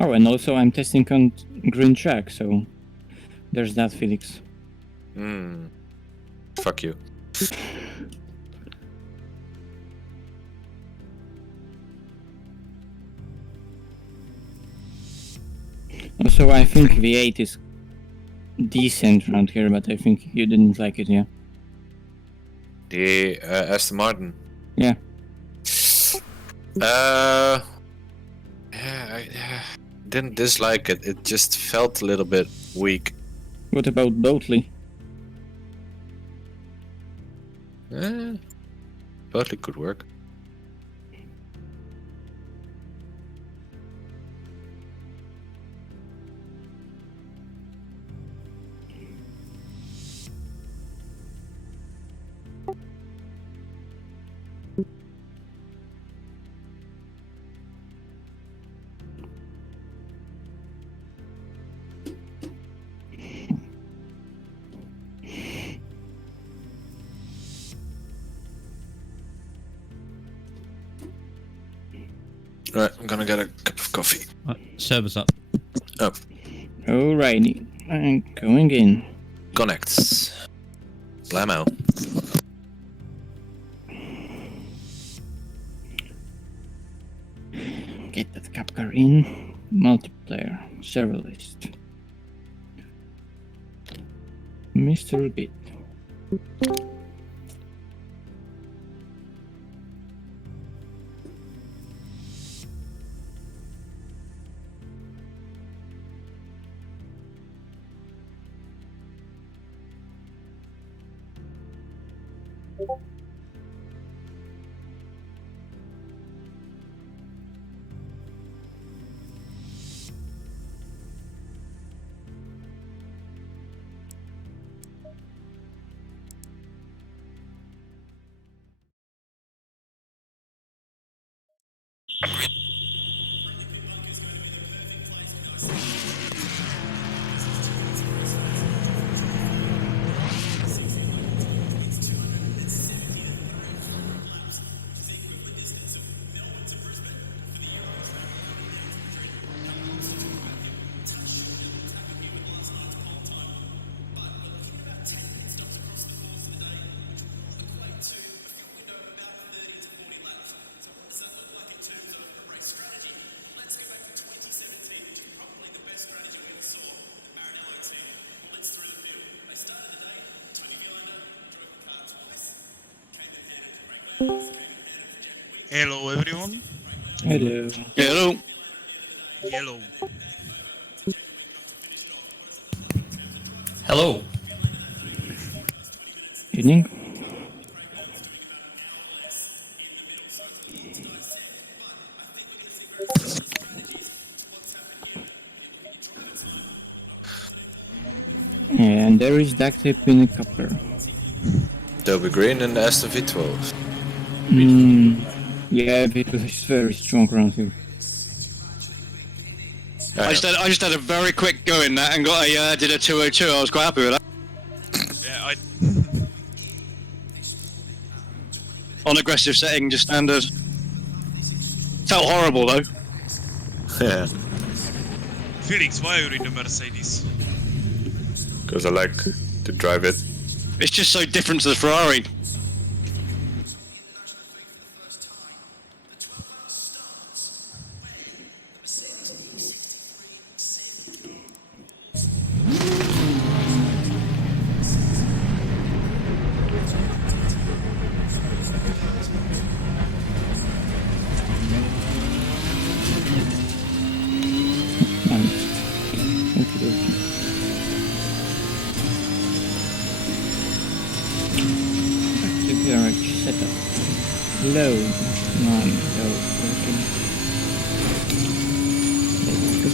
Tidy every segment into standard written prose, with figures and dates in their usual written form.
Oh, and also I'm testing on green track, so there's that, Felix. Fuck you. Also, I think V8 is decent around here, but I think you didn't like it, yeah? The Aston Martin. Yeah. Yeah, I didn't dislike it. It just felt a little bit weak. What about Boatley? Totally could work. Right, I'm gonna get a cup of coffee. Server's up. Oh, Alrighty, I'm going in. connects. Blammo. Get that capcar in. Multiplayer. Server list. MrGit. Hello everyone. Hello. Hello. Yellow. Hello. Evening. And there is duct tape in the copper. Toby Green and the Aston V12. Yeah, because it's very strong around here. I just had a very quick go in that and got a did a 202. I was quite happy with that. Yeah, On aggressive setting, just standard. Felt horrible though. Yeah, Felix, why are you in the Mercedes? because I like to drive it. It's just so different to the Ferrari. Setup. Load. None. Load. Okay. Let's go.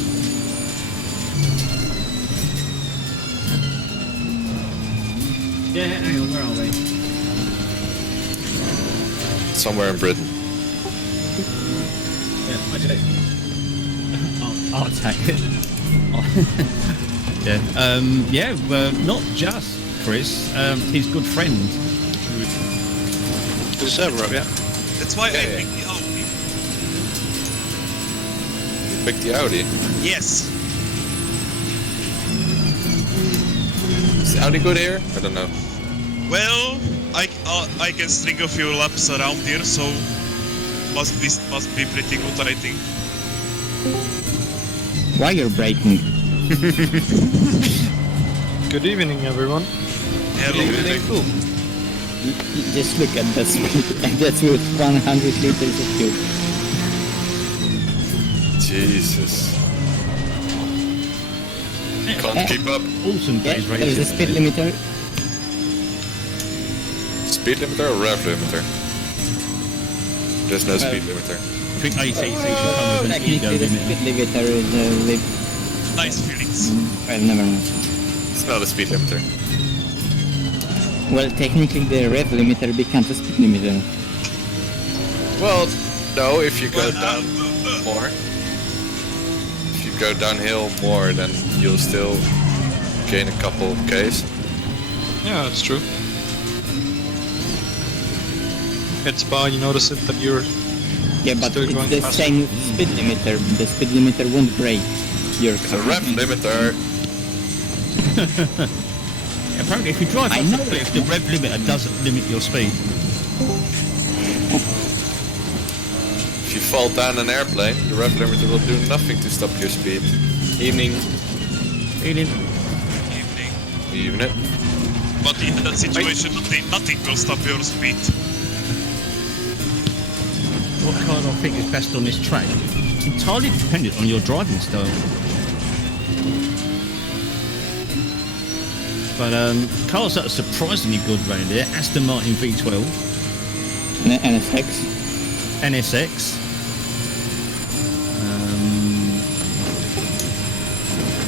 Yeah, hang on, where are we? Somewhere in Britain. Yeah, I do. I'll take it. Yeah. Yeah. Not just Chris, his good friend. There's a server up, yeah. That's why Yeah, I yeah. picked the Audi. You picked the Audi. Yes. Is the Audi good here? I don't know. Well, I can string a few laps around here, so must be pretty good, I think. Why you're braking? Good evening, everyone. Hello. Just look at that speed, and that's with 100 liters of fuel. Jesus. Can't keep up. Awesome Yeah, days there's a racing. speed limiter. Speed limiter or rev limiter? There's no speed limiter. I think ACC should come with an ego Technically, the speed limiter. limiter is Nice feelings. well, never mind. It's not a speed limiter. Well, technically, the rev limiter becomes a speed limiter. Well, no, if you go Well, down more. If you go downhill more, then you'll still gain a couple Ks. Yeah, that's true. It's bar, you notice it that you're Yeah, but Still it's going the faster. same speed limiter. The speed limiter won't break your The car. rev limiter. Apparently, if you drive I up know the cliff, it. the rev limiter doesn't limit your speed. If you fall down an airplane, the rev limiter will do nothing to stop your speed. Evening. Eating. Evening. Evening. But in that situation, nothing will stop your speed. What car do I think is best on this track? It's entirely dependent on your driving style. But cars that are surprisingly good around here: Aston Martin V12, NSX. NSX.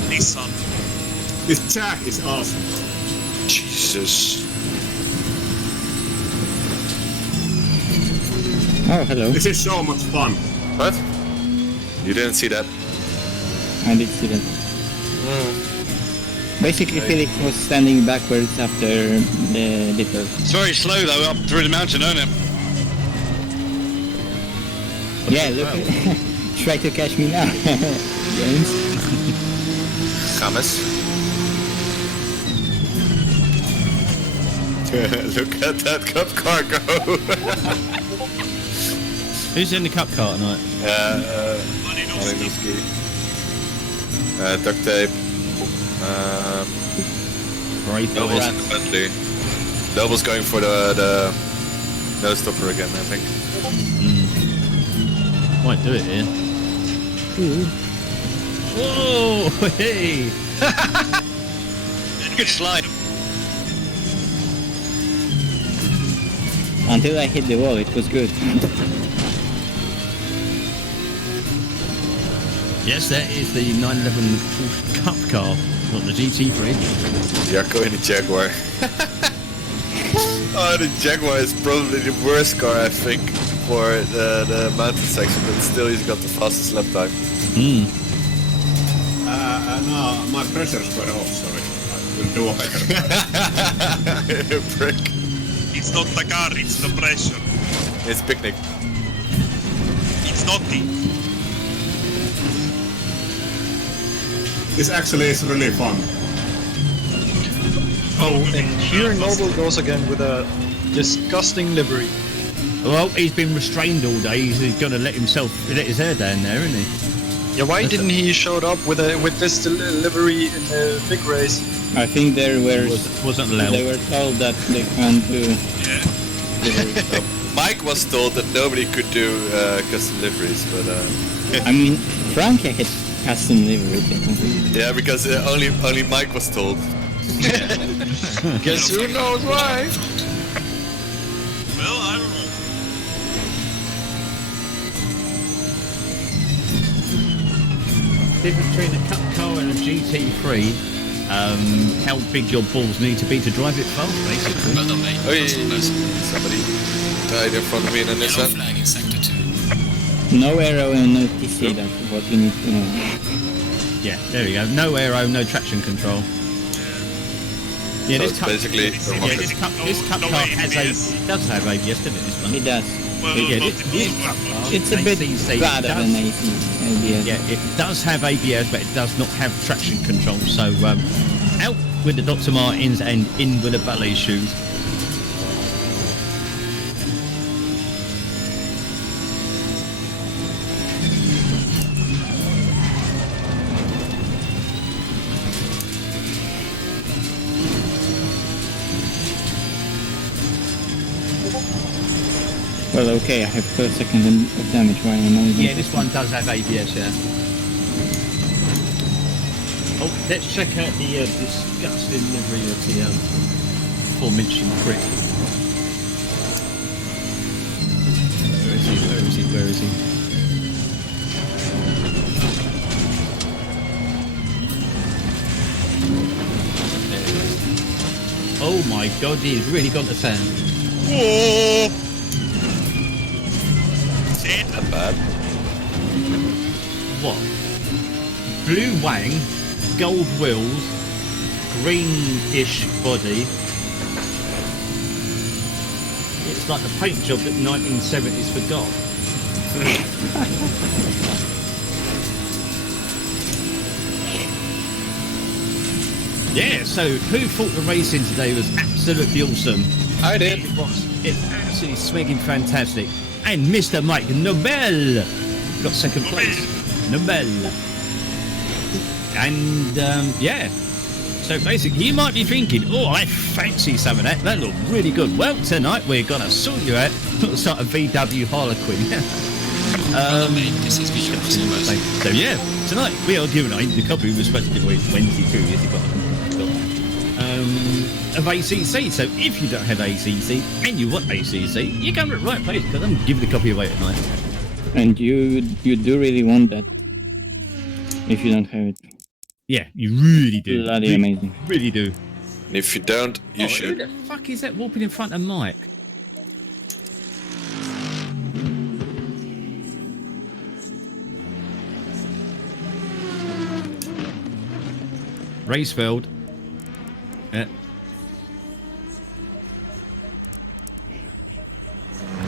Nissan. This track is awesome. Jesus. Oh, hello. This is so much fun. What? You didn't see that? I did see that. Basically, Felix was standing backwards after the dipper. It's very slow though, up through the mountain, isn't it? Yeah, look. Try to catch me now, James. James. Look at that cup car go. Who's in the cup car tonight? Malinowski. Duct tape. Right, Noble's in the Bentley. Noble's going for the no stopper again, I think. Might do it here. Whoa! Hey! Good slide. Until I hit the wall, it was good. Yes, that is the 911 Porsche Cup car, not the GT3. Jacko in the Jaguar. Oh, the Jaguar is probably the worst car, I think, for the mountain section, but still he's got the fastest lap time. No, my pressure's got off, sorry. I will do a better. Prick. It's not the car, it's the pressure. It's picnic. It's nothing. This actually is really fun. Oh, and here Noble goes again with a disgusting livery. Well, he's been restrained all day. He's going to let his hair down there, isn't he? Yeah, why didn't he showed up with this livery in the big race? I think they Wasn't allowed. were told that they can't do. Mike was told that nobody could do custom liveries, but I mean, Frank had custom livery technically. yeah, because only Mike was told. Guess who knows why? Well, I don't know. Difference between a cup car and a GT3, how big your balls need to be to drive it fast, basically. Oh yeah, somebody died in front of me in a Nissan. No aero and no TC, that's what you need to know. Yeah, there we go. No aero, no traction control. Yeah, So this it's cup, basically this cup no car has ABS. it does have ABS, doesn't it? This one. It does. Well, Yeah, not this in this cup one. car, It's a bit ACC, better does- than AC. ABS. Yeah, it does have ABS, but it does not have traction control. So out with the Dr. Martens and in with the ballet shoes. Well, okay, I have 12 seconds of damage while I'm on. Yeah, this one does have ABS, yeah. Oh, let's check out the disgusting livery of the aforementioned prick. Where is he? Where is he? Where is he? There he is. Oh my god, he's really got the fan. Whoa! Shit. not bad. What? Blue wang, gold wheels, greenish body. It's like the paint job that 1970s forgot. Yeah, so who thought the racing today was absolutely awesome? I did. It was. It's absolutely swigging fantastic. And Mr. Mike Nobel got second place. Nobel. And yeah. So basically, you might be thinking, oh, I fancy some of that. That looked really good. Well, tonight we're gonna sort you out. Sort of VW Harlequin. So yeah, tonight we are giving away the copy we were supposed to give away 22 years ago. Of ACC. So if you don't have ACC and you want ACC, you come to the right place because I'm giving the copy away tonight. And you do really want that. If you don't have it. Yeah, you really do. Bloody really, amazing. Really do. And if you don't, you Who should. the fuck is that walking in front of Mike? Racefeld. Yeah.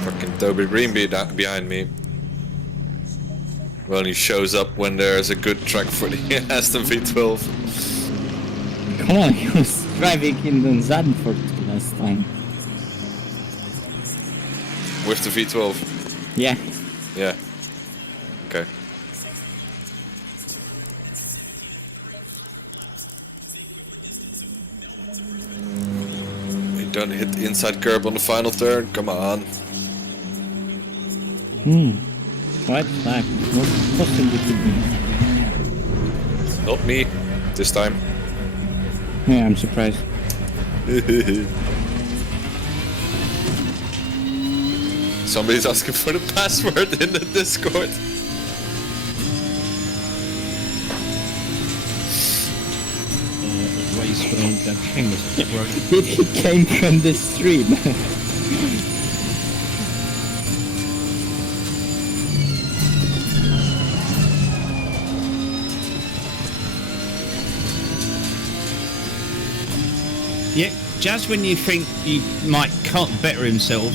Fucking Toby Green behind me. Well, he shows up when there's a good track for the Aston V12. Come on, he was driving in the Zandvoort last time. With the V12. Yeah. Yeah. Okay. You don't hit the inside curb on the final turn. Come on. White flag. What possibly could be? Not me. This time. Yeah, I'm surprised. Somebody's asking for the password in the Discord. Racefeld, that thing was broken. He came from the stream. Yeah, just when you think Mike can't better himself,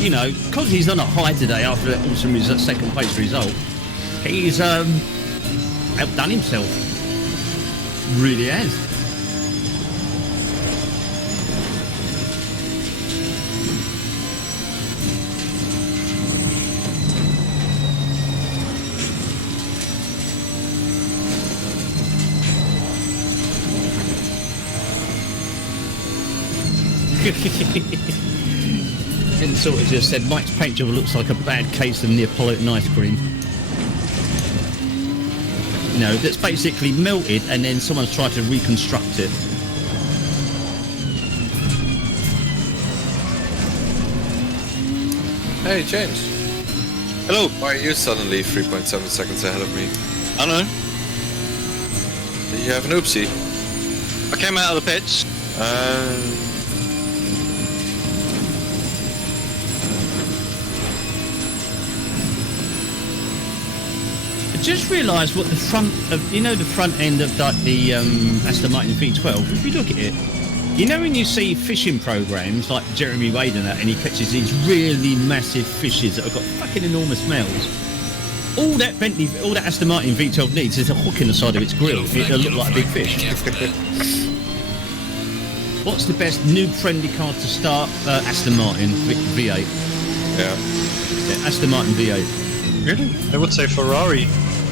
you know, because he's on a high today after that awesome second place result, he's outdone himself. Really has. And sort of just said Mike's paint job looks like a bad case of Neapolitan ice cream. You know, that's basically melted and then someone's tried to reconstruct it. Hey, James. Hello. Why are you suddenly 3.7 seconds ahead of me? I know. Did you have an oopsie? I came out of the pits. I just realised what the front of, you know, the front end of like the Aston Martin V12, if you look at it, You know when you see fishing programs like Jeremy Wade and that, and he catches these really massive fishes that have got fucking enormous mouths. All that Aston Martin V12 needs is a hook in the side of its grill. It'll look like a big fish. What's the best noob-friendly car to start? Aston Martin V8. Yeah. Aston Martin V8. Really? I would say Ferrari,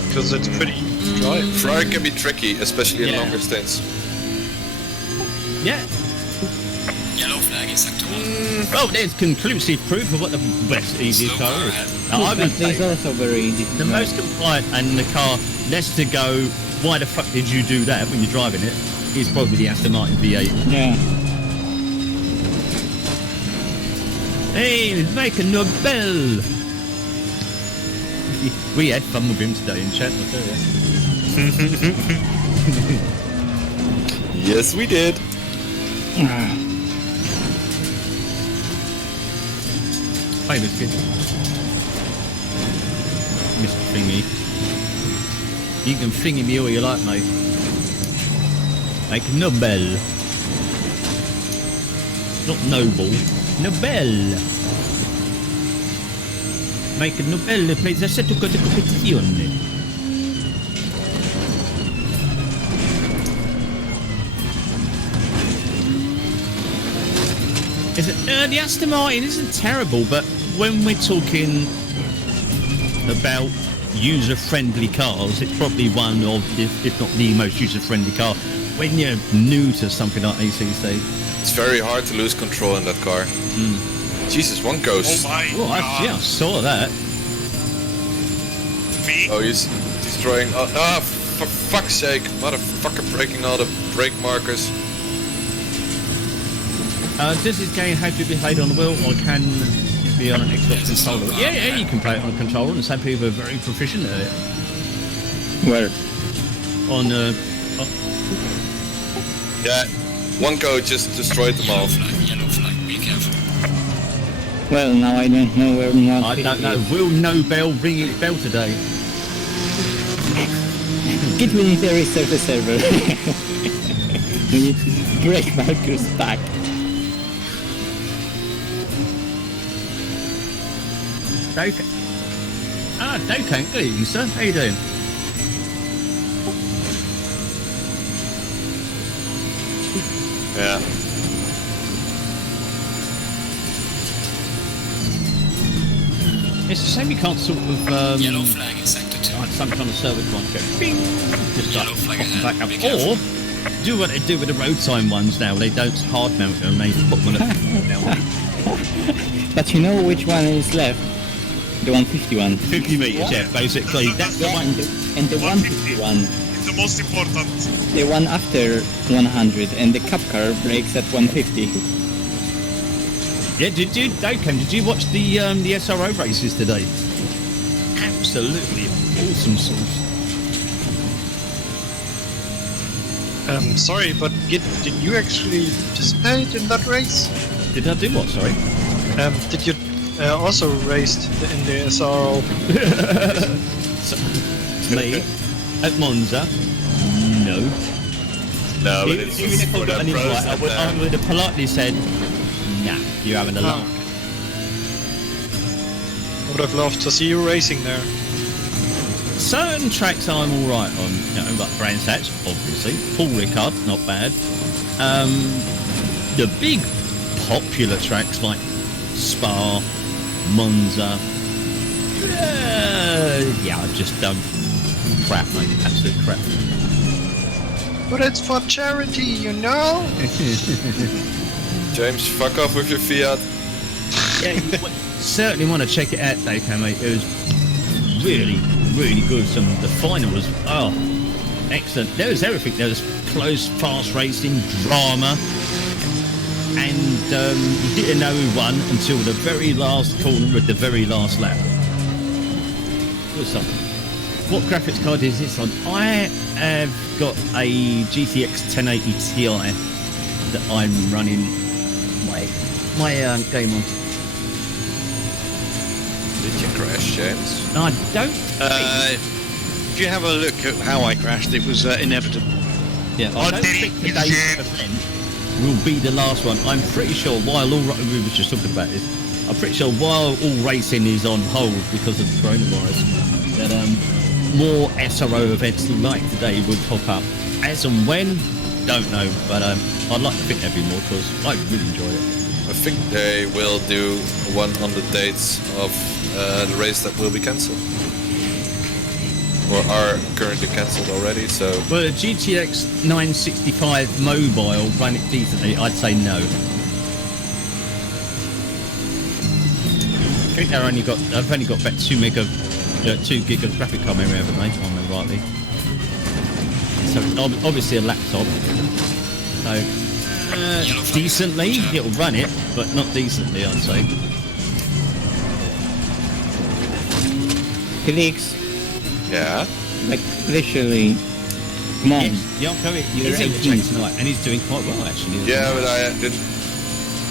because it's pretty dry. Ferrari can be tricky, especially in longer stints. Yeah. Yellow flag in sector 1. Oh, there's conclusive proof of what the best easiest car is. Now, I would say It's also very easy. the most compliant and the car less to go, why the fuck did you do that when you're driving it, is probably the Aston Martin V8. Yeah. Hey, let's make a Nobel! We had fun with him today in chat, I'll tell you. Yes, we did. Hi, Biscuit. Mr. Thingy. You can thingy me all you like, mate. Like Nobel. Not noble. Nobel. Make a Nobel per Assetto Competizione. The Aston Martin isn't terrible, but when we're talking about user-friendly cars, it's probably one of, if not the most user-friendly car. When you're new to something like ACC, It's very hard to lose control in that car. Jesus, one goes. Oh my oh, I god. saw that. Me? Oh, he's destroying. For fuck's sake, motherfucker, breaking all the brake markers. Does this game have to be played on the wheel, or can it be on an Xbox controller? Yeah, you can play it on a controller, and some people are very proficient at it. Where? On Yeah, one go just destroyed them all. Yellow flag, be careful. Well, now I don't know where one. I don't know. Will Nobel ring its bell today? Git we need a restart the server. We need to break Marcus back. Dokan. Dokan, good evening, sir. How you doing? Yeah. It's a shame you can't sort of Yellow flag in sector 2. like some kind of service one go bing, just like Yellow flag pop them ahead. back up, Be careful. or do what they do with the road sign ones now. They don't hard mount them; they put them on a But you know which one is left? The 151. 50 meters. Yeah, basically that's the one. And the 151. The most important. The one after 100, and the cup car breaks at 150. Yeah, did you watch the SRO races today? Absolutely awesome sauce. Sorry, but did you actually participate in that race? Did I do what? Sorry. Did you also raced in the SRO? Me at Monza? No. No, but Even it's if I for got the an pros invite, I out would there. have politely said, "Nah, you're having a laugh." I would have loved to see you racing there. Certain tracks I'm all right on, you know, like Brands Hatch, obviously. Paul Ricard, not bad. The big popular tracks like Spa, Monza. Yeah, I just don't. Crap, mate. Absolute crap. But it's for charity, you know? James, fuck off with your Fiat. Yeah, you certainly want to check it out, Dayco, mate. It was really, really good. The final was, excellent. There was everything. There was close, fast racing, drama, and you didn't know who won until the very last corner of the very last lap. It was something. What graphics card is this on? I have got a GTX 1080 Ti that I'm running my game on. Did you crash, James? I don't. If you have a look at how I crashed, it was inevitable. Yeah, I don't think today's event will be the last one. I'm pretty sure while we were just talking about this, I'm pretty sure while all racing is on hold because of the coronavirus, that more SRO events like today would pop up. As and when, don't know, but I'd like to think there'd be more because I really enjoyed it. I think they will do one on the dates of the race that will be cancelled. Or are currently cancelled already, so... Well, a GTX 965 mobile, run it decently, I'd say no. I think they've only got about 2 gig of graphic card memory, haven't they? If I remember rightly. So it's obviously a laptop. So decently, it'll run it, but not decently, I'd say. Felix, Yeah? like literally, come on. Yanko, You're he's in the 18. chase tonight, and he's doing quite well actually. Yeah, but I didn't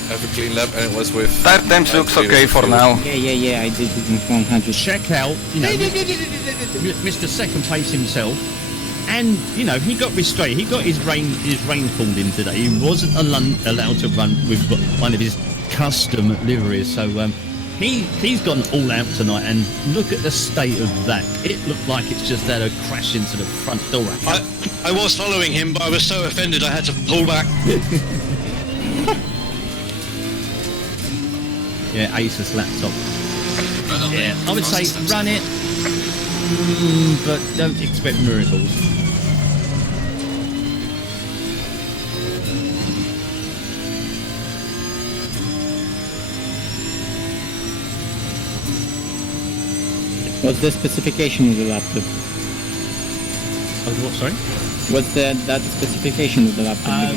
have a clean lap, and it was with... Tire temps looks okay for now. Yeah, I did it in 100. Check out, you know, Mr. Second Place himself, and you know he got restrained. He got his rein pulled in today. He wasn't allowed to run with one of his custom liveries, so he's gone all out tonight. And look at the state of that. It looked like it's just had a crash into the front door. I was following him, but I was so offended I had to pull back. Yeah, Asus laptop. Yeah, I would say run it, but don't expect miracles. What's the specification of the laptop? What, sorry? What's that specification of the laptop? I don't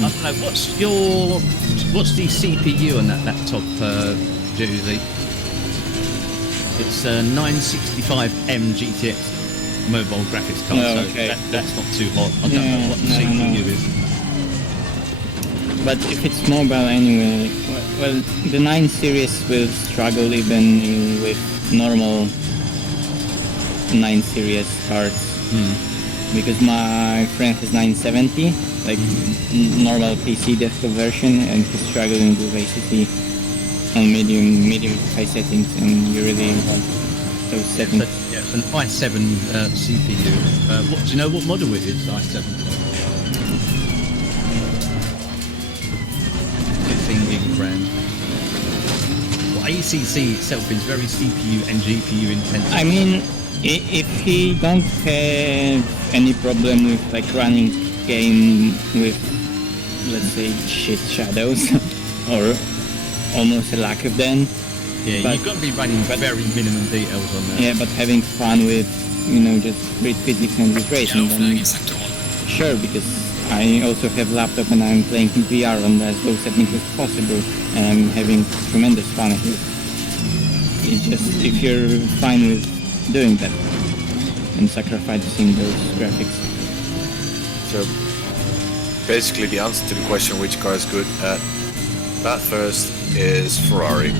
know. What's the CPU on that laptop, Julie? It's a 965M GTX mobile graphics card, Oh, so okay. that's not too hot. I don't know what the CPU is. But if it's mobile anyway, well, the 9 series will struggle even with normal 9 series cards. Because my friend has 970, like normal PC desktop version, and he's struggling with ACC on medium to high settings, and you really want those settings. Yeah, it's an i7 CPU. Do you know what model it is? i7. 16 gig RAM. Well, ACC itself is very CPU and GPU intensive. I mean, if he don't have any problem with like running game with, let's say, shit shadows or almost a lack of them. Yeah, but you've got to be running very minimum details on that. Yeah, but having fun with, you know, just great physics and with racing, then sure, because I also have laptop and I'm playing in VR on as low settings as possible, and I'm having tremendous fun with it. It's just if you're fine with doing that and sacrificing those graphics. So basically the answer to the question which car is good at that first is Ferrari.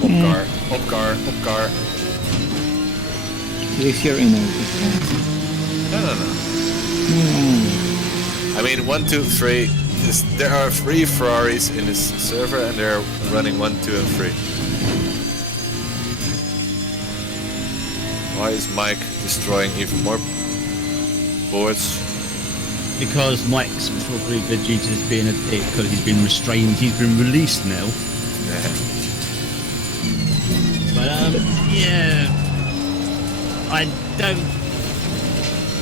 Up car. If you're in No. I mean 1, 2, 3. There are 3 Ferraris in this server and they're running 1, 2 and 3. Why is Mike destroying even more boards? Because Mike's probably due to this being a dick because he's been restrained. He's been released now. Yeah. But yeah, I don't.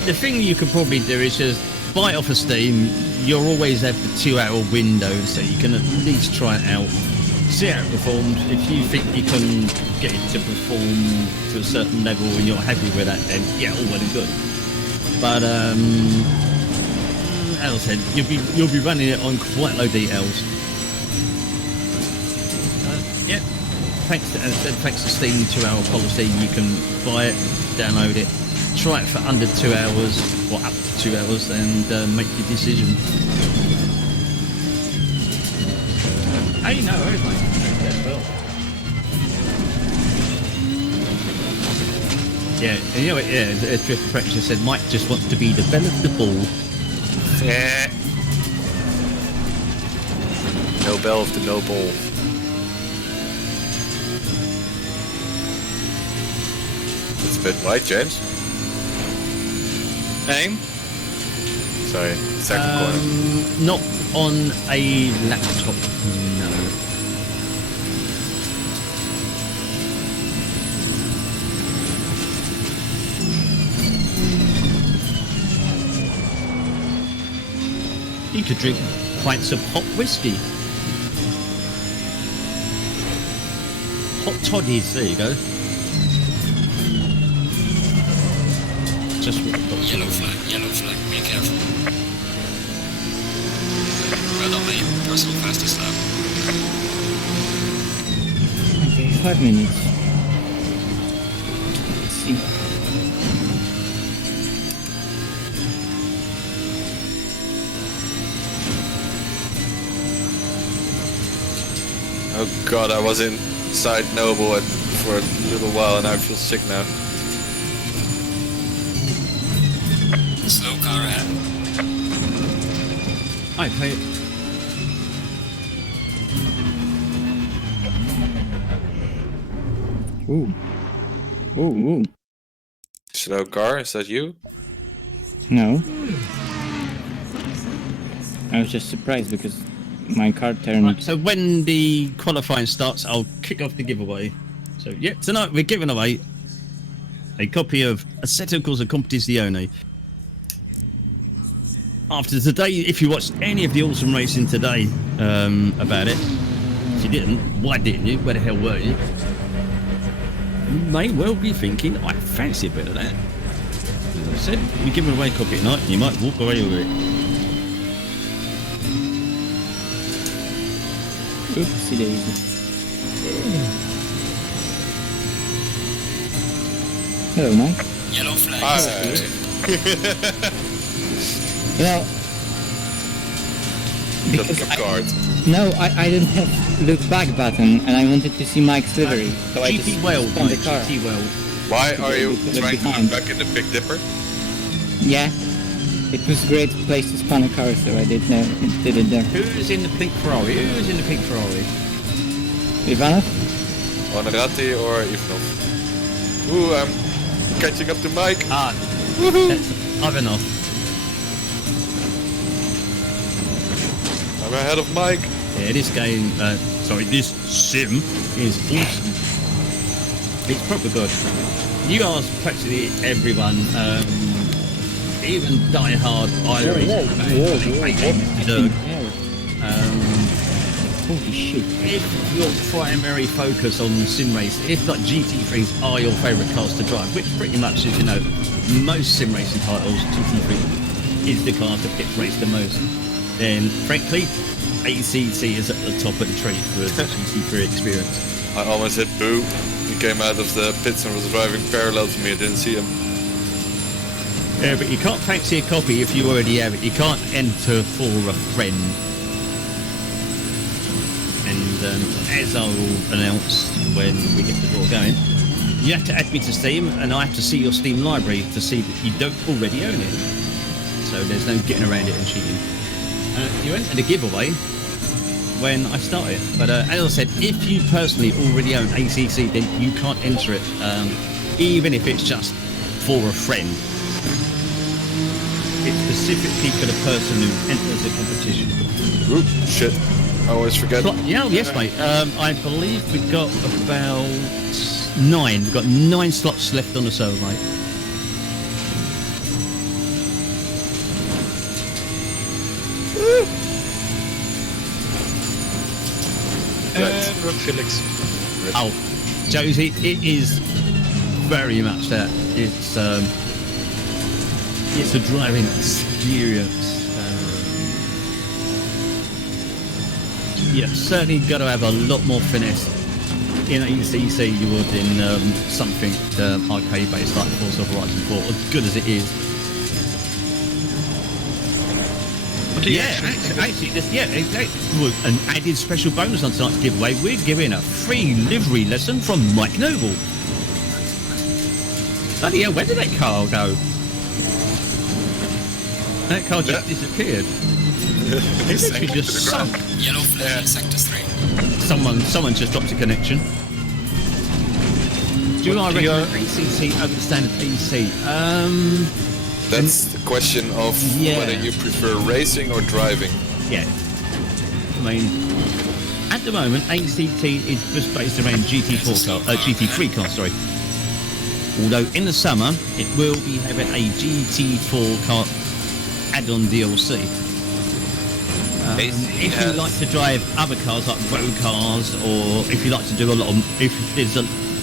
The thing you can probably do is just buy it off of Steam. You'll always have the 2-hour window, so you can at least try it out, see how it performs. If you think you can get it to perform to a certain level and you're happy with that, then yeah, all well and good. But as I said, you'll be running it on quite low details. Yep. Thanks to Steam 2-hour policy, you can buy it, download it, try it for under 2 hours or up to 2 hours, and make your decision. Hey, no, everything. Well. Yeah, and you know what? Yeah, as Drift Fracture said, Mike just wants to be developable. Yeah. Nobel of the Noble. It's a bit white, James. Aim. Sorry, second corner. Not on a laptop, no. You could drink pints of hot whiskey. Hot toddies, there you go. Just what I've got. Yellow flag, be careful. Well done, mate. Personal fastest lap. Okay, 5 minutes. Let's see. Oh god, I was inside Noble for a little while and I feel sick now. Slow car ahead. Okay. Ooh. Ooh. Slow car, is that you? No. I was just surprised because my car turned. Right, so when the qualifying starts, I'll kick off the giveaway. So yeah, tonight we're giving away a copy of Assetto Corsa Competizione. After today, if you watched any of the awesome racing today about it, if you didn't, why didn't you? Where the hell were you? You may well be thinking, I fancy a bit of that. As I said, we're giving away a copy tonight, and you might walk away with it. Oopsie daisy. Hello, Mike. Yellow flag. You know, because I didn't have look back button, and I wanted to see Mike's livery, so I just spun the car. Why are you Because trying to behind. look back in the Big Dipper? Yeah, it was a great place to spawn a car, so I did it there. Who's in the pink Ferrari? Who's in the pink Ferrari? Ivanov? Honorati or Ivanov? Ooh, I'm catching up to Mike. Ah, that's Ivanov. I'm ahead of Mike. Yeah, this game, this sim is awesome. It's proper good. You ask practically everyone, even die-hard Irish Holy shit. if your primary focus on sim race, if like GT3s are your favourite cars to drive, which pretty much is, most sim racing titles, GT3 is the car that gets raced the most, then frankly, ACC is at the top of the tree for the GT3 experience. I almost hit Boo. He came out of the pits and was driving parallel to me. I didn't see him. Yeah, but you can't fancy a copy if you already have it. You can't enter for a friend. And as I will announce when we get the draw going, you have to add me to Steam, and I have to see your Steam library to see that you don't already own it. So there's no getting around it and cheating. You enter the giveaway when I start it. But as I said, if you personally already own ACC, then you can't enter it, even if it's just for a friend. It's specifically for the person who enters the competition. Oop, shit. I always forget. Yeah, yes, mate. I believe we've got about 9. We've got 9 slots left on the server, mate. Felix. Oh, Josie, it is very much that. It's a driving experience. Yeah, certainly got to have a lot more finesse in ACC you would in something arcade based like Forza Horizon 4, as good as it is. Actually, exactly. An added special bonus on tonight's giveaway, we're giving a free livery lesson from Mike Noble. Bloody hell, where did that car go? That car just disappeared. It literally just sunk. Yellow flag in sector 3. Someone just dropped a connection. Do I reckon ACC over standard AC? That's the question of whether you prefer racing or driving. Yeah. I mean, at the moment, ACT is just based around GT3 cars, sorry. Although in the summer, it will be having a GT4 car add-on DLC. If you like to drive other cars like road cars, or if you like to do a lot of,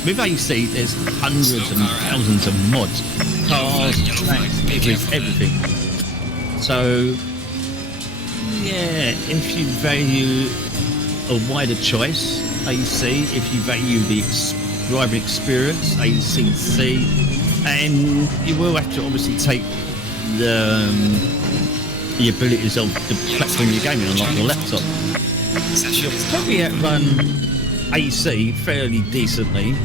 with AC, there's hundreds and thousands of mods, cars, tracks, everything. So, yeah, if you value a wider choice, AC. If you value the driving experience, ACC, and you will have to obviously take the abilities of the platform you're gaming on, like your laptop. You'll probably outrun AC fairly decently.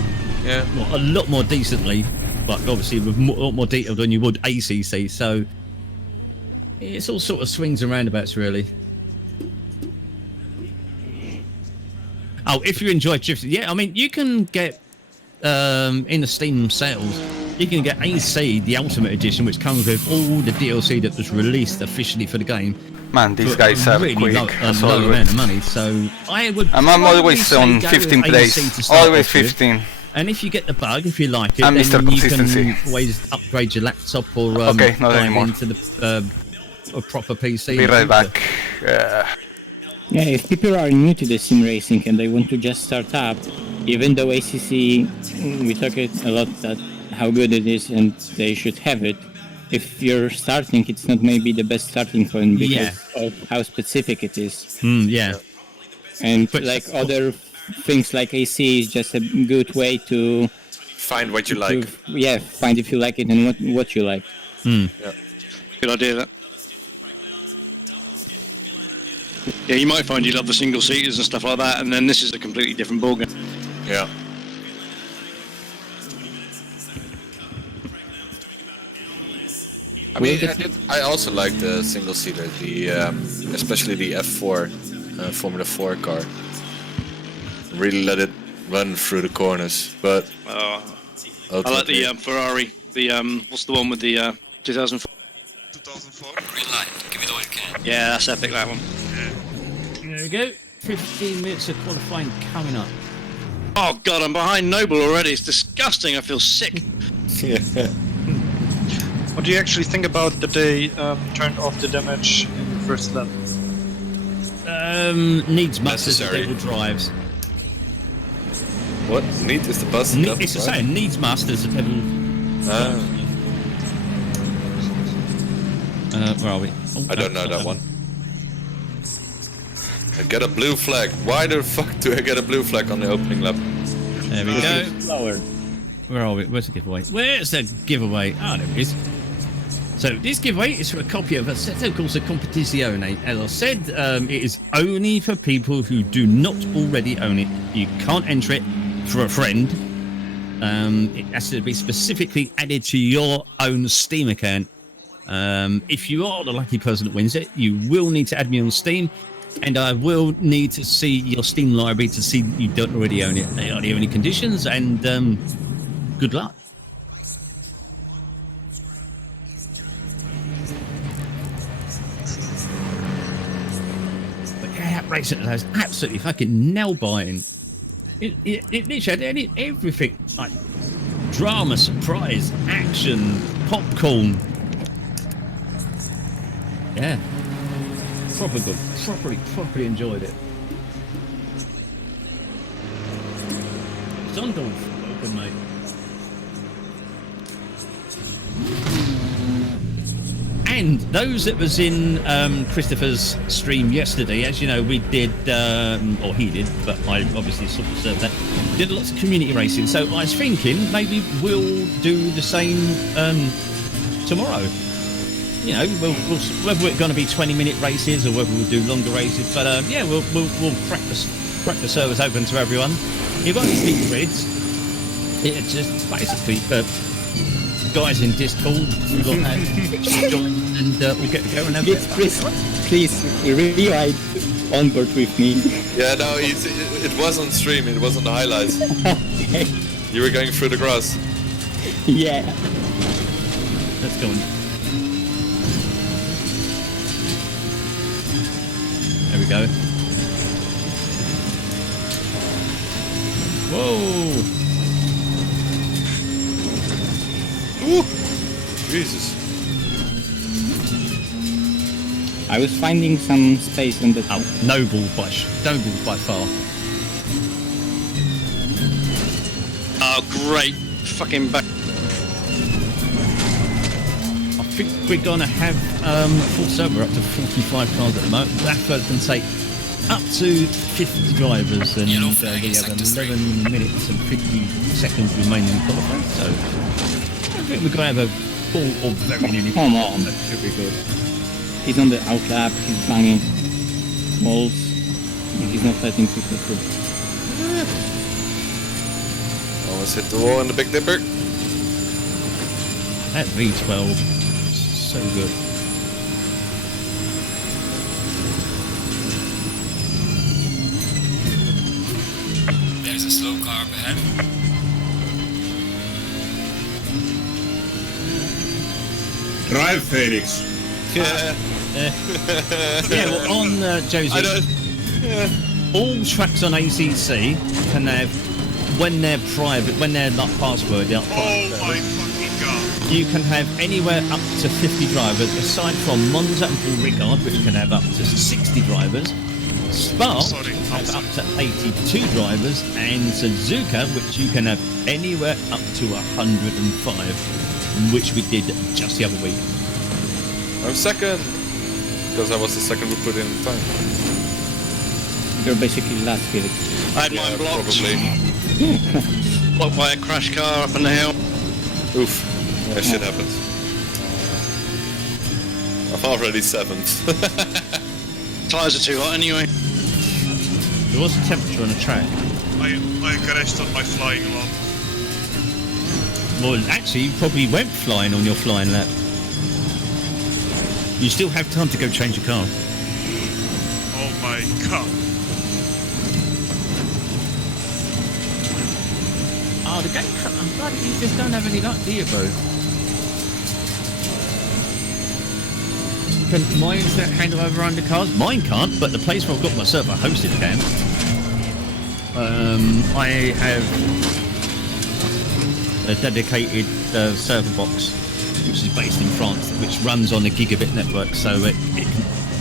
Yeah. Well, a lot more decently, but obviously with a lot more detail than you would ACC. So it's all sort of swings and roundabouts, really. Oh, if you enjoy drifting, yeah, I mean, you can get in the Steam sales, you can get AC, the Ultimate Edition, which comes with all the DLC that was released officially for the game. Man, these guys are really quick. low amount of money, so I would. I'm always on 15 plays. Always 15. And if you get the bug, if you like it, I'm then Mr. you Consistency. can always upgrade your laptop or Okay, not buy anymore. into the a proper PC. Be right back. Yeah, if people are new to the sim racing and they want to just start up, even though ACC, we talk a lot about how good it is and they should have it, if you're starting, it's not maybe the best starting point because of how specific it is. Yeah. And but like other things like AC is just a good way to find what you like. Find if you like it and what you like. Yeah. Good idea, that. Yeah, you might find you love the single seaters and stuff like that, and then this is a completely different ballgame. Yeah. I mean, I also like the single seater, especially the F4 Formula 4 car. Really let it run through the corners, but I like the Ferrari. The what's the one with the 2004? 2004. Green light, give it all you can. Yeah, that's epic, that one. There we go. 15 minutes of qualifying coming up. Oh god, I'm behind Noble already. It's disgusting. I feel sick. What do you actually think about that they turned off the damage in the first lap? Needs must as the devil drives. What? Need is the bus? It's the same. Needs must as the devil. Where are we? Oh, I don't know that one. I get a blue flag. Why the fuck do I get a blue flag on the opening lap? There we go. Where are we? Where's the giveaway? Where's the giveaway? Ah, there it is. So this giveaway is for a copy of Assetto Corsa Competizione. As I said, it is only for people who do not already own it. You can't enter it for a friend. It has to be specifically added to your own Steam account. If you are the lucky person that wins it, you will need to add me on Steam. And I will need to see your Steam library to see that you don't already own it. They are the only conditions, and good luck. But yeah, that race was absolutely fucking nail-biting. It literally had everything, like drama, surprise, action, popcorn. Yeah. Proper good. Properly enjoyed it. Zondorf, welcome, mate. And those that was in Christopher's stream yesterday, as you know, we did, or he did, but I obviously sort of served that. We did lots of community racing, so I was thinking maybe we'll do the same tomorrow. You know, whether it's going to be 20-minute races or whether we'll do longer races, but yeah, we'll crack the servers open to everyone. It won't be BigGrid. It just basically got guys in Discord. We've got join and we'll get together and have Yes, please rewrite on board with me. Yeah, no, it was on stream. It was on the highlights. Okay. You were going through the grass. Yeah. Let's go on. There we go. Whoa! Ooh. Jesus. I was finding some space on the top. Noble by far. Oh, great. Fucking back. I think we're gonna have full server up to 45 cars at the moment. That can take up to 50 drivers, and we have 11 minutes and 50 seconds remaining in qualifying. So I think we're gonna have a full or very nearly. Come on. That should be good. He's on the outlap, he's banging walls, and he's not letting people through. Almost hit the wall in the Big Dipper. That V12, so good. There's a slow car up ahead. Drive, Phoenix. Yeah, well, on Josie, all tracks on ACC can have, when they're private, when they're not password, Oh my fucking god. you can have anywhere up to 50 drivers, aside from Monza and Paul Ricard, which can have up to 60 drivers. Spa have up to 82 drivers, and Suzuka, which you can have anywhere up to 105, which we did just the other week. I'm second. Because I was the second we put in time. You're basically last, Felix. I had mine blocked. Probably. Blocked by a crash car up on the hill. Oof. Yeah, shit happens. I'm already 7th. Tyres are too hot anyway. There was a temperature on the track. I crashed on my flying lap. Well, actually, you probably went flying on your flying lap. You still have time to go change your car. Oh my god. Oh, the game... I'm glad you just don't have any luck, do you, bro? Can my internet handle over undercars? Mine can't, but the place where I've got my server hosted can. I have a dedicated server box, which is based in France, which runs on a gigabit network, so it can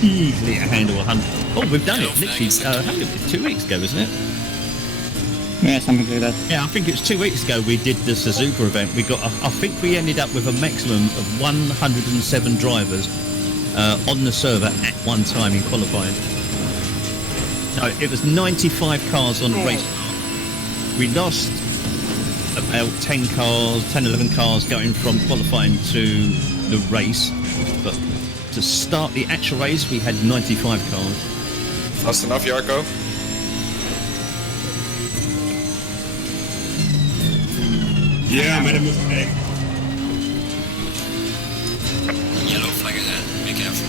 easily handle 100. Oh, we've done it. Literally, how long was it? 2 weeks ago, isn't it? Yeah, something like that. Yeah, I think it's 2 weeks ago we did the Suzuka event. We got, I think we ended up with a maximum of 107 drivers on the server at one time in qualifying. No, it was 95 cars on the race car. We lost about 10 cars, 10, 11 cars going from qualifying to the race, but to start the actual race we had 95 cars. Fast enough, Jarko? Yeah, I made a mistake. Yellow flag ahead. Be careful.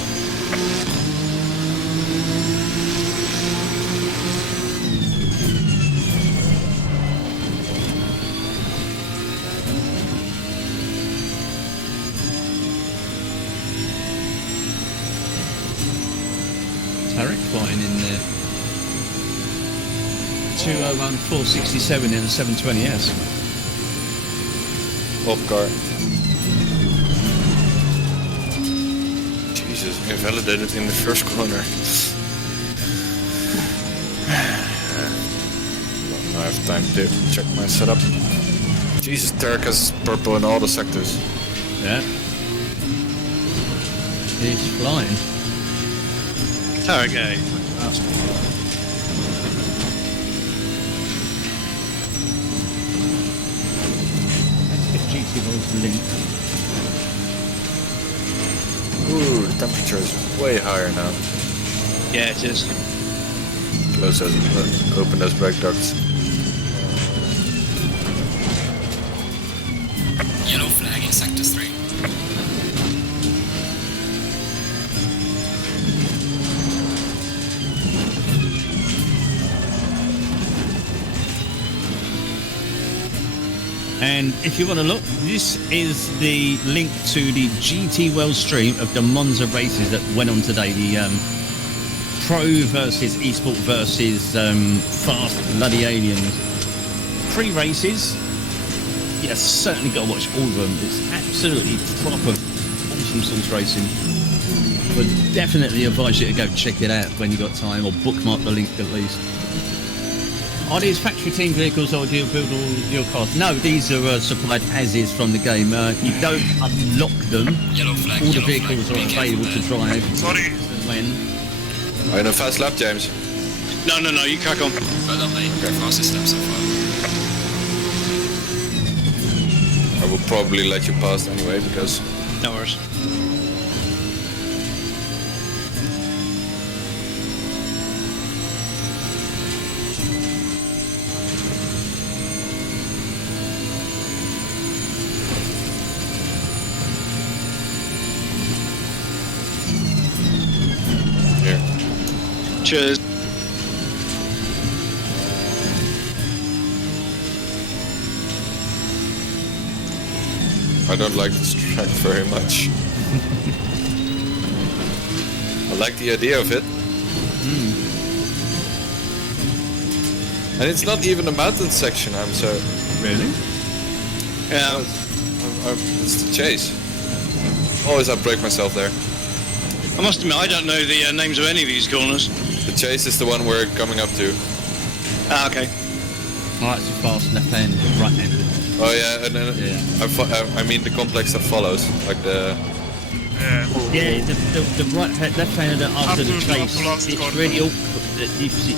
Tarek flying in there. 201.467 in a 720S. Top car. Jesus, invalidated in the first corner. Now I have time to check my setup. Jesus, Tarek has purple in all the sectors. Yeah. He's flying. Tarek, eh? GT Volts link. Ooh, the temperature is way higher now. Yeah, it is. Close those, open those brake ducts. Yellow flag in sector 6. And if you want to look, this is the link to the GT World stream of the Monza races that went on today. The Pro versus Esport versus Fast Bloody Aliens. 3 races. Yeah, certainly got to watch all of them. It's absolutely proper awesome sauce racing. But definitely advise you to go check it out when you got time, or bookmark the link at least. Are these factory team vehicles, or do you build all your cars? No, these are supplied as is from the game. You don't unlock them. Yellow flag, all the vehicles are available to drive. Sorry. When? Are you in a fast lap, James? No, you crack on. Well done, mate. Fastest lap so far. I will probably let you pass anyway, because... No worries. Cheers. I don't like this track very much. I like the idea of it. And it's not even a mountain section, I'm so... Really? Yeah. It's the chase. Always I break myself there. I must admit, I don't know the names of any of these corners. The chase is the one we're coming up to. Ah, okay. Right, it's a fast left hand, right hand. Oh yeah, and then I mean the complex that follows, like the... Yeah, the right left hand after the chase, it's really awkward. It's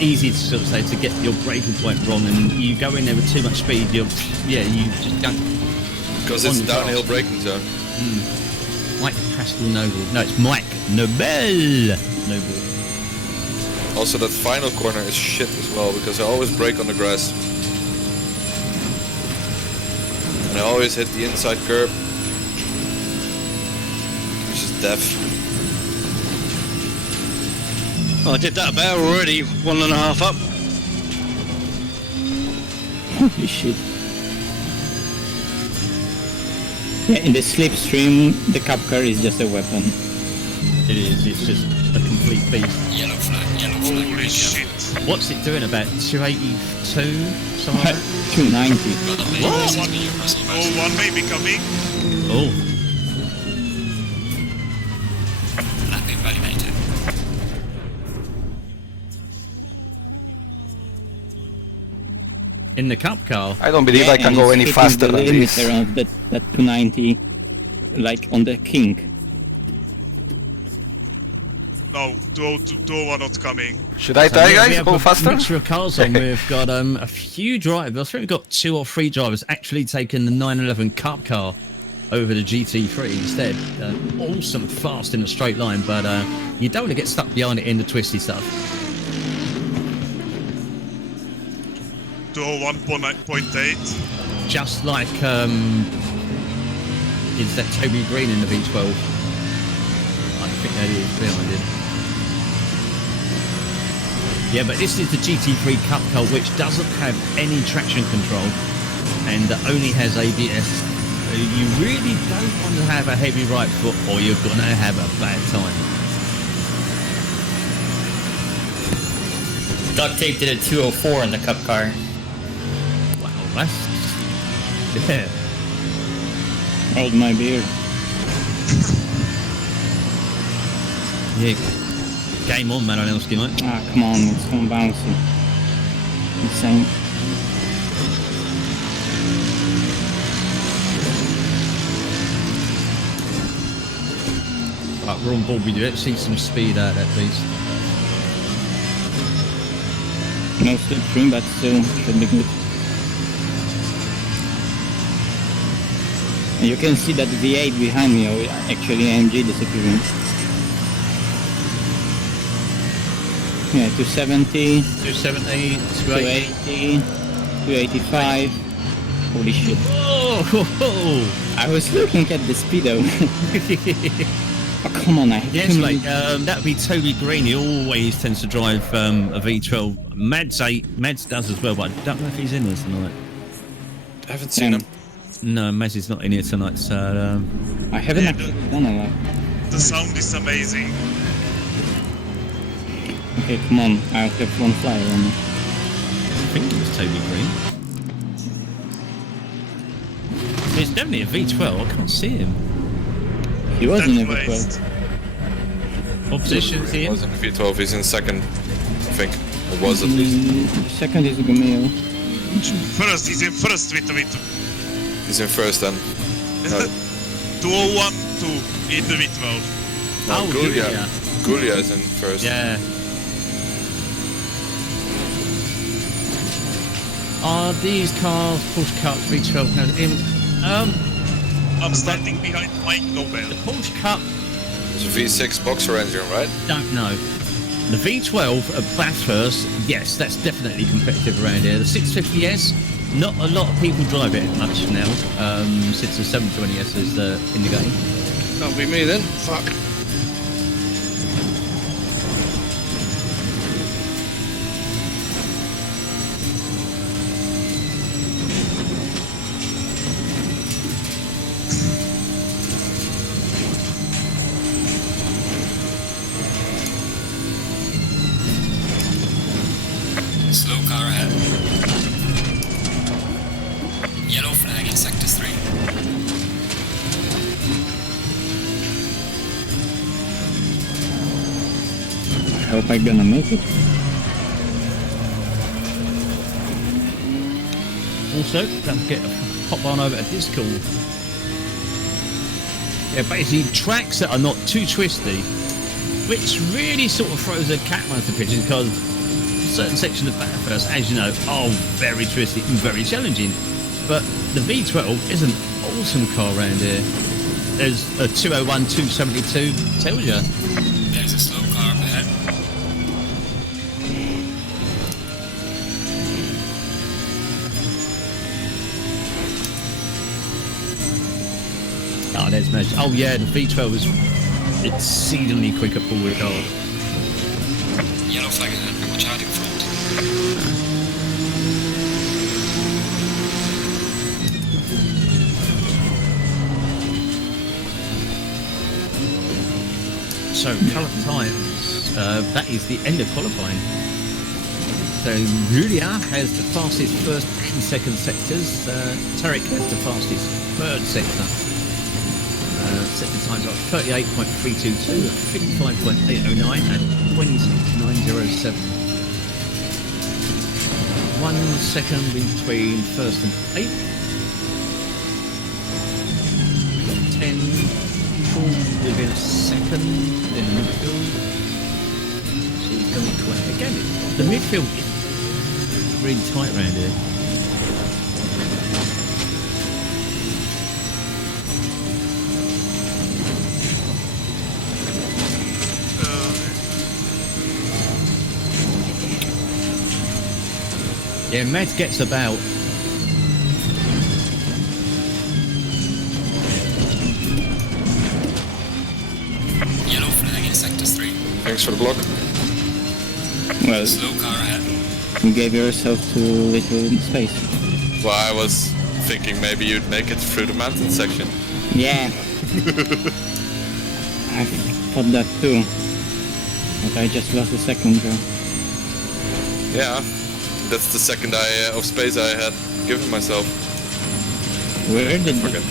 easy to sort of say to get your braking point wrong, and you go in there with too much speed, you just don't... Because it's a downhill braking zone. Mike Pascal Noble. No, it's Mike Nobel. Noble. Also, that final corner is shit as well, because I always brake on the grass. And I always hit the inside curb. Which is death. Oh, I did that about already, 1.5 up. Holy shit. Yeah, in the slipstream, the cup car is just a weapon. It is, it's just a complete beast. Yellow flag, yellow flag. Holy shit. What's it doing, about 282? Something like that? 290. Well done, mate. What? This is me, your personal best. Oh, one may be coming. Oh. Lap invalidated. In the cup car? I don't believe I can go any faster than this. Around that 290, like on the King. No, 201 not coming. Should I try, guys? Go faster? Mixture of cars on. We've got a few drivers. I think we've got 2 or 3 drivers actually taking the 911 Cup car over the GT3 instead. Awesome, fast in a straight line, but you don't want to get stuck behind it in the twisty stuff. 201.8. Just like is that Toby Green in the V12? I think that is behind it. Yeah, but this is the GT3 Cup car, which doesn't have any traction control and only has ABS. You really don't want to have a heavy right foot, or you're gonna have a bad time. Duct tape did a 204 in the Cup car. Wow, that's... yeah. Hold my beer. Yeah. Game on, Maranelski, mate. Ah, come on, it's so bouncy. Insane. Right, we're on board with you. Let's see some speed out at least. No slipstream, but still should be good. And you can see that V8 behind me, or actually AMG disappearing. Yeah, 270, 270, 280, 285. Holy shit. Oh, I was looking at the speedo. Oh, come on, yes, mate. That would be Toby Green. He always tends to drive a V12. Mads does as well, but I don't know if he's in this tonight. Haven't seen him. No, Maz is not in here tonight, so I haven't actually done a lot. The sound is amazing. Okay, come on, I'll have one flyer on me. I think it was Toby Green. It's definitely a V12. I can't see him. He was in a That V12. waste. What position is he He in? was in V12, he's in second, I think. Or was at least. Second is Gomeo. First, he's in first with the He's in first then. No, 2012 in the V12. no, Gulia. Gulia is in first. Yeah. Are these cars Porsche Cup V12 now? I'm standing behind Mike Nobel. The Porsche Cup, It's a V6 boxer engine, right? don't know. The V12 at Bathurst, yes, that's definitely competitive around here. The 650S, not a lot of people drive it much now, since the 720S is in the game. Can't be me then. Fuck. Slow car ahead. Yellow flag in sector 3. I hope I'm gonna make it. Also, don't forget to pop on over to Discord. Yeah, basically tracks that are not too twisty, which really sort of throws a cat amongst the pigeons because certain sections of Bathurst, as you know, are very twisty and very challenging. But the V12 is an awesome car around here. There's a 201 272 tells you. There's a slow car up ahead. Oh, there's Maj. Oh yeah, the V12 is exceedingly quick at forward car. Yellow flag ahead. Watch out in front. So current times, that is the end of qualifying. So Julia has the fastest first and second sectors. Tarek has the fastest third sector. Sector times are 38.322, 55.809 and 26.907. 1 second between first and eighth. 10 within a second in midfield. She's going quick again. The midfield is really tight around here. Yeah, Mads gets about. Yellow flag in sector 3. Thanks for the block. Well, Slow car ahead. you gave yourself too little space. Well, I was thinking maybe you'd make it through the mountain section. Yeah. I thought that too. But I just lost a second though. Yeah, that's the second of space I had given myself. Where did Forget.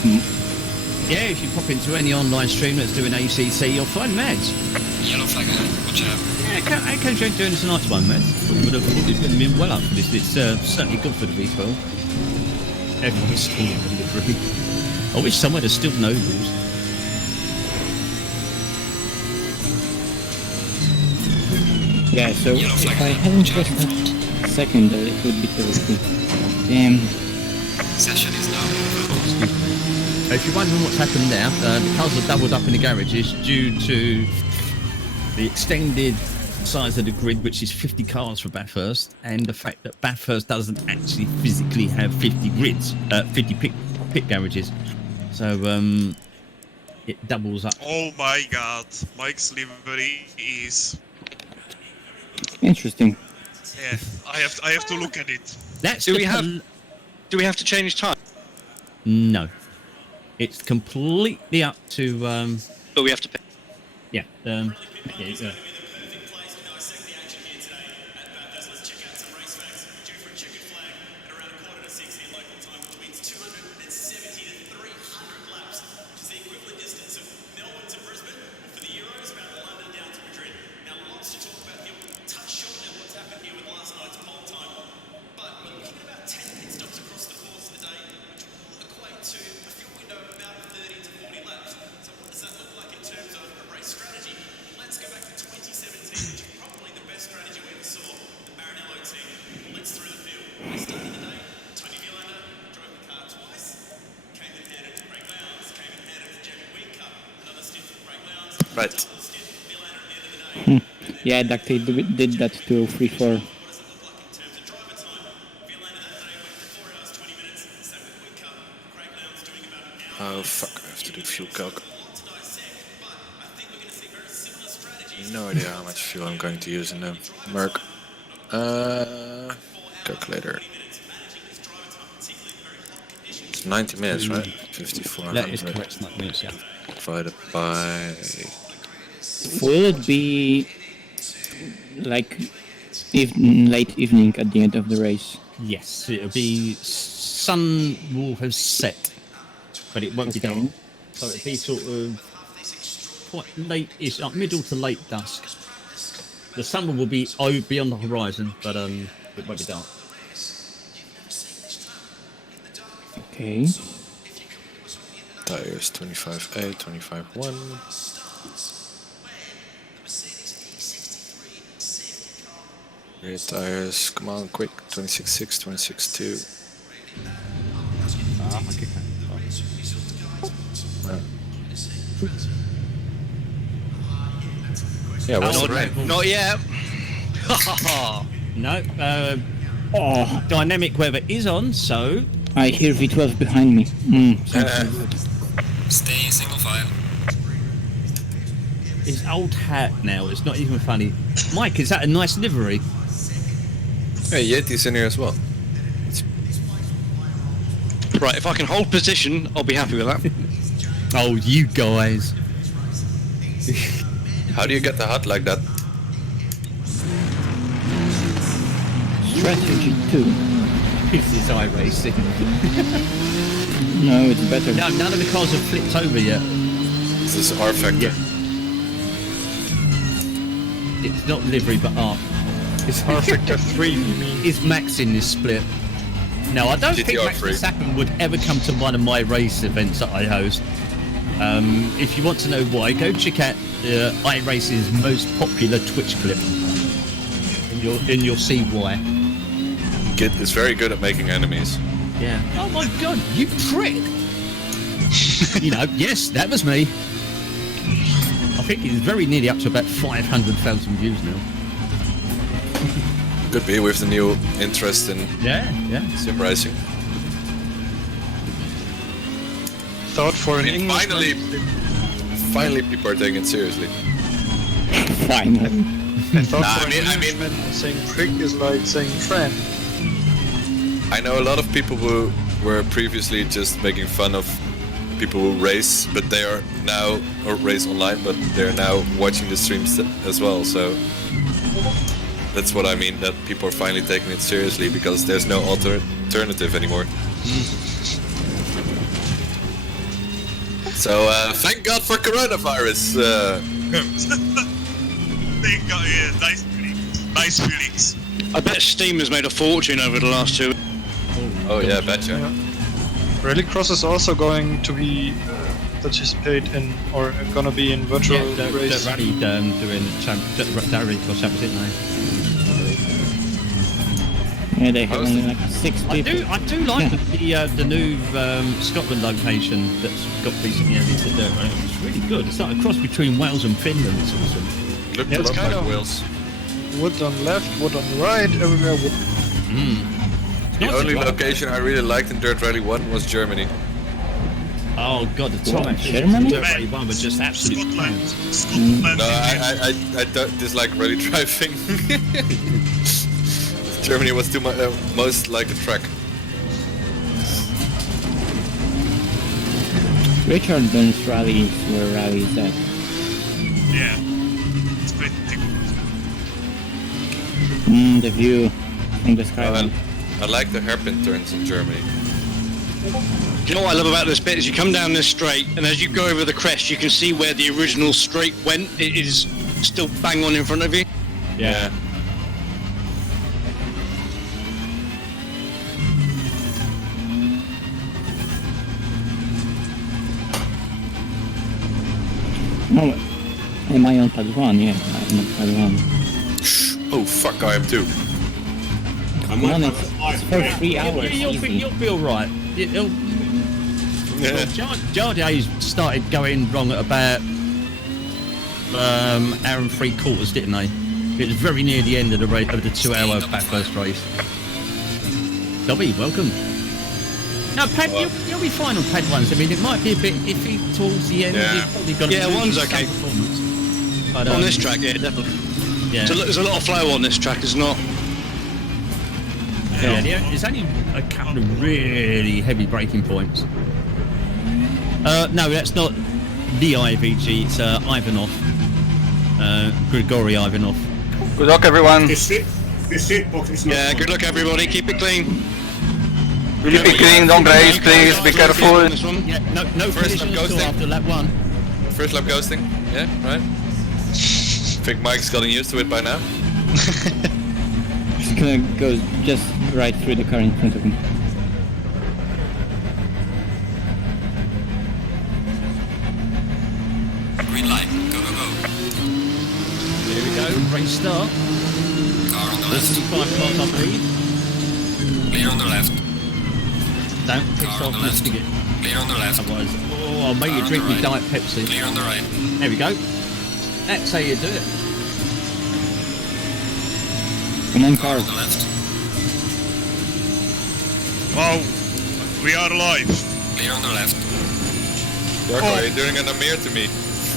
Yeah, if you pop into any online stream that's doing ACC, you'll find Mads. Yellow flag ahead. Watch out. Yeah, I can't join doing tonight's one, Mads. Would have been well up for this. It's certainly good for the V12. Everyone's still delivery. I wish someone had still no rules. Yeah, so if I hadn't just that second, it would be terrible. Damn. Session is now. If you're wondering what's happened now, the cars are doubled up in the garages due to the extended size of the grid, which is 50 cars for Bathurst, and the fact that Bathurst doesn't actually physically have 50 grids, 50 pit garages. So it doubles up. Oh my god, Mike's livery is... Interesting. Yeah, I have to look at it. That's Do we have to change time? No. It's completely up to... But we have to pay. Yeah. Yeah, Right. Yeah, Ducty did that too, 3-4. Oh fuck, I have to do fuel calc. No idea how much fuel I'm going to use in the Merc. Calculator. It's 90 minutes, right? 5400. that is correct, 90 minutes, yeah. Divided by... Will it be like late evening at the end of the race? Yes, it'll be... Sun will have set, but it won't be dark. So it'll be sort of quite late-ish, like middle to late dusk. The sun will be beyond the horizon, but it won't be dark. Okay. Tires 25A, 25-1. Rear tires, come on, quick, 26.6, 26.2. Yeah, what's the rank? Not yet. No, dynamic weather is on, so... I hear V12 behind me. Stay single file. His old hat now, it's not even funny. Mike, is that a nice livery? Hey, Yeti's in here as well. Right, if I can hold position, I'll be happy with that. Oh, you guys. How do you get the hut like that? Strategy 2. This is iRacing. No, it's better. No, none of the cars have flipped over yet. This is R Factor. Yeah. It's not livery, but art. It's R-Factor 3, you mean? Is Max in this split? No, I don't think GTR Max 3. Verstappen would ever come to one of my race events that I host. If you want to know why, go check out iRacing's most popular Twitch clip. And you'll see why. Git is very good at making enemies. Yeah. Oh my god, you prick! You know, yes, that was me. I think he's very nearly up to about 500,000 views now. Could be with the new interest in Yeah. sim racing. Thought for an Englishman. Finally people are taking it seriously. Finally. I thought for an Englishman saying prick is like saying friend. I know a lot of people who were previously just making fun of people who race, but they are now, or race online, but they're now watching the streams as well, so that's what I mean, that people are finally taking it seriously because there's no alternative anymore. So thank God for coronavirus. Thank God, yeah, nice feelings. I bet Steam has made a fortune over the last 2. Oh yeah, betcha. Yeah. Rallycross is also going to be participate in, or gonna be in virtual race. The Rally doing Rallycross champions, didn't they? Yeah, they have only like 6 people. I do like the new Scotland location that's got recently added to dirt. Right? It's really good. It's like a cross between Wales and Finland. It's awesome. Looked Yeah, a it's lot kind like of- Wales. Wood on left, wood on the right, everywhere wood. The only location I really liked in Dirt Rally 1 was Germany. Oh god, the What, top matches Germany? Dirt Rally 1 was just absolute Scotland. pounds. Scotland. No, I don't dislike rally driving. Germany was too most like a track. Richard's rallies were rallies that. Yeah, it's pretty good. The view from the skyline. I like the hairpin turns in Germany. Do you know what I love about this bit is you come down this straight, and as you go over the crest, you can see where the original straight went. It is still bang on in front of you. Yeah. No, am I on pad 1? Yeah, I'm on pad 1. Oh fuck, I am too. Come on, it's for 3 hours. You'll be alright. Jardier started going wrong at about hour and 3/4, didn't they? It was very near the end of the 2-hour back-first race. Dobby, welcome. No, pad, you'll be fine on pad 1s. I mean, it might be a bit iffy towards the end. Yeah. You've probably got One's okay. But, On this track, yeah, definitely. yeah. There's a lot of flow on this track, it's not. Yeah, there's only a couple of really heavy braking points. No, that's not the IVG, it's Ivanov. Grigory Ivanov. Good luck, everyone. This seat box is not Yeah, on. good luck everybody, keep it clean. Really be clean, don't race, please, be careful. Yeah, no First lap collisions until ghosting. after lap 1. First lap ghosting. Yeah, right. I think Mike's gotten used to it by now. He's gonna go just right through the car in front of him. Green light. Go, go, go. Here we go, race start. Car on the left. 5 o'clock, I believe. Clear on the left. Don't piss Car on off the the left. spigot. Clear on the left. Otherwise, I'll make you Car on drink the me right. Diet Pepsi. Clear on the right. There we go. That's how you do it. Come on, Car car. on the left. Wow, we are alive. Clear on the left. Darko, you're doing an Amir to me.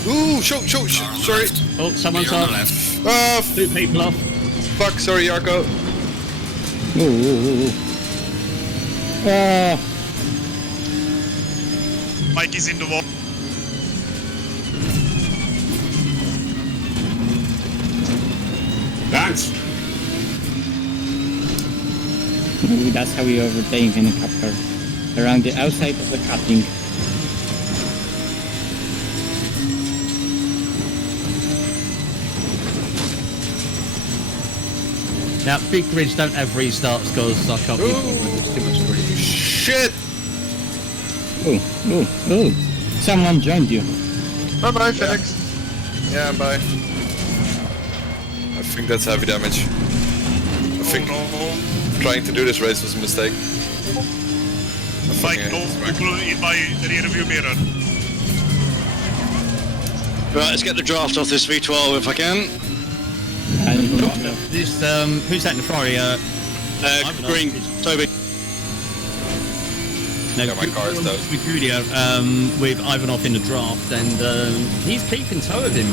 Ooh, show, Car on the sorry. left. Oh, someone's Clear on the off. left. Ah, 2 people off. fuck, sorry, Jarko. Ooh. Mike is in the wall. Thanks. Ooh, that's how we overtake in a cup car. Around the outside of the cutting. Now, big grids don't have restarts because I can't be bothered. It's too much grid. Shit! Ooh. Someone joined you. Bye bye, Felix. Yeah, bye. I think that's heavy damage. I think trying to do this race was a mistake. Mike, no people in my rear view mirror. Right, let's get the draft off this V12 if I can. This, who's that in the Ferrari? Green, Toby. No, Yeah, my car is toast. with Julia, with Ivanov in the draft, and he's keeping toe of him.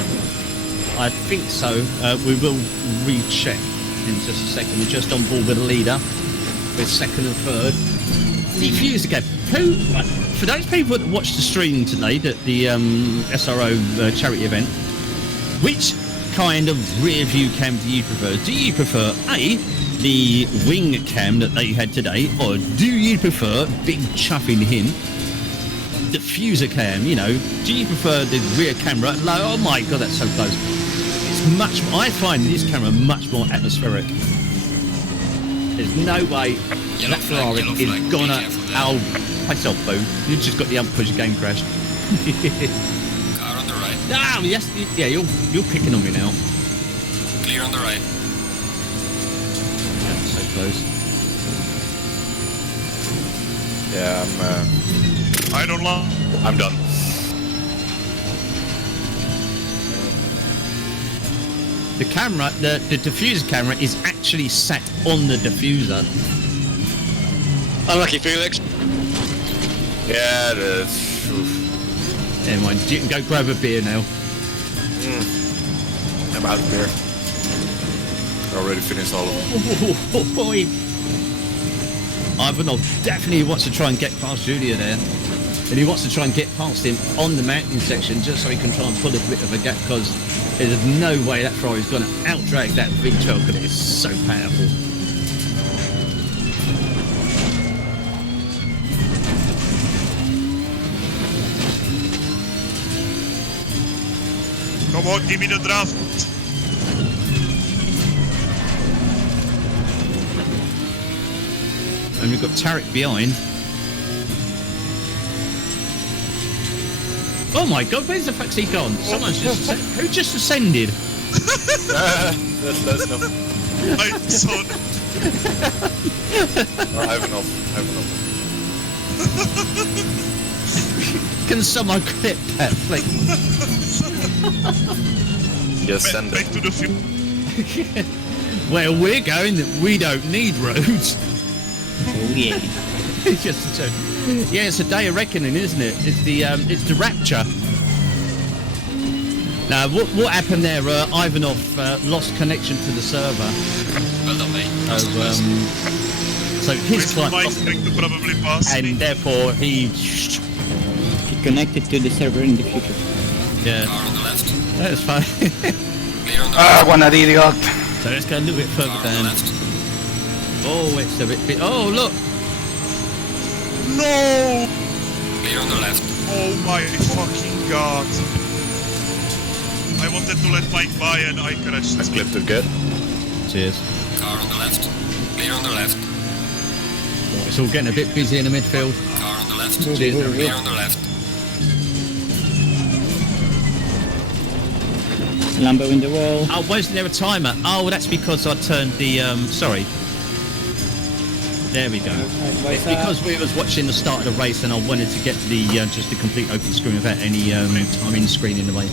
I think so. We will recheck in just a second. We're just on board with the leader, with second and third. Defuse again. For those people that watched the stream today, the SRO charity event, which kind of rear view cam do you prefer? Do you prefer A, the wing cam that they had today, or do you prefer big chuffing him diffuser cam? You know, do you prefer the rear camera? Like, oh my god, that's so close. It's much. I find this camera much more atmospheric. There's no way that Ferrari is gonna out piss off, boo. You've just got the push game crash. Car on the right. Ah, yes, yeah, you're picking on me now. Clear on the right. That's so close. Yeah, I don't know. I'm done. The camera, the diffuser camera is actually sat on the diffuser. Unlucky Felix. Yeah, that's. Never mind, you can go grab a beer now. I'm out of beer. I already finished all of them. Oh, boy. Ivanov definitely wants to try and get past Julia there. and he wants to try and get past him on the mountain section just so he can try and pull a bit of a gap, because there's no way that Ferrari's going to out-drag that V12 because it is so powerful. Come on, give me the draft. And we've got Tarek behind. Oh my god, where's the fuck's he gone? Someone's just who just ascended? That's enough. My son. I have enough. Can someone clip that, please? Yes, send Back it. to the field. Where we're going, we don't need roads. Oh yeah. It's just yeah, it's a day of reckoning, isn't it? It's the rapture. Now, what happened there? Ivanov lost connection to the server. Well done, mate. So his client lost Going to probably pass me. and therefore he Connected to the server in the future. yeah. Car on the left. That's fine. Clear on the Ah, what an idiot. So let's go a little bit further car on the down. left. Oh, it's a bit. Oh, look. No! Clear on the left. Oh my fucking god. I wanted to let Mike by and I crashed. I clipped it good. Cheers. Car on the left. Clear on the left. It's all getting a bit busy in the midfield. Car on the left. Cheers. Clear on the left. Lambo in the wall. Oh, why isn't there a timer? Oh, well, that's because I turned the sorry. There we go. It's because we was watching the start of the race and I wanted to get the just a complete open screen without any timing screen in the way.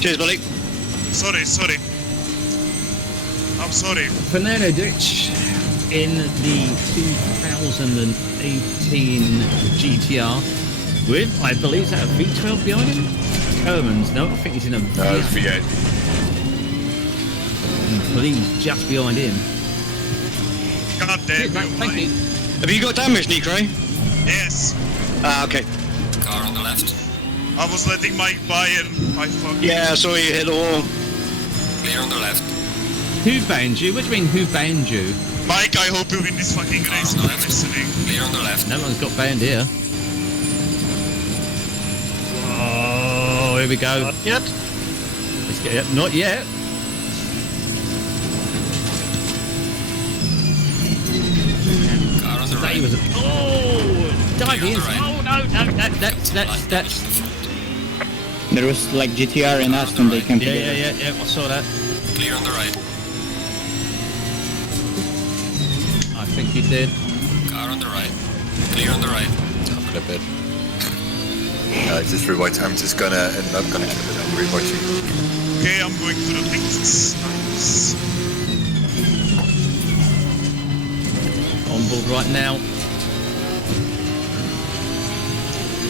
Cheers, buddy. Sorry. I'm sorry. Fernando Ditch in the 2018 GTR with, I believe, is that a V12 behind him? Herman's, no, I think he's in a No, it's V8. I believe he's just behind him. God damn you, Thank you. Have you got damage, Nikro? Yes. Okay. Car on the left. I was letting Mike by and I fucking... Yeah, I saw you hit the wall. Clear on the left. Who banned you? What do you mean, who banned you? Mike, I hope you win this fucking race if you're listening. Clear on the left. No one's got banned here. Oh, here we go. Not yet. Let's get it. Not yet. Car on the That right. was a... Oh, dive in. Right. Oh, no, that's... There was like GTR and Aston, they came together. Yeah, I saw that. Clear on the right. I think you did. Car on the right. Clear on the right. I'll clip it. Yeah, just rewatch. I'm just gonna not gonna clip it. I'm rewatching. Okay, I'm going to the pits. Nice. On board right now.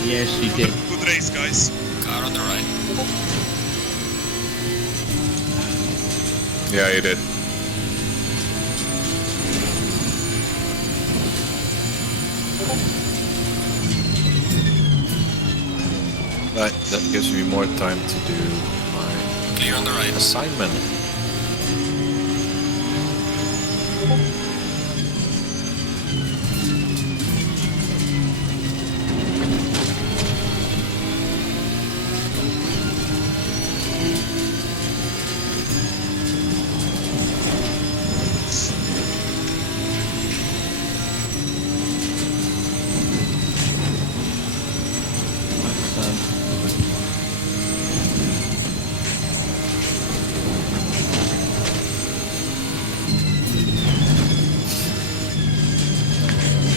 Yes, you did. Good race, guys. Car on the right. Yeah, you did. Right, that gives me more time to do my Clear on the right. assignment.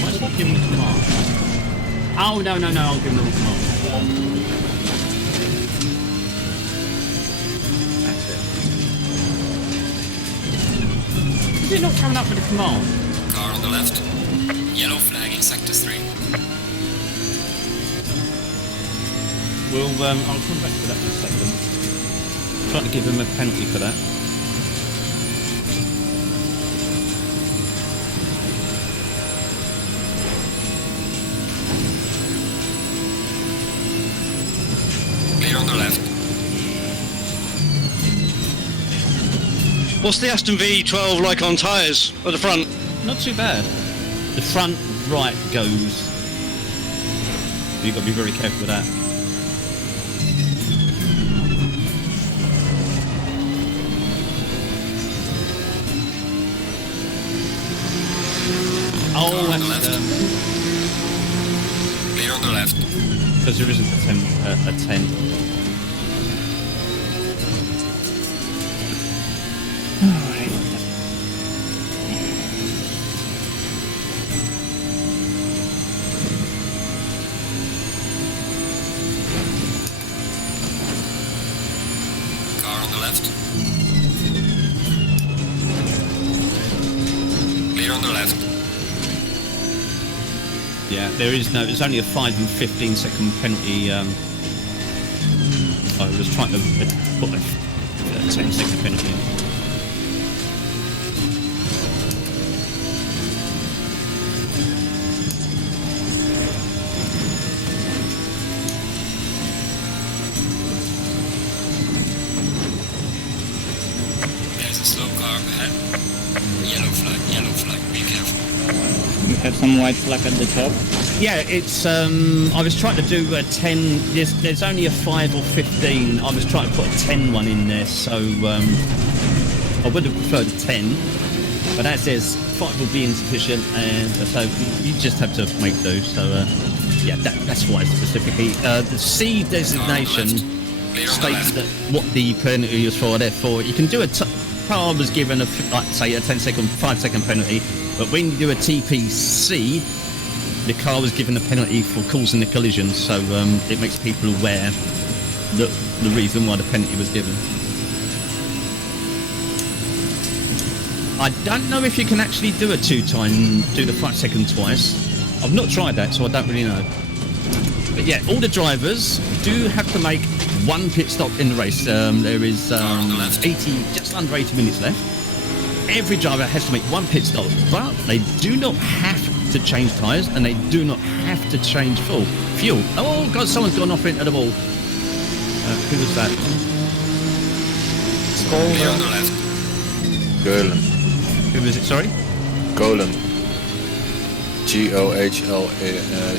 Why is he giving the command? Oh, no, I'll give him the command. That's it. Is it not coming up with a command? Car on the left. Yellow flag in sector 3. Well, I'll come back to that in a second. I'm trying to give him a penalty for that. What's the Aston V12 like on tyres at the front? Not too bad. The front right goes. You've got to be very careful with that. Oh, Car on the that's left. Clear on the left. because there isn't a 10. Car on the left. Clear on the left. Yeah, there's only a 5 and 15 second penalty. I was trying to put a 10 second penalty in. There's a slow car ahead. Yellow flag, be careful. We have some white flag at the top. Yeah, it's I was trying to do a 10. There's only a 5 or 15. I was trying to put a 10 one in there, so I would have preferred a 10, but as there's 5 will be insufficient, and so you just have to make those. So yeah, that's why specifically the C designation states that what the penalty is for. Therefore, you can do a car was given a like say a 5-second penalty, but when you do a TPC, the car was given a penalty for causing the collision. So it makes people aware that the reason why the penalty was given. I don't know if you can actually do a do the 5 second twice. I've not tried that, so I don't really know. But yeah, all the drivers do have to make one pit stop in the race. There is just under 80 minutes left. Every driver has to make one pit stop, but they do not have to change tyres, and they do not have to change fuel. Oh God, someone's gone off into the wall. Who was that? Clear on the left. Golan. Who was it, sorry? Golan. GOHL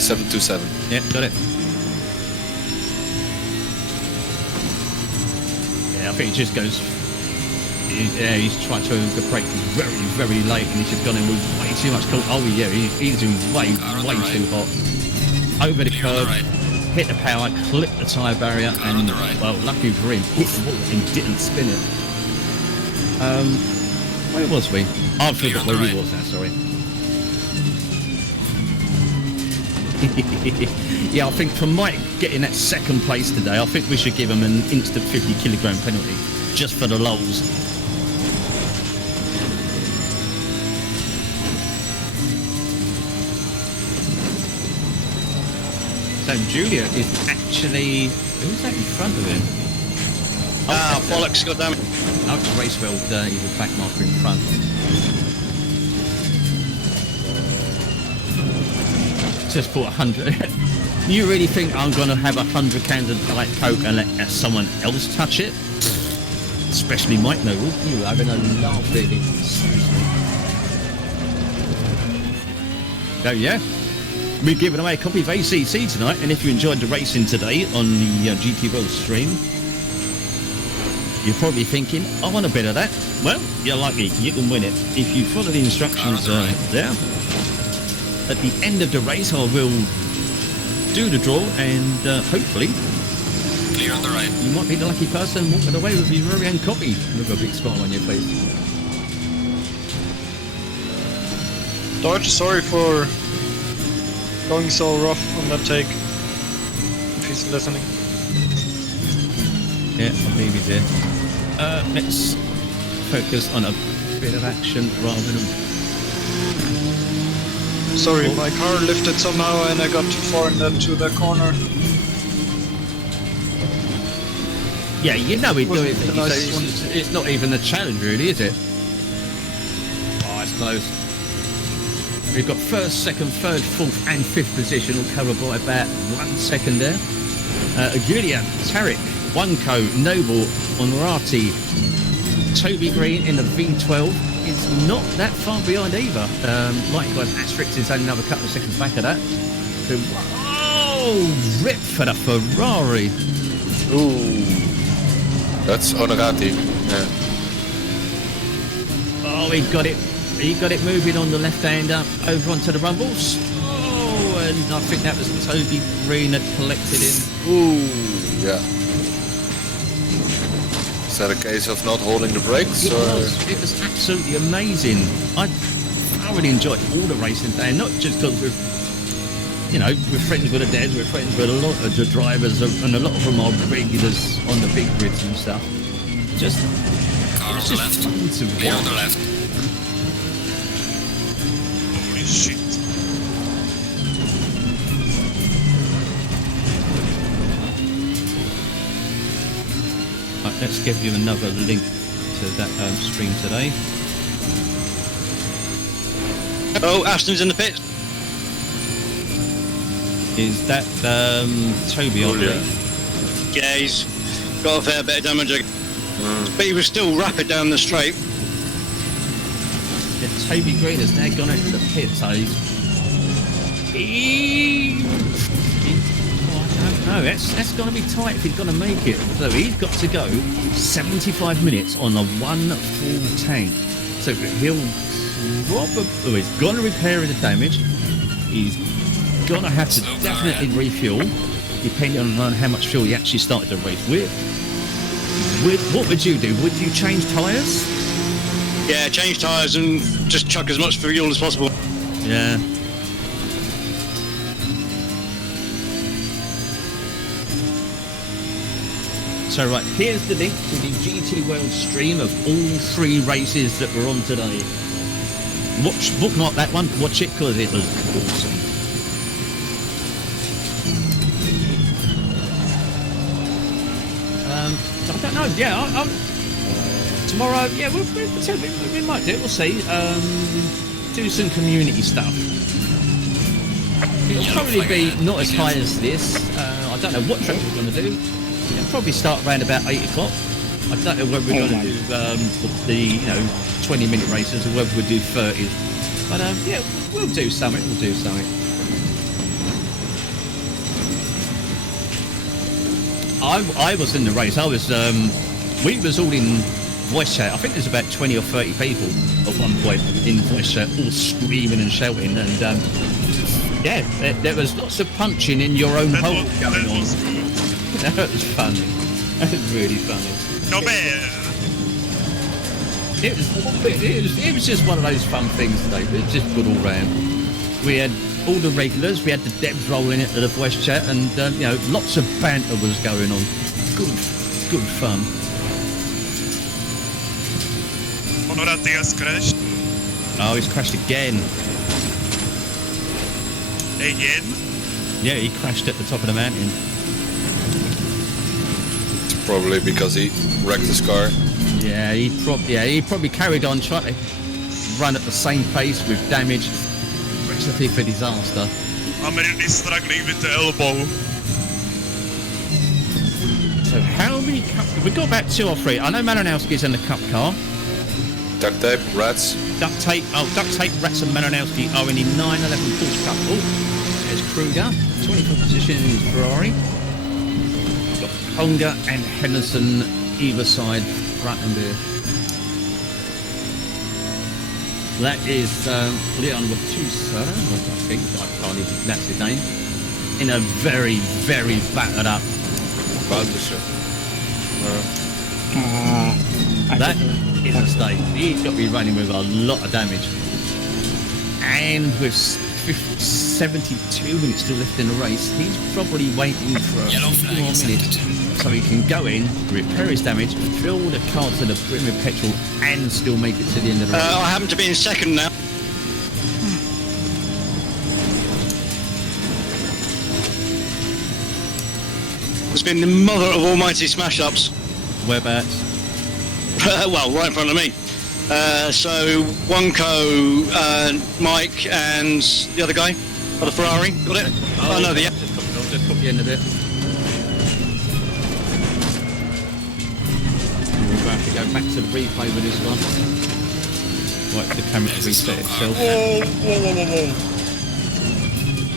727. Yeah, got it. Yeah, I think it just goes. Yeah, he's trying to brake very, very late, and he's just gone in with way too much cold. Oh yeah, he's doing way too hot. Over the curb, hit the power, clipped the tyre barrier, and well, lucky for him, hit the wall and didn't spin it. Where was we? I forgot where he was now. Sorry. Yeah, I think for Mike getting that second place today, I think we should give him an instant 50 kilogram penalty just for the lulz. So Julia is actually... Who's that in front of him? Bollocks, goddammit. Oh, it's Racewell, he's a back marker in front. Just put 100. You really think I'm going to have 100 cans of Diet Coke and let someone else touch it? Especially Mike Noble. You having a laugh at it. Oh yeah. We're giving away a copy of ACC tonight, and if you enjoyed the racing today on the GT World stream, you're probably thinking, I want a bit of that. Well, you're lucky, you can win it. If you follow the instructions there, at the end of the race I will do the draw, and hopefully Clear on the right. you might be the lucky person walking away with your very own copy with a big smile on your face. Dodge, sorry for going so rough on that take. If he's listening. Yeah, I believe he's here. Let's focus on a bit of action rather than... Sorry, my car lifted somehow and I got too far into the corner. Yeah, you know we do it. Wasn't the nicest one. It's not even a challenge, really, is it? Oh, it's close. We've got first, second, third, fourth, and fifth position, all covered by about 1 second there. Agulia, Tarek, Wanko, Noble, Honorati, Toby Green in the V12 is not that far behind either. Likewise, Asterix is only another couple of seconds back of that. So, oh, rip for the Ferrari. Ooh, that's Onorati. Yeah. Oh, he got it. He got it moving on the left-hander over onto the rumbles. Oh, and I think that was Toby Green that collected him. Ooh, yeah. Is that a case of not holding the brakes? It was absolutely amazing. I thoroughly enjoyed all the racing today, not just because we're friends with the dads, we're friends with a lot of the drivers, and a lot of them are regulars on the big grids and stuff. Just Car on the left. fun to Clear on watch. the left. Holy shit. Right, let's give you another link to that stream today. Oh, Aston's in the pits. Is that Toby on there? Yeah, he's got a fair bit of damage. But he was still rapid down the straight. Yeah, Toby Green has now gone into the pit, so I don't know. That's going to be tight if he's going to make it. So he's got to go 75 minutes on a one full tank. So he'll he's going to repair the damage. He's going to have to definitely refuel, depending on how much fuel he actually started the race with. What would you do? Would you change tyres? Yeah, change tyres and just chuck as much fuel as possible. Yeah. So right, here's the link to the GT World stream of all 3 races that were on today. Bookmark that one, watch it because it was awesome. I don't know. Yeah, tomorrow. Yeah, we might do it. We'll see. Do some community stuff. It'll probably be not as high as this. I don't know what track we're going to do. It'll probably start around about 8 o'clock. I don't know whether we're going to do the 20-minute races or whether we'll do 30. But yeah, we'll do something. I was in the race. We was all in voice chat. I think there's about 20 or 30 people at one point in voice chat, all screaming and shouting. And yeah, there was lots of punching in your own hole going on. That was funny. That was really funny. No man. It was just one of those fun things today. It was just good all round. We had all the regulars, we had the devs rolling into the voice chat, and lots of banter was going on. Good fun. Onorati has crashed. Oh, he's crashed again. Again? Yeah, he crashed at the top of the mountain. Probably because he wrecked his car. Yeah, he probably carried on trying to run at the same pace with damage. Recipe for disaster. I'm really struggling with the elbow. So how many cup... We've got about 2 or 3. I know Malinowski's in the cup car. Duct tape, rats. Duct tape, rats and Malinowski are in the 911 Porsche Cup. Oh, there's Kruger. 24th position in his Ferrari. Got Honga and Henderson either side, front and rear. That is Leon Watusa, I think. I can't even pronounce his name. In a very, very battered up. That is a state. He's got to be running with a lot of damage. And with 72 minutes still left in the race, he's probably waiting for a few more minutes so he can go in, repair his damage, fill the car to the brim with petrol, and still make it to the end of the race. I happen to be in second now. It's been the mother of almighty smash-ups. Whereabouts? Well, right in front of me. So, Wonko, Mike, and the other guy, or the Ferrari, got it? Oh no, the... Just copy the end of it. I have to go back to the replay with this one. Right, the camera to reset itself. Whoa.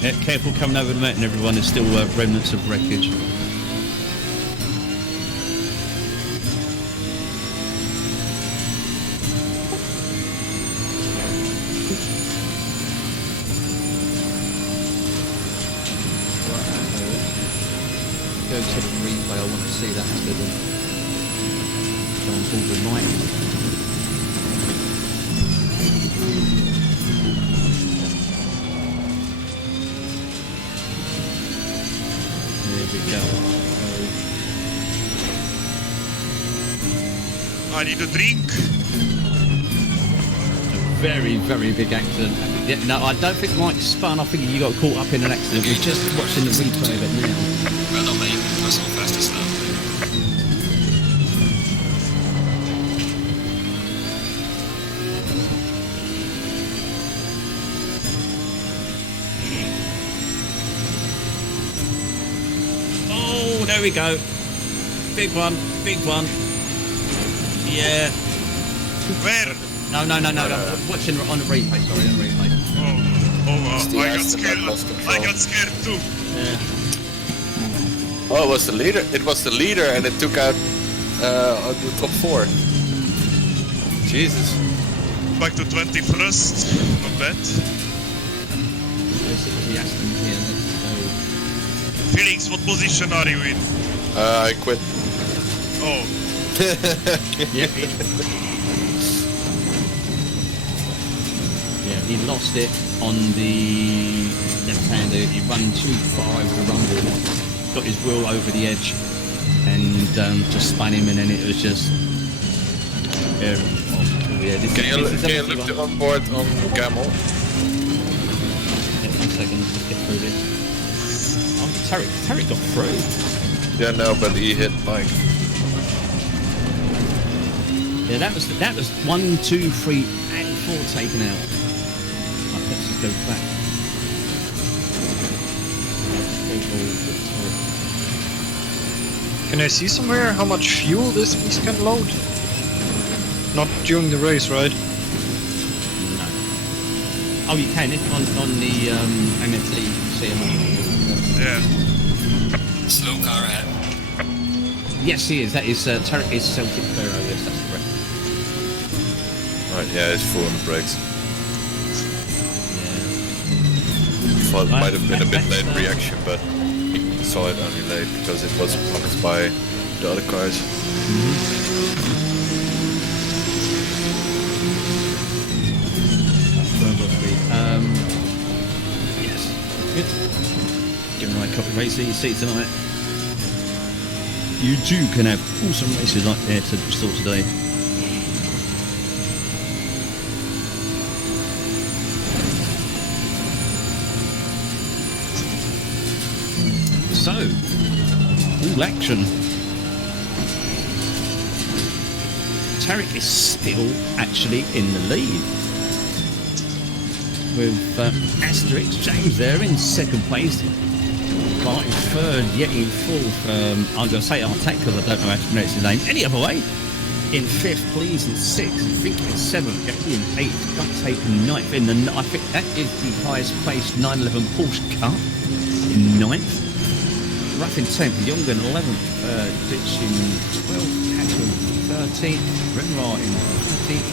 Yeah, careful coming over the mountain, everyone. There's still remnants of wreckage. Go to the replay. I want to see that accident. John pulled the mic. There we go. I need a drink. A very, very big accident. Yeah, no, I don't think Mike spun. I think you got caught up in an accident. We're just watching the replay of it now. Well, not me. Personal fastest now. Oh, there we go. Big one, big one. Yeah. Where? No. Watching on the replay, sorry, on the replay. I got scared too. Yeah. Oh, it was the leader. It was the leader, and it took out the top 4. Jesus. Back to 21st. Not bad. Felix, what position are you in? I quit. Oh. Yeah, he lost it on the left-hander. He ran too far over the rumble, got his wheel over the edge, and just spun him, and then it was just... yeah, Can you look on board on Camel? Yeah, 1 second, let's just get through this. Oh, Tarek got through. Yeah, no, but he hit Mike. Yeah, that was 1, 2, 3, and 4 taken out. Right, let's just go back. Can I see somewhere how much fuel this beast can load? Not during the race, right? No. Oh, you can on the MFT. You can see how much. Yeah. Slow car ahead. Yes, he is. That is Tarek is Celtic Pharaoh. Yes, that's correct. Right, yeah, it's full on the brakes. Yeah. Thought it might have been a bit late reaction, but he saw it only late because it was blocked by the other cars. Yes. Good. Give him the right copy racer. You see tonight. You too can have awesome races like there to restore today. So, all action. Tarek is still actually in the lead. With Asterix James there in 2nd place. Martin 3rd, yet in 4th. I'm going to say Artek because I don't know how to pronounce his name any other way. In 5th, please, in 6th, Vicky in 7th, Jackie in 8th, Ducktape in 9th. I think that is the highest placed 911 Porsche car in 9th. Ruff in 10th, Young in 11th, Ditch in 12th, Hatchel in 13th, Renrar in 13th,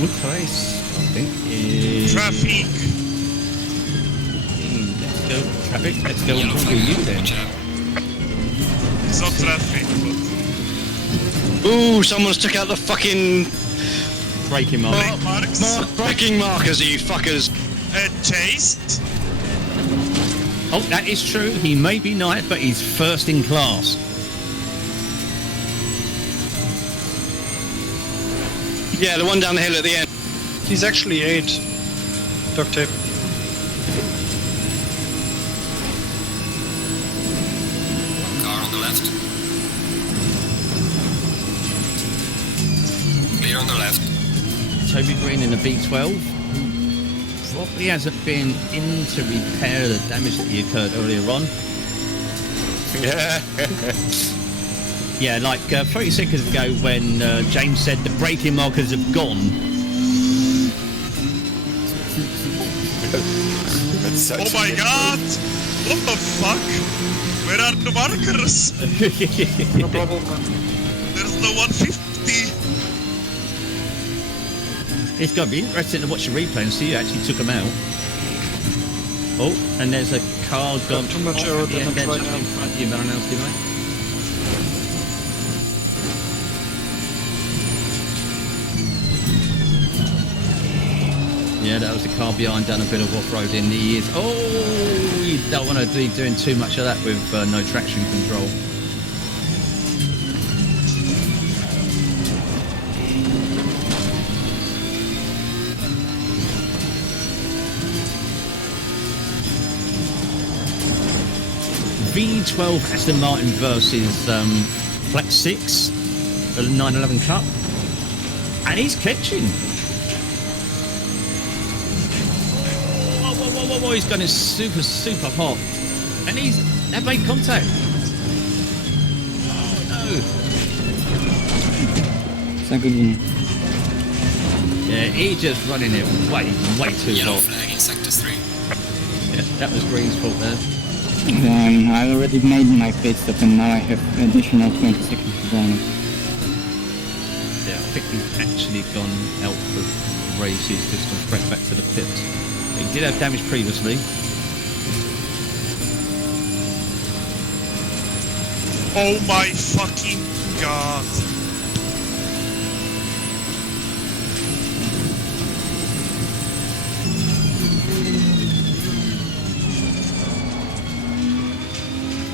Woodface, I think, is... Traffic! Let's go, traffic, let's go and talk to you then. It's not traffic, but... Ooh, someone's took out the fucking... Braking mark. Braking markers, you fuckers. Chased? Oh, that is true. He may be ninth, but he's 1st in class. Yeah, the one down the hill at the end. He's actually 8. Duct tape. Car on the left. Clear on the left. Toby Green in the B12. Probably hasn't been in to repair the damage that he occurred earlier on. Yeah. Yeah, like 30 seconds ago when James said the braking markers have gone. Oh my god! What the fuck? Where are the markers? No problem, man. There's no 150. It's going to be interesting to watch the replay and see who actually took them out. Oh, and there's a car gone too much aerodynamics right now. In front of you, Maranowski, mate. Yeah, that was the car behind, done a bit of off-roading. He is... Oh, you don't want to be doing too much of that with no traction control. V12 Aston Martin versus Flex 6, the 911 Cup. And he's catching. Whoa, he's going super hot. And he's made contact. Oh no. It's a good one. Yeah, he's just running it way too Yellow hot. flag in sector 3. Yeah, that was Green's fault there. I already made my pit stop and now I have additional 20 seconds to go. Yeah, I think he's actually gone out for races, just gone straight back to the pit. He did have damage previously. Oh my fucking god.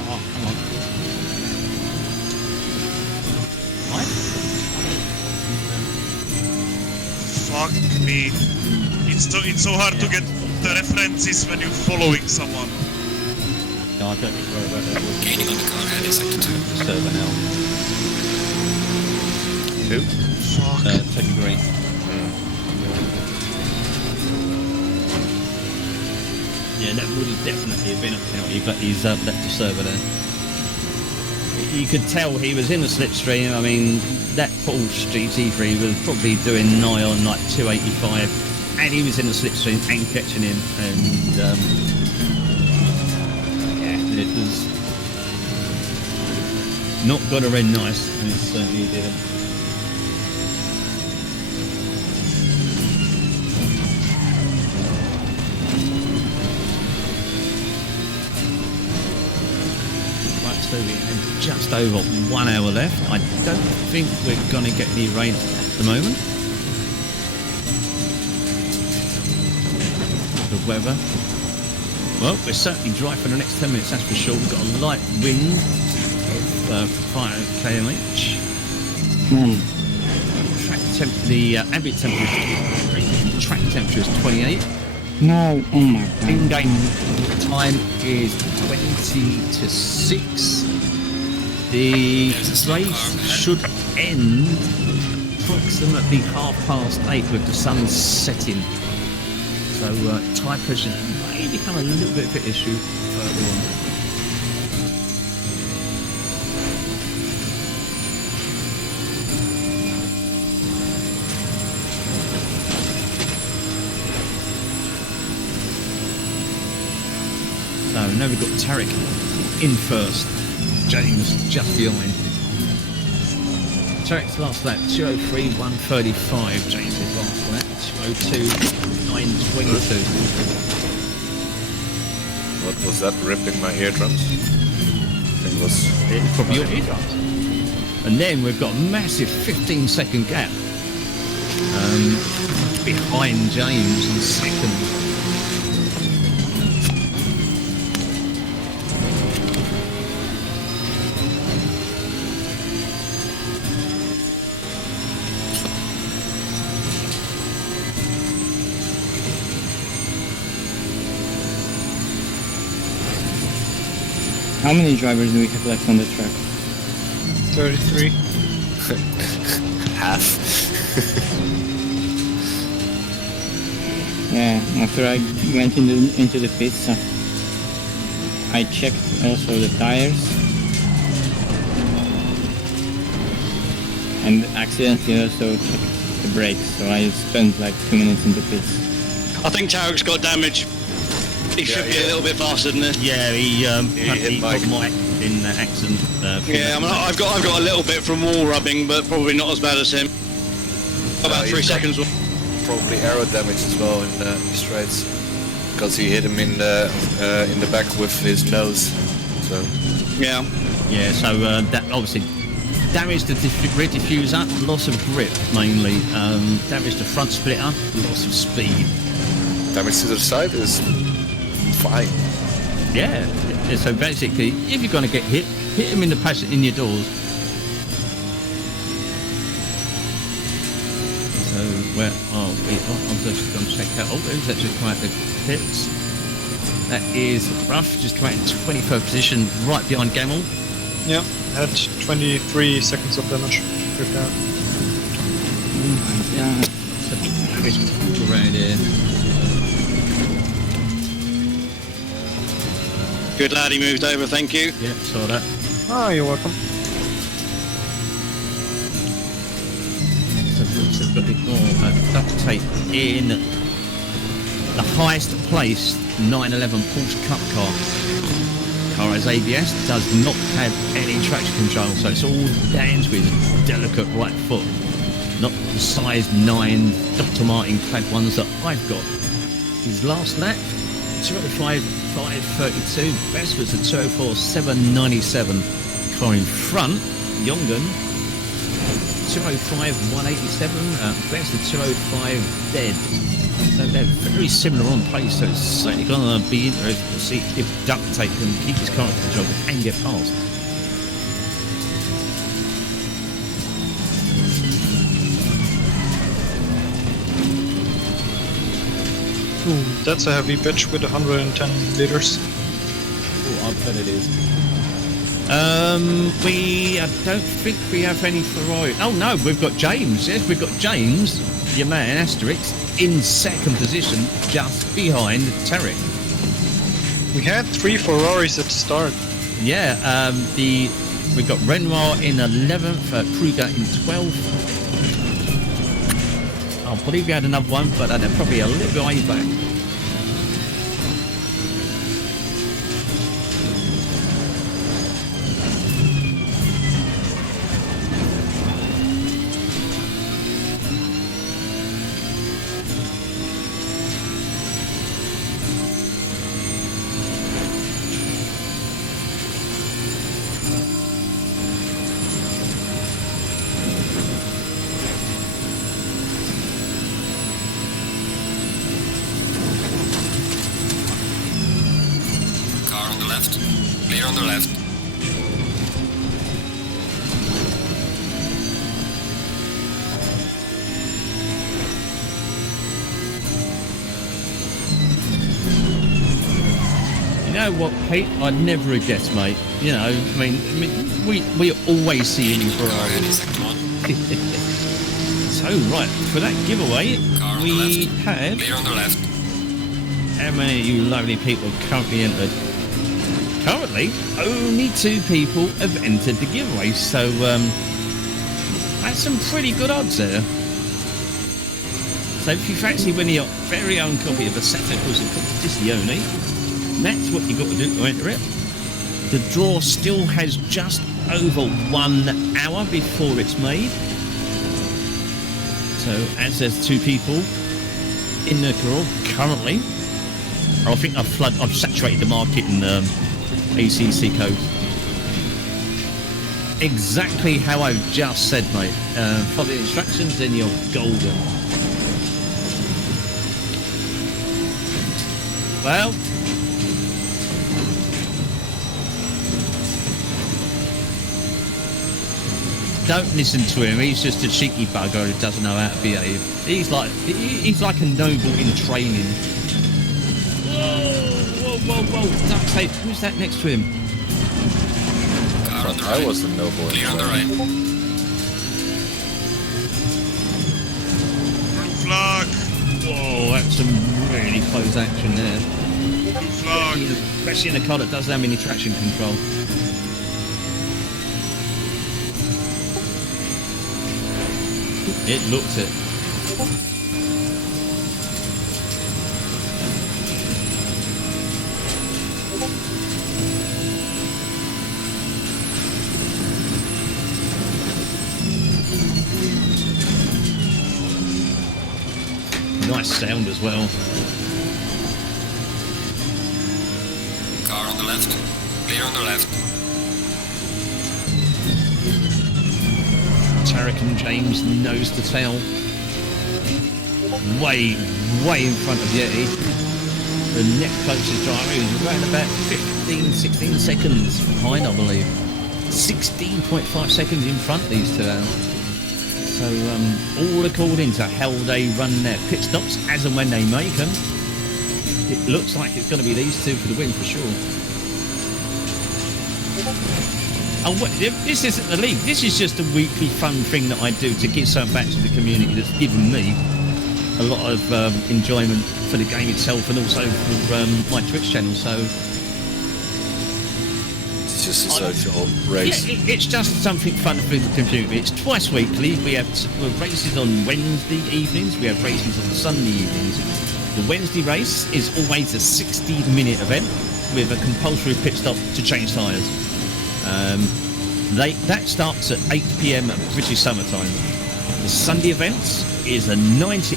Oh, come on. What? Fuck me. It's so hard to get the references when you're following someone. No, I don't need to worry about that. Gaining on the car ahead in sector 2. Server now. Who? Fuck. Second green. Yeah, that would have definitely been a penalty, but he's left the server there. You could tell he was in the slipstream. I mean, that Porsche GT3 was probably doing nigh on like 285, and he was in the slipstream and catching him, and yeah, it was not going to end nice, and it certainly didn't. So we have just over 1 hour left. I don't think we're going to get any rain at the moment. The weather. Well, we're certainly dry for the next 10 minutes, that's for sure. We've got a light wind of 5 km/h. The ambient temperature is track temperature is 28. No, oh my god. In-game time is 20 to 6. The race should end approximately 8:30 with the sun setting. So tyre pressure may become a little bit of an issue further on. So now we've got Tarek in first, James just behind. Tarek's last lap 2:03, 1:35. James's last lap 2:02, 9:22. What was that ripping my eardrums? I think it was probably your eardrums. And then we've got a massive 15-second gap behind James in second. How many drivers do we have left on the track? 33. Half. Yeah, after I went into the pits, I checked also the tires. and accidentally also checked the brakes, so I spent like 2 minutes in the pits. I think Tarek's got damage. He should be a little bit faster than this. Yeah, he got Mike in the accident. Yeah, I mean, I've got a little bit from wall rubbing, but probably not as bad as him. About 3 seconds. Probably arrow damage as well in the straights, because he hit him in the back with his nose. So yeah. So that obviously damage to rear diffuser, loss of grip mainly, damage to front splitter, loss of speed. Damage to the side is fine. Yeah. So basically, if you're going to get hit him in the passenger in your doors. So where are we? I'm just going to check out. Oh, there's actually quite the pits. That is rough. Just come out in 23rd position, right behind Gamel. Yeah, had 23 seconds of damage. Oh my god. Around here. Good lad, he moved over, thank you. Yeah, saw that. Ah, you're welcome. So a bit more duct tape in the highest placed 911 Porsche Cup car. Car has ABS, does not have any traction control, so it's all down to his delicate right foot. Not the size 9 Dr. Martin clad ones that I've got. His last lap, 205.532, best was a 204.797. Car in front, Jongen, 205.187, best of 205 dead. So they're very similar on pace, so it's certainly going to be interesting to see if duct tape can keep his car in control and get past. Ooh, that's a heavy bitch with 110 liters. Oh, I bet it is. I don't think we have any Ferrari. Oh no, we've got James. Yes, we've got James, your man, Asterix, in second position, just behind Tarek. We had 3 Ferraris at the start. Yeah, we've got Renoir in 11th, Kruger in 12th. I believe we had another one, but they're probably a little bit way back. Clear on the left. You know what, Pete? I'd never have guessed, mate. You know, I mean, we always see him in Ferrari. So, right, for that giveaway, we had... Clear on the left. How many of you lovely people currently entered? Currently, only 2 people have entered the giveaway, so that's some pretty good odds there. So if you fancy winning your very own copy of Assetto Corsa Competizione, that's what you've got to do to enter it. The draw still has just over 1 hour before it's made. So as there's 2 people in the draw currently, I think I've saturated the market in ACC code. Exactly how I've just said, mate. Follow the instructions and you're golden. Well, don't listen to him. He's just a cheeky bugger who doesn't know how to behave. He's like a noble in training. Whoa, duct tape. Who's that next to him? Car on the right. I was the noble. Clear on the right. Blue flag! Whoa, that's some really close action there. Blue flag! Especially in a car that doesn't have any traction control. It looked it. Nice sound as well. Car on the left. Clear on the left. Tarek and James nose to tail. Way in front of Yeti. The next closest driver is around about 16 seconds behind, I believe. 16.5 seconds in front, these two are. So, all according to how they run their pit stops as and when they make them. It looks like it's going to be these two for the win for sure. Oh, this isn't the league. This is just a weekly fun thing that I do to give something back to the community that's given me a lot of enjoyment for the game itself and also for my Twitch channel. So it's just a social race. Yeah, it's just something fun for the community. It's twice weekly. We have races on Wednesday evenings. We have races on Sunday evenings. The Wednesday race is always a 60-minute event with a compulsory pit stop to change tyres. That starts at 8 PM British summertime. The Sunday events is a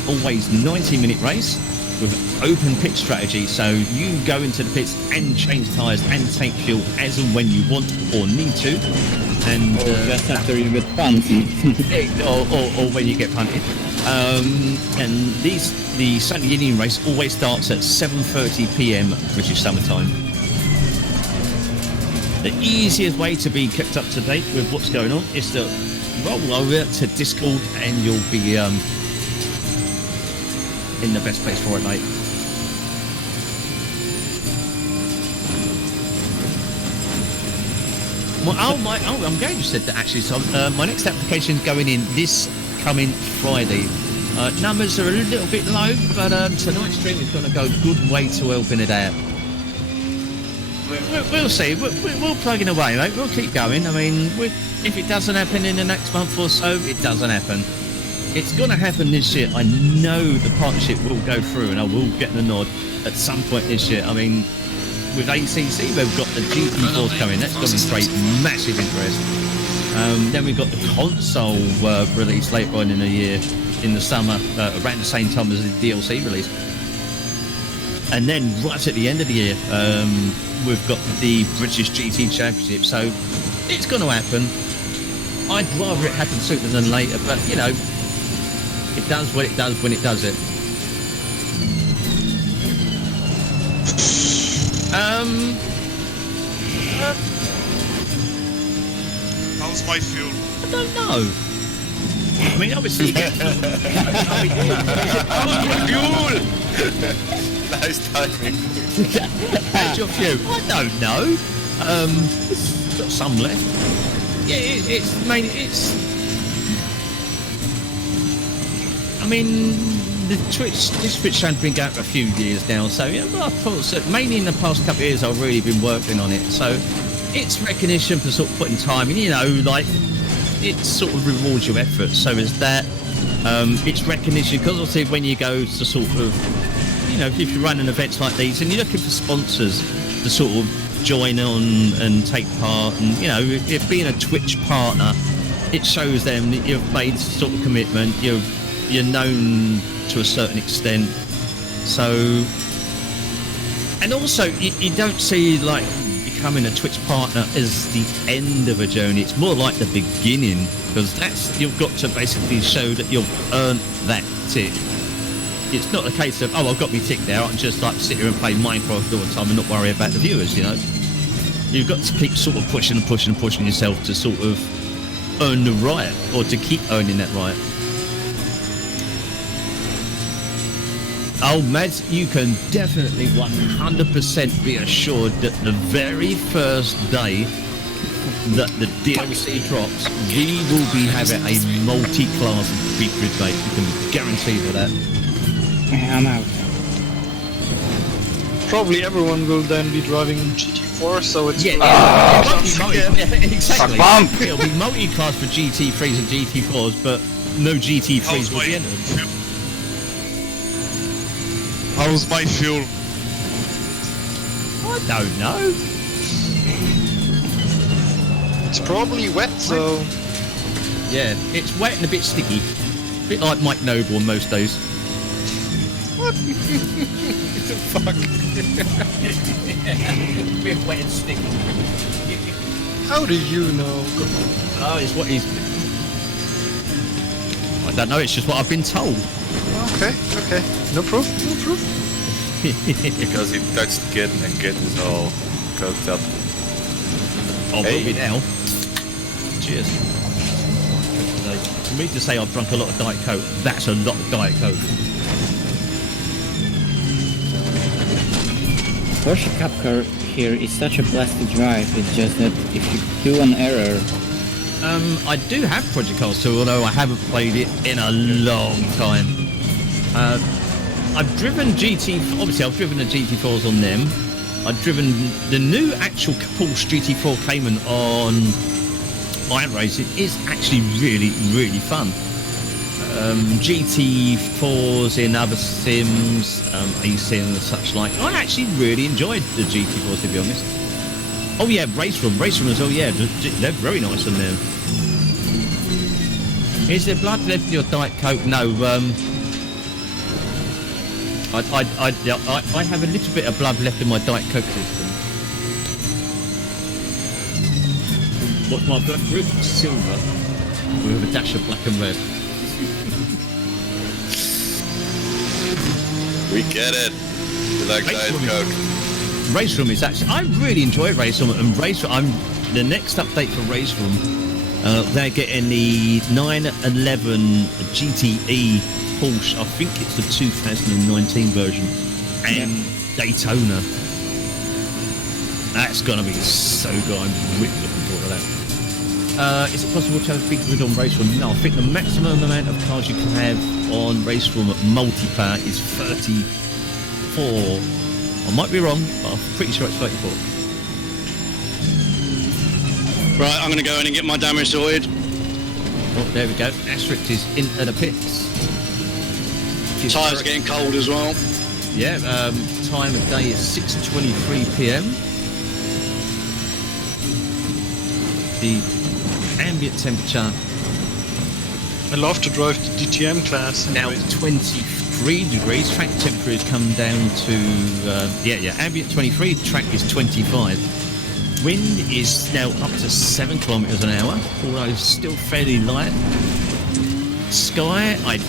always 90-minute race with open pit strategy, so you go into the pits and change tyres and take fuel as and when you want or need to, and just after you get punted, or when you get punted. And the Sunday evening race always starts at 7:30 PM British summertime. The easiest way to be kept up to date with what's going on is to roll over to Discord, and you'll be in the best place for it, mate. Well, I'm glad you said that actually, Tom. My next application's going in this coming Friday. Numbers are a little bit low, but tonight's stream is going to go a good way to helping it out. We'll see. We'll plug in away, mate. We'll keep going. I mean, if it doesn't happen in the next month or so, it doesn't happen. It's going to happen this year. I know the partnership will go through, and I will get the nod at some point this year. I mean, with ACC, we've got the GT4s coming. That's going to create massive interest. Then we've got the console release later on in the year, in the summer, around the same time as the DLC release. And then right at the end of the year, we've got the British GT Championship. So it's going to happen. I'd rather it happen sooner than later, but you know, it does what it does when it does it. How's my fuel? I don't know. I mean, obviously. How's my fuel? Nice timing. How's your fuel? I don't know. Got some left. Yeah, it's mainly I mean, this Twitch channel's been going for a few years now, so yeah, I thought so, mainly in the past couple of years I've really been working on it. So it's recognition for sort of putting time in, you know, like it sort of rewards your effort. So is that. It's recognition because obviously when you go to sort of, you know, if you're running events like these and you're looking for sponsors to sort of join on and take part, and you know, if being a Twitch partner, it shows them that you've made sort of commitment, you're known to a certain extent. So, and also you don't see like becoming a Twitch partner as the end of a journey. It's more like the beginning, because that's, you've got to basically show that you've earned that tick. It's not a case of, oh, I've got me tick there, I can just like sit here and play Minecraft all the time and not worry about the viewers, you know. You've got to keep sort of pushing yourself to sort of earn the right, or to keep earning that right. Oh, Mads, you can definitely 100% be assured that the very first day that the DLC drops, we will be having a multi-class BigGrid mate. You can be guaranteed of that. I'm out. Probably everyone will then be driving GT4, so it's... Exactly. It'll be multi-class for GT3s and GT4s, but no GT3s will be entered. How's my fuel? I don't know. It's probably wet, so... Yeah, it's wet and a bit sticky. A bit like Mike Noble on most days. What? the fuck? A bit wet and sticky. How do you know? Oh, it's what he's... I don't know, it's just what I've been told. Okay. No proof. Because he touched Git and Git is all coked up. Oh, will be now. Cheers. For me to say I've drunk a lot of Diet Coke, that's a lot of Diet Coke. Porsche Cup Car here is such a blast to drive. It's just that if you do an error... I do have Project Cars 2, although I haven't played it in a long time. I've driven obviously I've driven the GT4s on them. I've driven the new actual Porsche GT4 Cayman on iRacing. Is actually really, really fun. GT4s in other sims, A-Sim and such like. I actually really enjoyed the GT4s, to be honest. Oh yeah, Race Room as well, yeah, they're very nice on there. Is there blood left in your Diet Coke? No, I have a little bit of blood left in my Diet Coke system. What's my blood group? Silver, with a dash of black and red. We get it. You like Diet Coke. Race Room is actually... I really enjoy Race Room, and the next update for Race Room, they're getting the 911 GTE Porsche. I think it's the 2019 version, and Daytona. That's gonna be so good. I'm really looking forward to that. Is it possible to have a BigGrid on Race Room? No, I think the maximum amount of cars you can have on Race Room multiplayer is 34. I might be wrong, but I'm pretty sure it's 34. Right, I'm going to go in and get my damage sorted. Oh, there we go. Asterisk is into the pits. Tyres are getting cold as well. Yeah, time of day is 6:23 p.m. The ambient temperature... I love to drive the DTM class. Now 23 degrees. Track temperature has come down to... ambient 23, track is 25. Wind is now up to 7 kilometers an hour, although it's still fairly light. Sky, hang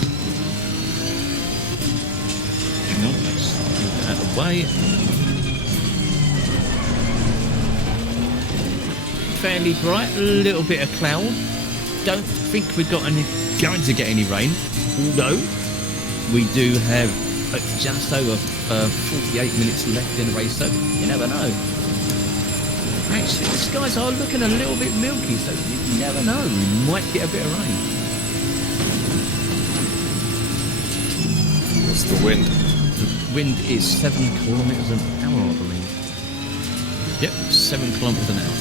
on, let's move that out of the way. Fairly bright, a little bit of cloud. Don't think we're going to get any rain, although we do have just over 48 minutes left in the race, so you never know. Actually, the skies are looking a little bit milky, so you never know. We might get a bit of rain. What's the wind? The wind is 7 kilometers an hour, I believe. Yep, 7 kilometers an hour.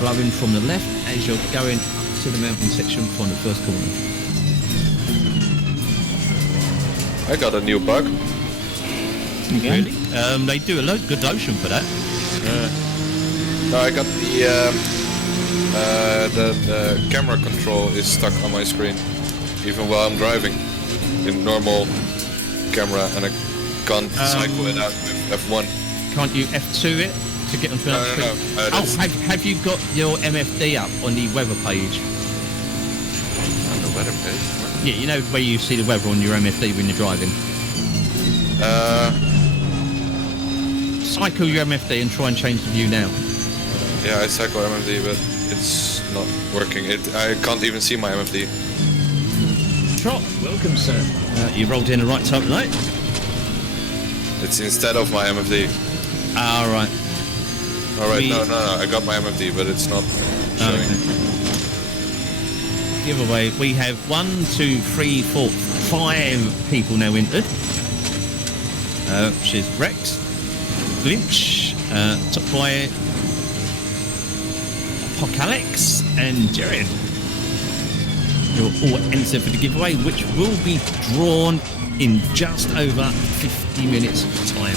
Blowing from the left as you're going up to the mountain section from the first corner. I got a new bug. Again? Really? They do a good lotion for that. No, I got the camera control is stuck on my screen, even while I'm driving in normal camera, and I can't cycle it out with F1. Can't you F2 it to get onto another screen? No. Have you got your MFD up on the weather page? On the weather page? Yeah, you know where you see the weather on your MFD when you're driving. Cycle your MFD and try and change the view now. Yeah, I cycle MFD, but it's not working. I can't even see my MFD. Trot, welcome, sir. You rolled in the right time tonight. It's instead of my MFD. All right. All right. No. I got my MFD, but it's not showing. Okay. Giveaway. We have 1, 2, 3, 4, 5 people now entered. Which is Rex, Glinch, Top Boy, Apocalypse, and Jared. You're all entered for the giveaway, which will be drawn in just over 50 minutes time.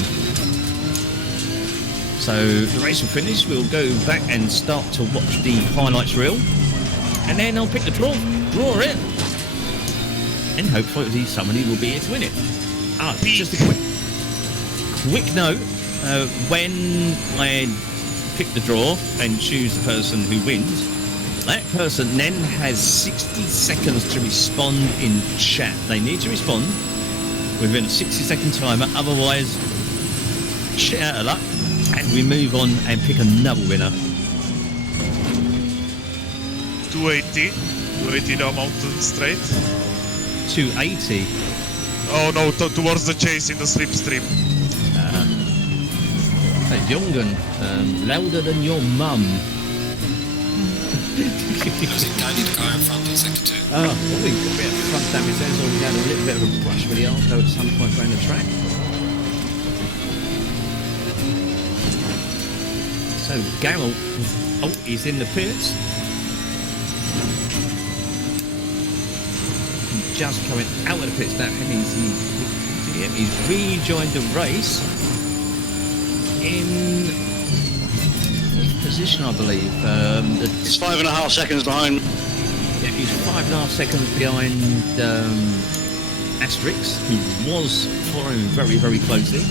So the race will finish, we'll go back and start to watch the highlights reel, and then I'll pick the draw it, and hopefully somebody will be here to win it. Just a quick note, when I pick the draw and choose the person who wins, that person then has 60 seconds to respond in chat. They need to respond within a 60-second timer, otherwise shit out of luck, and we move on and pick another winner. 280 down mountain straight. 280. Oh no, towards the chase in the slipstream. Jongen, louder than your mum. There's a tiny car in front on sector 2. Oh, well, we've got a bit of front damage there, so we had a little bit of a brush with the Arco at some point around the track. So Garrel, he's in the pits. Just coming out of the pits now, and he's rejoined the race in position, I believe. It's 5.5 seconds behind. Yeah, he's 5.5 seconds behind Asterix, who was following very, very closely.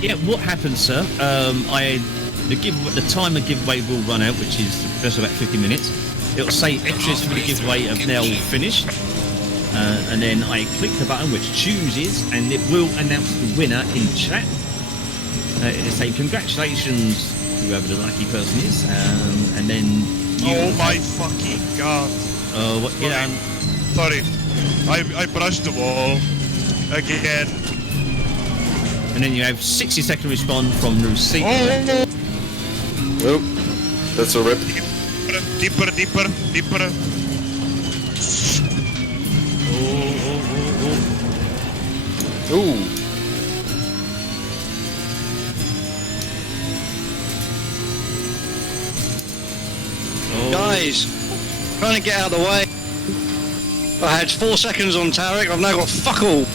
Yeah, what happens, sir? The timer giveaway will run out, which is just about 50 minutes. It'll say entries for the giveaway have now finished, and then I click the button which chooses, and it will announce the winner in chat. It'll say congratulations, whoever the lucky person is, and then Oh my fucking god. What? Yeah. Sorry, I brushed the wall again. And then you have 60-second respond from the receiver. Oh, that's a rip. Deeper. Ooh. Guys, trying to get out of the way. I had 4 seconds on Tarek, I've now got fuck all.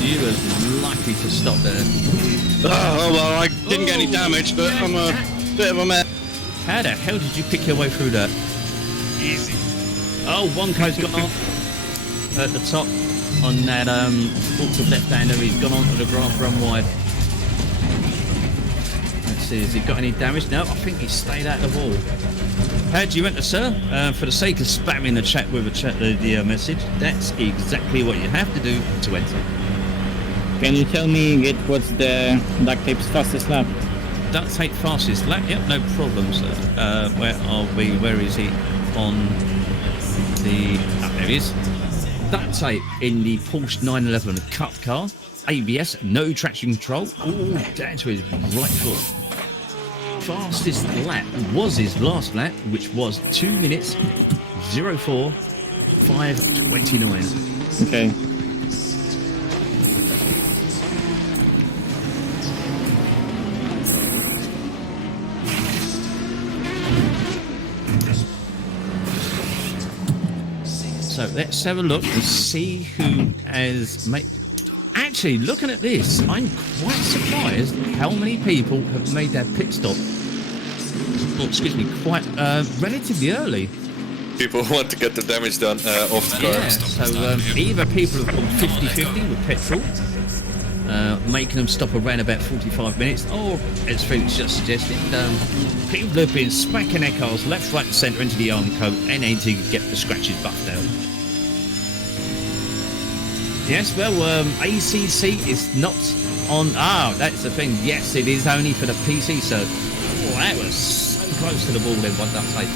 You was lucky to stop there. Oh, well, I didn't get any damage, but I'm a bit of a mess. How the hell did you pick your way through that? Easy. Oh, one code's gone off at the top on that awkward left-hander. He's gone onto the grass run wide. Let's see, has he got any damage? No, I think he stayed out of the wall. How do you enter, sir? For the sake of spamming the chat with the message, that's exactly what you have to do to enter. Can you tell me, Git, what's the duct tape's fastest lap? Duct tape fastest lap? Yep, no problem, sir. Where are we? Where is he? On the... Oh, there he is. Duct tape in the Porsche 911 Cup car. ABS, no traction control. All down to his right foot. Fastest lap was his last lap, which was 2 minutes 04 5:29. Okay. So let's have a look and see who has made... Actually, looking at this, I'm quite surprised how many people have made their pit stop, quite relatively early. People want to get the damage done off the car. Yeah, so either people have gone 50-50 with petrol, making them stop around about 45 minutes, or, as Felix just suggested, people have been smacking their cars left, right and centre into the arm coat and aiming to get the scratches buffed out. Yes, well, ACC is not on... Ah, that's the thing. Yes, it is only for the PC, so... Oh, that was so close to the ball then, what did I say?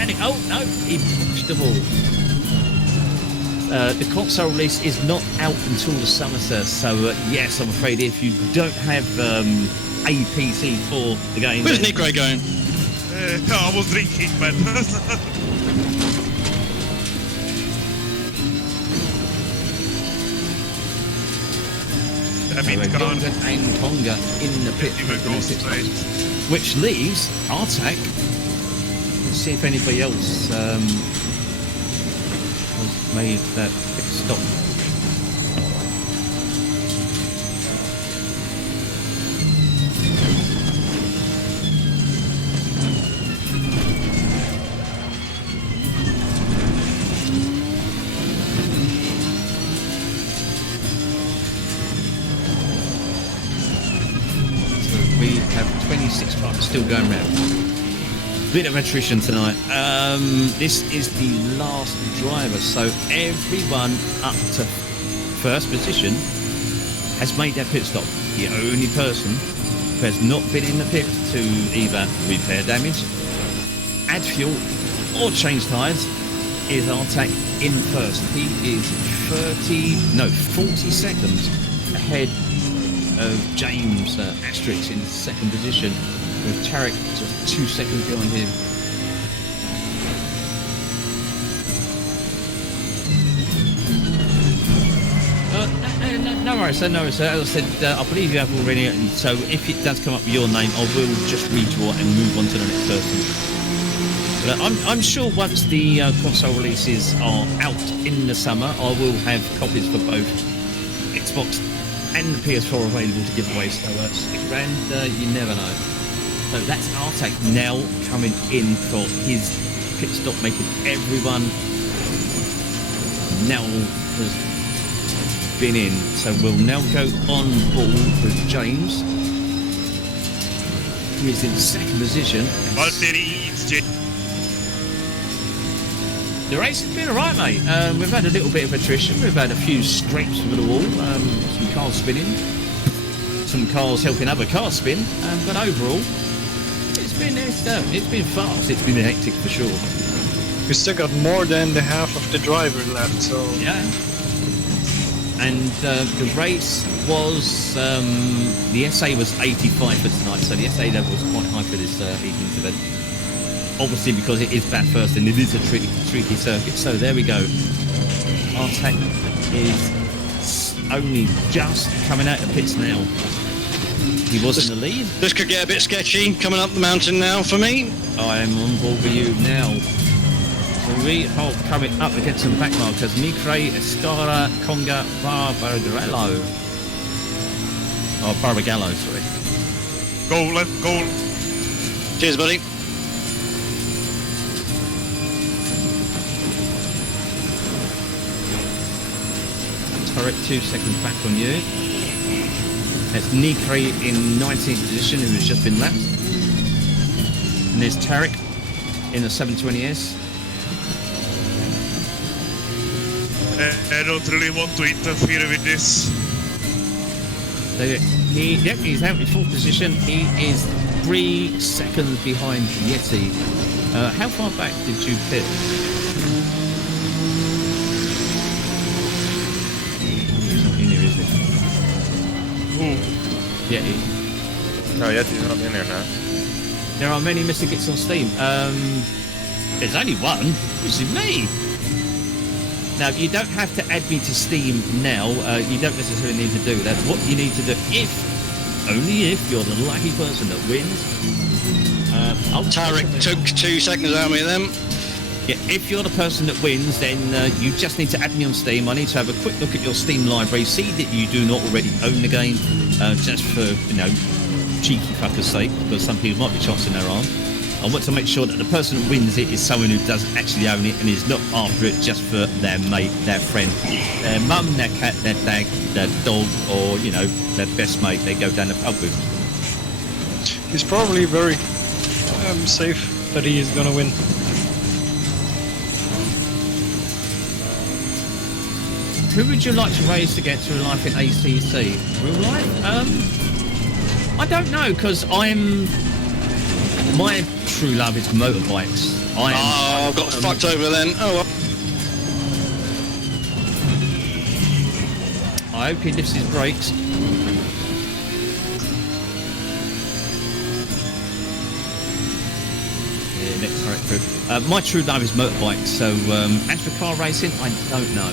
And oh, no, he pushed the ball. The console release is not out until the summer, sir, so yes, I'm afraid if you don't have a PC for the game... Where's Nick Ray going? I was drinking, man. Gonga and Tonga in the pit, which leaves Artak. Let's see if anybody else has made that pit stop. We have 26 cars still going round. Bit of attrition tonight. This is the last driver, so everyone up to first position has made their pit stop. The only person who has not been in the pit to either repair damage, add fuel, or change tyres is Artak in first. He is 40 seconds ahead of James Asterix in second position, with Tarek just 2 seconds behind him. No worries, sir. As I said, I believe you have already, so if it does come up with your name, I will just redraw and move on to the next person. But I'm sure once the console releases are out in the summer, I will have copies for both Xbox and the PS4 available to give away, so stick around, you never know. So that's Artak now coming in for his pit stop, making everyone now has been in. So we'll now go on board with James, who is in second position. The race has been alright, mate. We've had a little bit of attrition. We've had a few scrapes over the wall, some cars spinning, some cars helping other cars spin, but overall, it's been fast. It's been hectic for sure. We still got more than the half of the driver left, so yeah. And the race was the SA was 85 for tonight, so the SA level was quite high for this evening's event. Obviously, because it is bat first and it is a tricky circuit. So there we go. Artak is only just coming out of pits now. He was in the lead. This could get a bit sketchy coming up the mountain now for me. I am on board with you now. We are coming up against some back markers. Micre, Escara, Conga, Barbagallo. Oh, Barbagallo, sorry. Go, let's go. Cheers, buddy. Tarek 2 seconds back on you. That's Nikri in 19th position, who has just been lapped. And there's Tarek in the 720S. I don't really want to interfere with this. So he's out in 4th position. He is 3 seconds behind Yeti. How far back did you pit? Yeti. No, Yeti's not in here now. There are many MrGits on Steam. There's only one, which is me. Now, you don't have to add me to Steam now. You don't necessarily need to do that. What you need to do, only if you're the lucky person that wins. Tarek took 2 seconds out of me then. Yeah, if you're the person that wins, then you just need to add me on Steam. I need to have a quick look at your Steam library, see that you do not already own the game, just for, cheeky fucker's sake, because some people might be chancing their arm. I want to make sure that the person who wins it is someone who doesn't actually own it and is not after it just for their mate, their friend, their mum, their cat, their dad, their dog, or, their best mate they go down the pub with. He's probably very safe that he is gonna win. Who would you like to race to get to real life in ACC? Real life? I don't know, because my true love is motorbikes. I've got fucked over then. Oh well. I hope he lifts his brakes. Yeah, next correct through. My true love is motorbikes, so as for car racing, I don't know.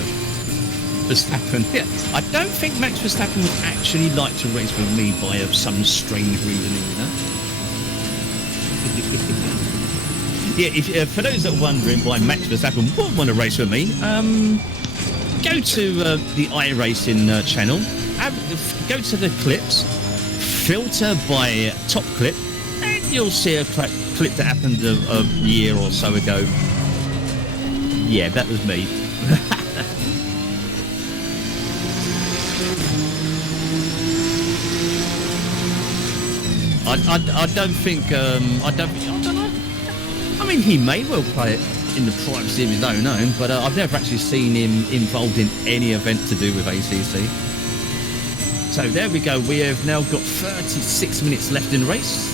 Verstappen. Yeah, I don't think Max Verstappen would actually like to race with me by some strange reasoning, you know. Yeah, if, for those that are wondering why Max Verstappen would want to race with me, go to the iRacing channel, go to the clips, filter by top clip, and you'll see a clip that happened a year or so ago. Yeah, that was me. I don't think I don't know. I mean, he may well play it in the privacy of his own home, but I've never actually seen him involved in any event to do with ACC. So there we go. We have now got 36 minutes left in the race.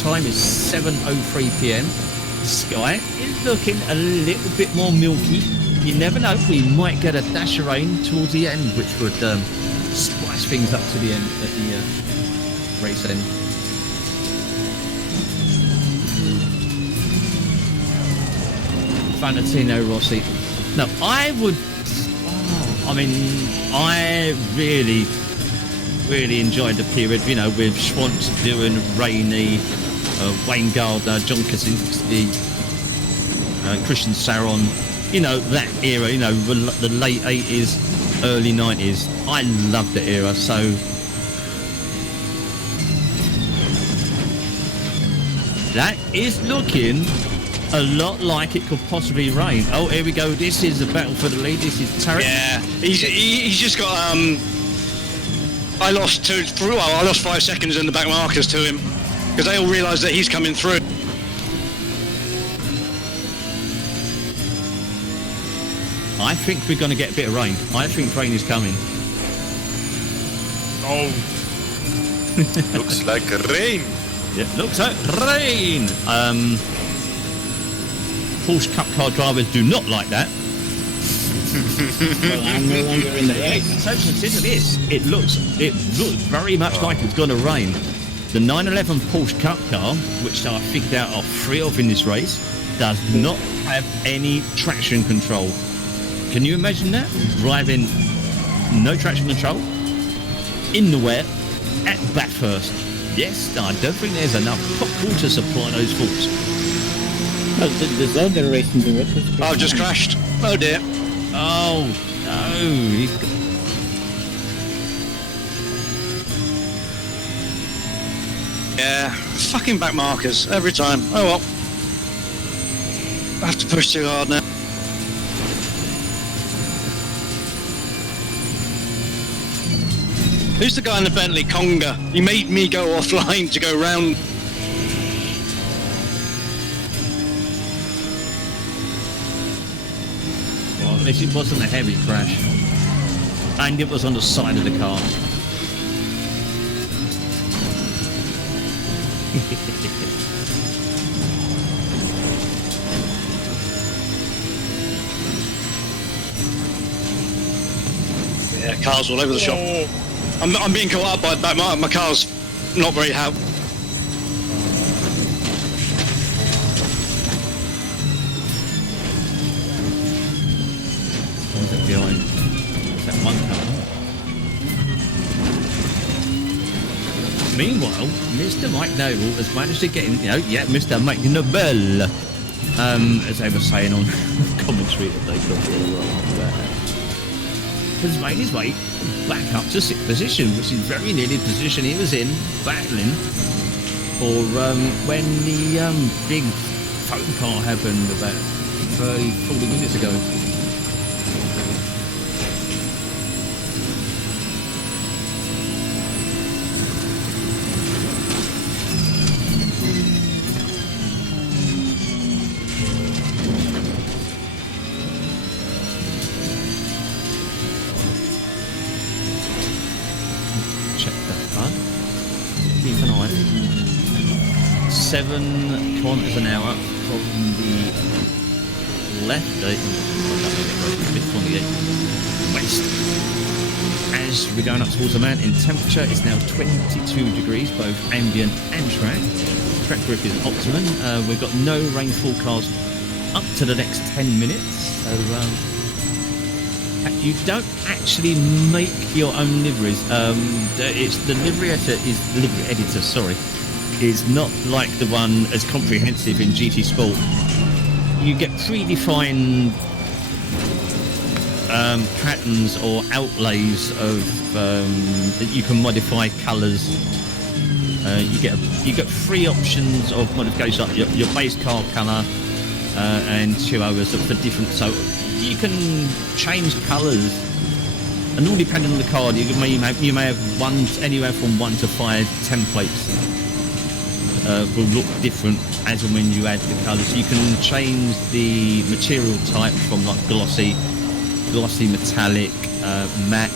Time is 7:03 p.m. The sky is looking a little bit more milky. You never know. We might get a dash of rain towards the end, which would spice things up to the end at the race end. Valentino Rossi. No, I would. I mean, I really enjoyed the period. You know, with Schwantz, Doohan, Rainey, Wayne Gardner, John Kaczynski, Christian Saron. You know, that era. You know, the late 80s, early 90s. I loved the era. So. That is looking a lot like it could possibly rain. Oh, here we go. This is the battle for the lead. This is Tarek. Yeah, he's just got. I lost 5 seconds in the back markers to him because they all realised that he's coming through. I think we're going to get a bit of rain. I think rain is coming. Oh, looks like rain. Yeah, looks like rain. Porsche Cup car drivers do not like that. Well, I'm no longer in the race. So consider this. It looks very much like it's going to rain. The 911 Porsche Cup car, which I figured out are 3 of in this race, does not have any traction control. Can you imagine that? Driving no traction control in the wet at Bathurst. Yes, I don't think there's enough top water to supply those faults. Well, there's other racing do it. I've just crashed. Oh dear. Oh no. Yeah, fucking back markers every time. Oh well. I have to push too hard now. Who's the guy in the Bentley? Conga. He made me go offline to go round. Well, at least it wasn't a heavy crash. And it was on the side of the car. Yeah, cars all over the shop. I'm being caught up by the back marker. My car's not very helpful. Behind that one car. Meanwhile, Mr. Mike Noble has managed to get in, Mr. Mike Noble, as they were saying on commentary that they got has made his way back up to 6th position, which is very nearly the position he was in, battling for when the big phone call happened about 40 minutes ago. Check that front. Keep an eye. 7 kilometers an hour from the left, west. As we're going up towards the mountain, temperature is now 22 degrees, both ambient and track. Track grip is optimum. We've got no rain forecast up to the next 10 minutes. So You don't actually make your own liveries. It's the livery editor. Sorry, is not like the one as comprehensive in GT Sport. You get predefined patterns or outlays of that you can modify colours. You get 3 options of modification, like your base car colour and 2 others for different. So you can change colours, and all depending on the card, you may have anywhere from 1 to 5 templates. Will look different as and when you add the colours. You can change the material type from like glossy metallic, matte,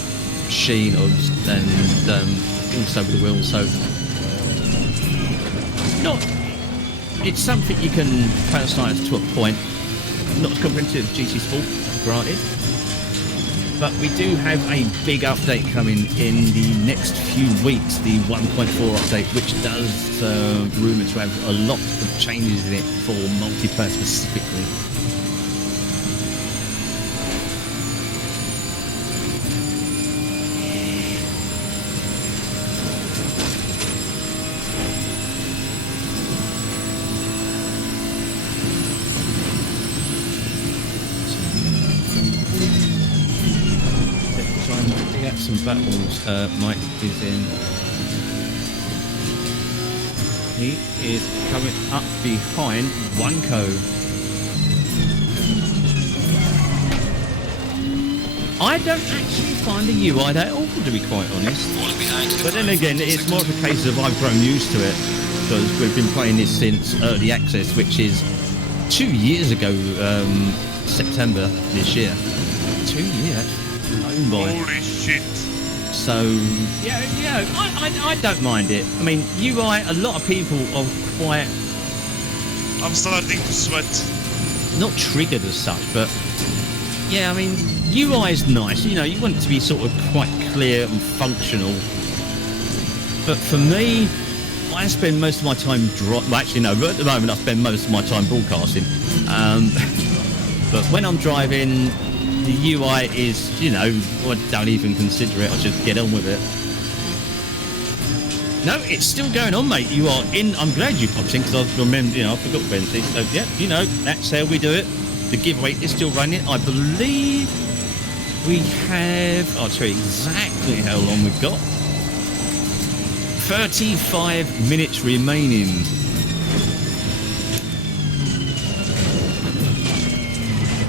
sheen, and also with the wheels. So it's something you can personalise to a point. Not as comprehensive as GT Sport, granted, but we do have a big update coming in the next few weeks, the 1.4 update, which does rumour to have a lot of changes in it for multiplayer specifically. Some battles Mike is in. He is coming up behind Wanko. I don't actually find the UI that awful, to be quite honest. But then again, it's more of a case of I've grown used to it, because we've been playing this since early access, which is 2 years ago, September this year. 2 years. Holy shit. So yeah, I don't mind it. I mean, UI, a lot of people are quite... I'm starting to sweat. Not triggered as such, but yeah, I mean, UI is nice. You know, you want it to be sort of quite clear and functional. But for me, I spend most of my time well, actually no, at the moment I spend most of my time broadcasting. But when I'm driving, the UI is, you know, I don't even consider it. I just get on with it. No, it's still going on, mate. You are in. I'm glad you popped in, because I remember, you know, I forgot Wednesday. So yeah, you know, that's how we do it. The giveaway is still running. I believe we have. I'll tell you exactly how long we've got. 35 minutes remaining.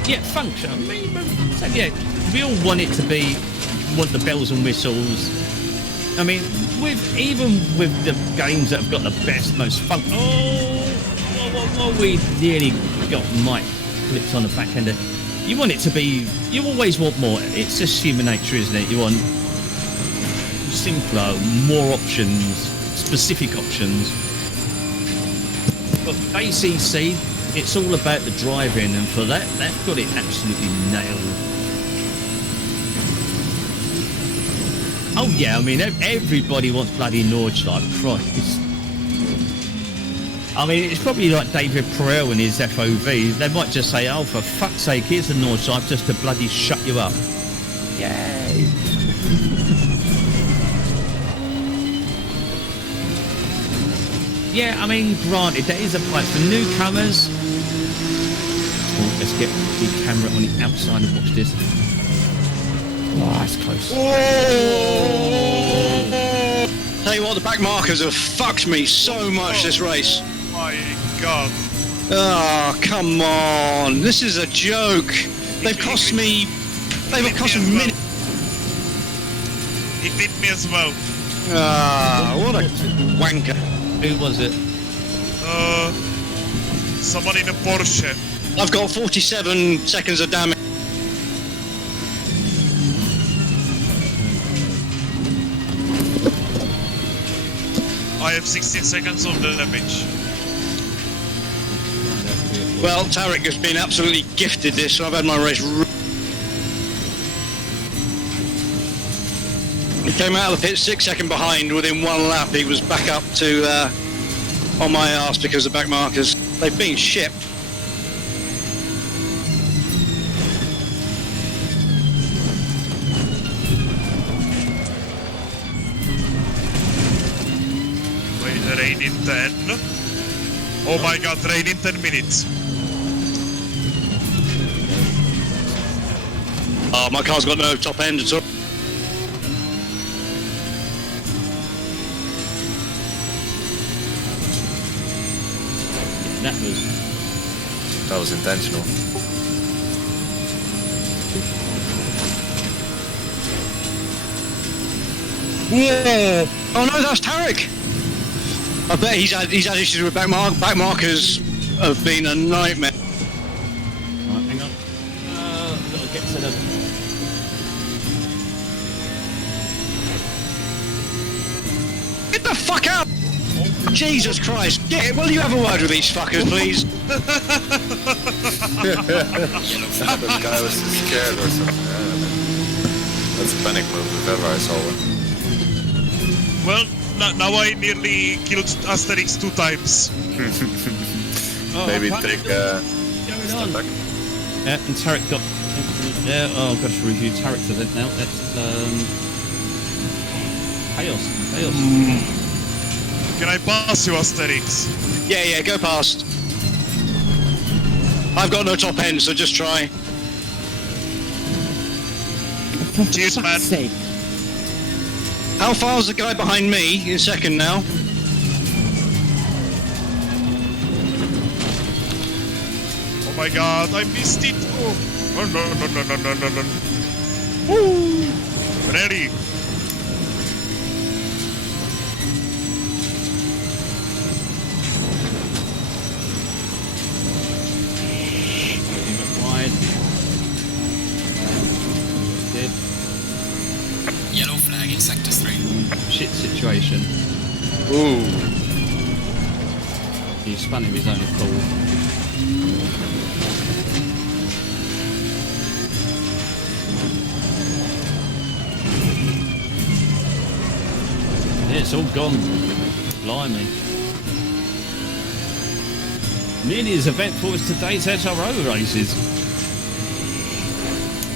Yeah, function. I mean, so yeah, we all want it to be, want the bells and whistles. I mean, even with the games that have got the best, most fun. Oh, we nearly got Mike flipped on the back end. You want it to be. You always want more. It's just human nature, isn't it? You want simpler, more options, specific options. But ACC, it's all about the driving, and for that, they've got it absolutely nailed. Oh yeah, I mean, everybody wants bloody Nordschleife, Christ. I mean, it's probably like David Perel and his FOV. They might just say, oh, for fuck's sake, here's a Nordschleife just to bloody shut you up. Yay! Yeah, I mean, granted, there is a place for newcomers. Oh, let's get the camera on the outside and watch this. Oh, that's close. Oh! Tell you what, the back markers have fucked me so much this race. My God. Oh, come on. This is a joke. They've cost me minutes. He beat me as well. Ah, what a wanker. Who was it? Someone in a Porsche. I've got 47 seconds of damage. I have 16 seconds of damage. Well, Tarek has been absolutely gifted this, so I've had my race. He came out of the pit 6 seconds behind. Within one lap, he was back up to on my arse because of back markers. They've been shipped. 10. Oh my god, rain in 10 minutes. Oh, my car's got no top end at all. That was intentional. Whoa! Oh no, that's Tarek! I bet he's had issues with back markers have been a nightmare. Right, hang on. Gotta get to the... Get the fuck out! Jesus Christ! Get it! Will you have a word with these fuckers, please? The guy was scared or something. I don't know. That's a panic move if ever I saw one. Well, now I nearly killed Asterix 2 times. Maybe take a step back. Yeah, and Tarek got... Yeah, oh, I've got to review Tarek's event now. That's, Chaos. Can I pass you, Asterix? Yeah, go past. I've got no top end, so just try. Cheers, man. Sake. How far's the guy behind me? In second now. Oh my god, I missed it! Oh no. Woo! Ready! Wide. Good. Yellow flag in sector 3. Shit situation. Ooh. He spun him his own accord. Yeah, it's all gone. Blimey. Nearly as eventful as today's SRO races.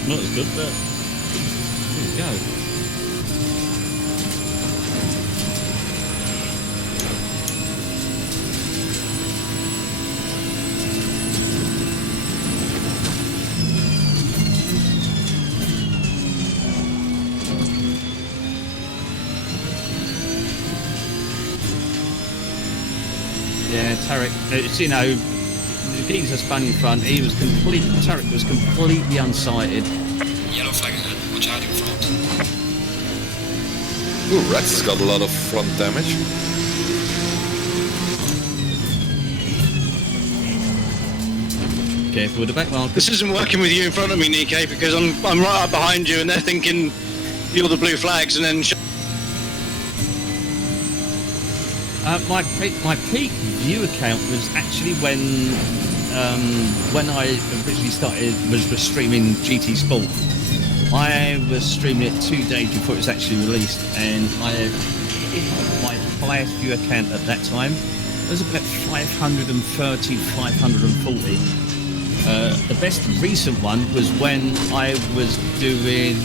Not as good, but here we go. Yeah, Tarek, it's, you know, the geezer spun in front, Tarek was completely unsighted. Yellow flag ahead. Watch out in front. Ooh, Rex has got a lot of front damage. Careful with the back marker. This isn't working with you in front of me, Nikkei, because I'm right up behind you and they're thinking you're the blue flags and then... My peak view account was actually when I originally was streaming GT Sport. I was streaming it 2 days before it was actually released, and my highest view account at that time was about 530, 540. The best recent one was when I was doing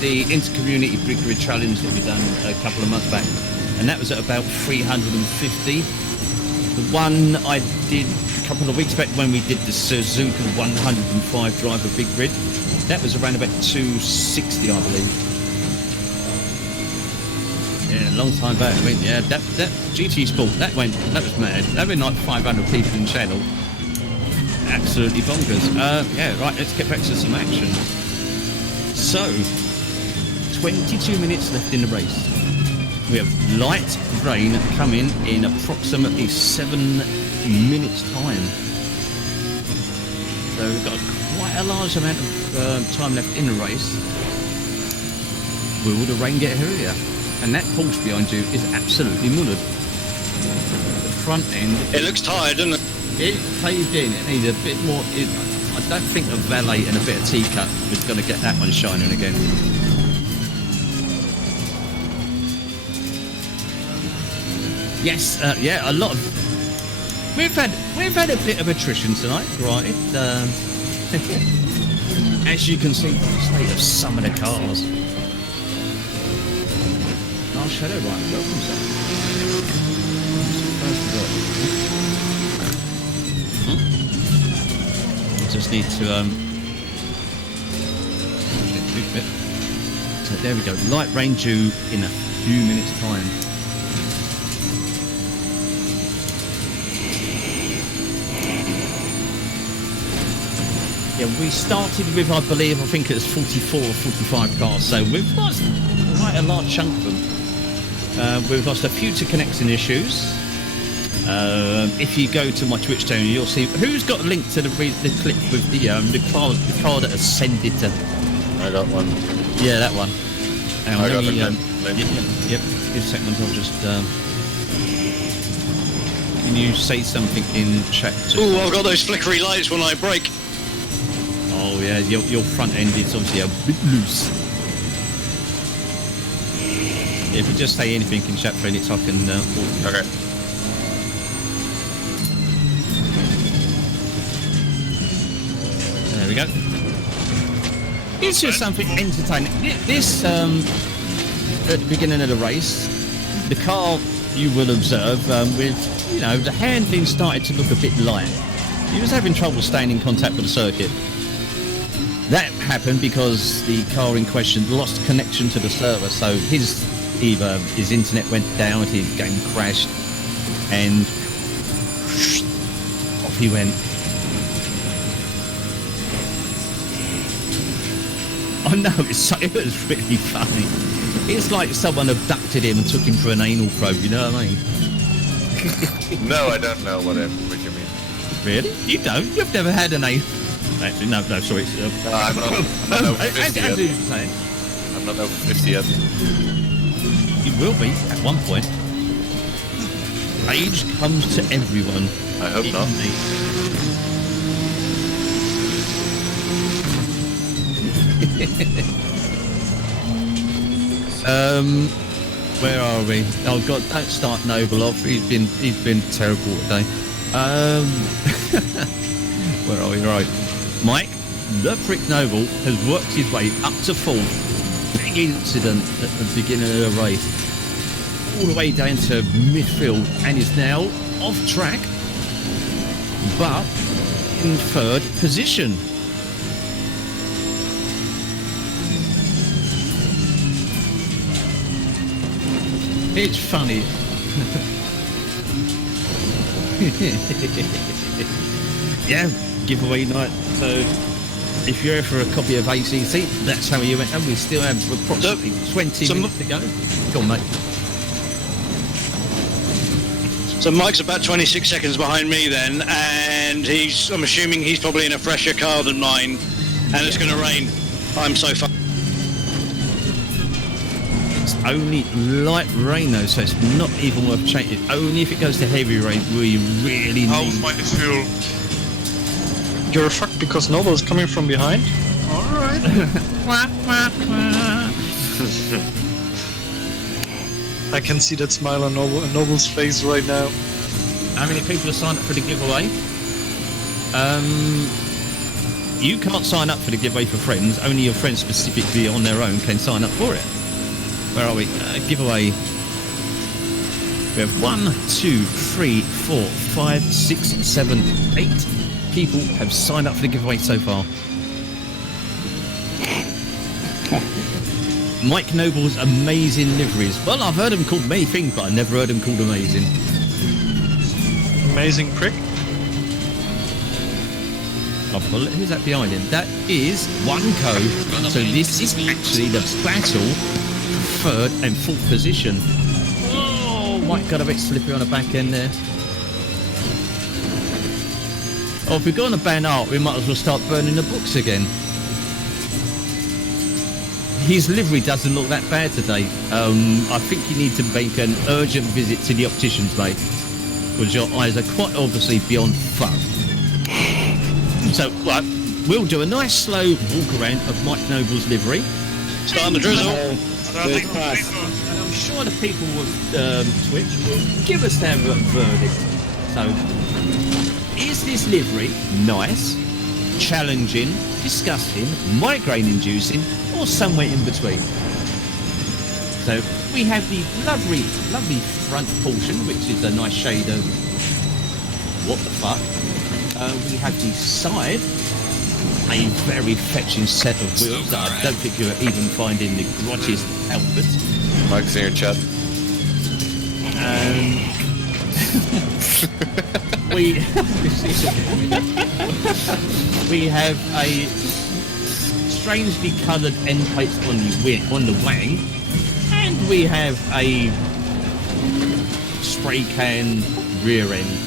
the inter-community BigGrid challenge that we done a couple of months back, and that was at about 350. The one I did a couple of weeks back when we did the Suzuka 105 driver BigGrid, that was around about 260, I believe. Yeah, a long time back. I mean, yeah, that GT Sport, that was mad. That went like 500 people in the channel. Absolutely bonkers. Yeah, right, let's get back to some action. So, 22 minutes left in the race. We have light rain coming in approximately 7 minutes time. So we've got quite a large amount of time left in the race. Will the rain get heavier? And that Porsche behind you is absolutely mullered. The front end... It looks tired, doesn't it? It caved in. It needs a bit more... I don't think a valet and a bit of teacup is going to get that one shining again. Yes, yeah, a lot of... We've had a bit of attrition tonight, right? As you can see from the state of some of the cars. our shadow, right? Welcome, sir. Just need to so there we go. Light rain due in a few minutes' time. Yeah, we started with, I think it was 44 or 45 cars, so we've lost quite a large chunk of them. We've lost a few to connection issues. If you go to my Twitch channel, you'll see who's got a link to the clip with the car that ascended to. I got one. Yeah, that one. Hang on, I got let me, it. Yep. Give seconds. I'll just. Can you say something in chat? Oh, I've got those flickery lights when I brake. Oh yeah, your front end is obviously a bit loose. If you just say anything in chat, Felix, I can. Okay. There we go. It's just something entertaining. This, at the beginning of the race, the car, you will observe, with, the handling started to look a bit light. He was having trouble staying in contact with the circuit. That happened because the car in question lost connection to the server, so either his internet went down, his game crashed, and off he went. I know, it was really funny. It's like someone abducted him and took him for an anal probe, you know what I mean? No, I don't know what you mean. Really? You don't? You've never had an anal... Actually, no, sorry. I'm not over 50 yet. I'm not over 50 yet. You will be, at one point. Age comes to everyone. I hope not. Where are we? Oh God, don't start Noble off. He's been terrible today. Where are we? Right, Mike, the Prick Noble has worked his way up to fourth. Big incident at the beginning of the race, all the way down to midfield, and is now off track, but in third position. It's funny. Yeah, giveaway night. So if you're here for a copy of ACC, that's how you went. And we still have approximately 20 minutes to go. Go on, mate. So Mike's about 26 seconds behind me then, and I'm assuming he's probably in a fresher car than mine, and it's going to rain. I'm so fucked. Only light rain though, so it's not even worth changing. Only if it goes to heavy rain will you really need... How's my fuel? You're fucked because Noble is coming from behind? Alright. I can see that smile on Noble's face right now. How many people have signed up for the giveaway? You can't sign up for the giveaway for friends. Only your friends specifically on their own can sign up for it. Where are we? Giveaway. We have 1, 2, 3, 4, 5, 6, 7, 8 people have signed up for the giveaway so far. Mike Noble's amazing liveries. Well, I've heard him called many things, but I've never heard him called amazing. Amazing Prick. Who's that behind him? That is Oneko. So this is actually the battle for third and fourth position. Oh, Mike got a bit slippery on the back end there. Oh, if we're going to ban art, we might as well start burning the books again. His livery doesn't look that bad today. I think you need to make an urgent visit to the opticians, mate, because your eyes are quite obviously beyond fuck. So, right, we'll do a nice slow walk around of Mike Noble's livery. Starting the drizzle. And I'm sure the people with Twitch will give us their verdict. So, is this livery nice, challenging, disgusting, migraine-inducing, or somewhere in between? So we have the lovely front portion, which is a nice shade of what the fuck. We have the side, a very fetching set of wheels that I don't think you'll even find in the grottiest outfits. Mike's in your chat. We have a strangely coloured end plates on the wing, and we have a spray can rear end.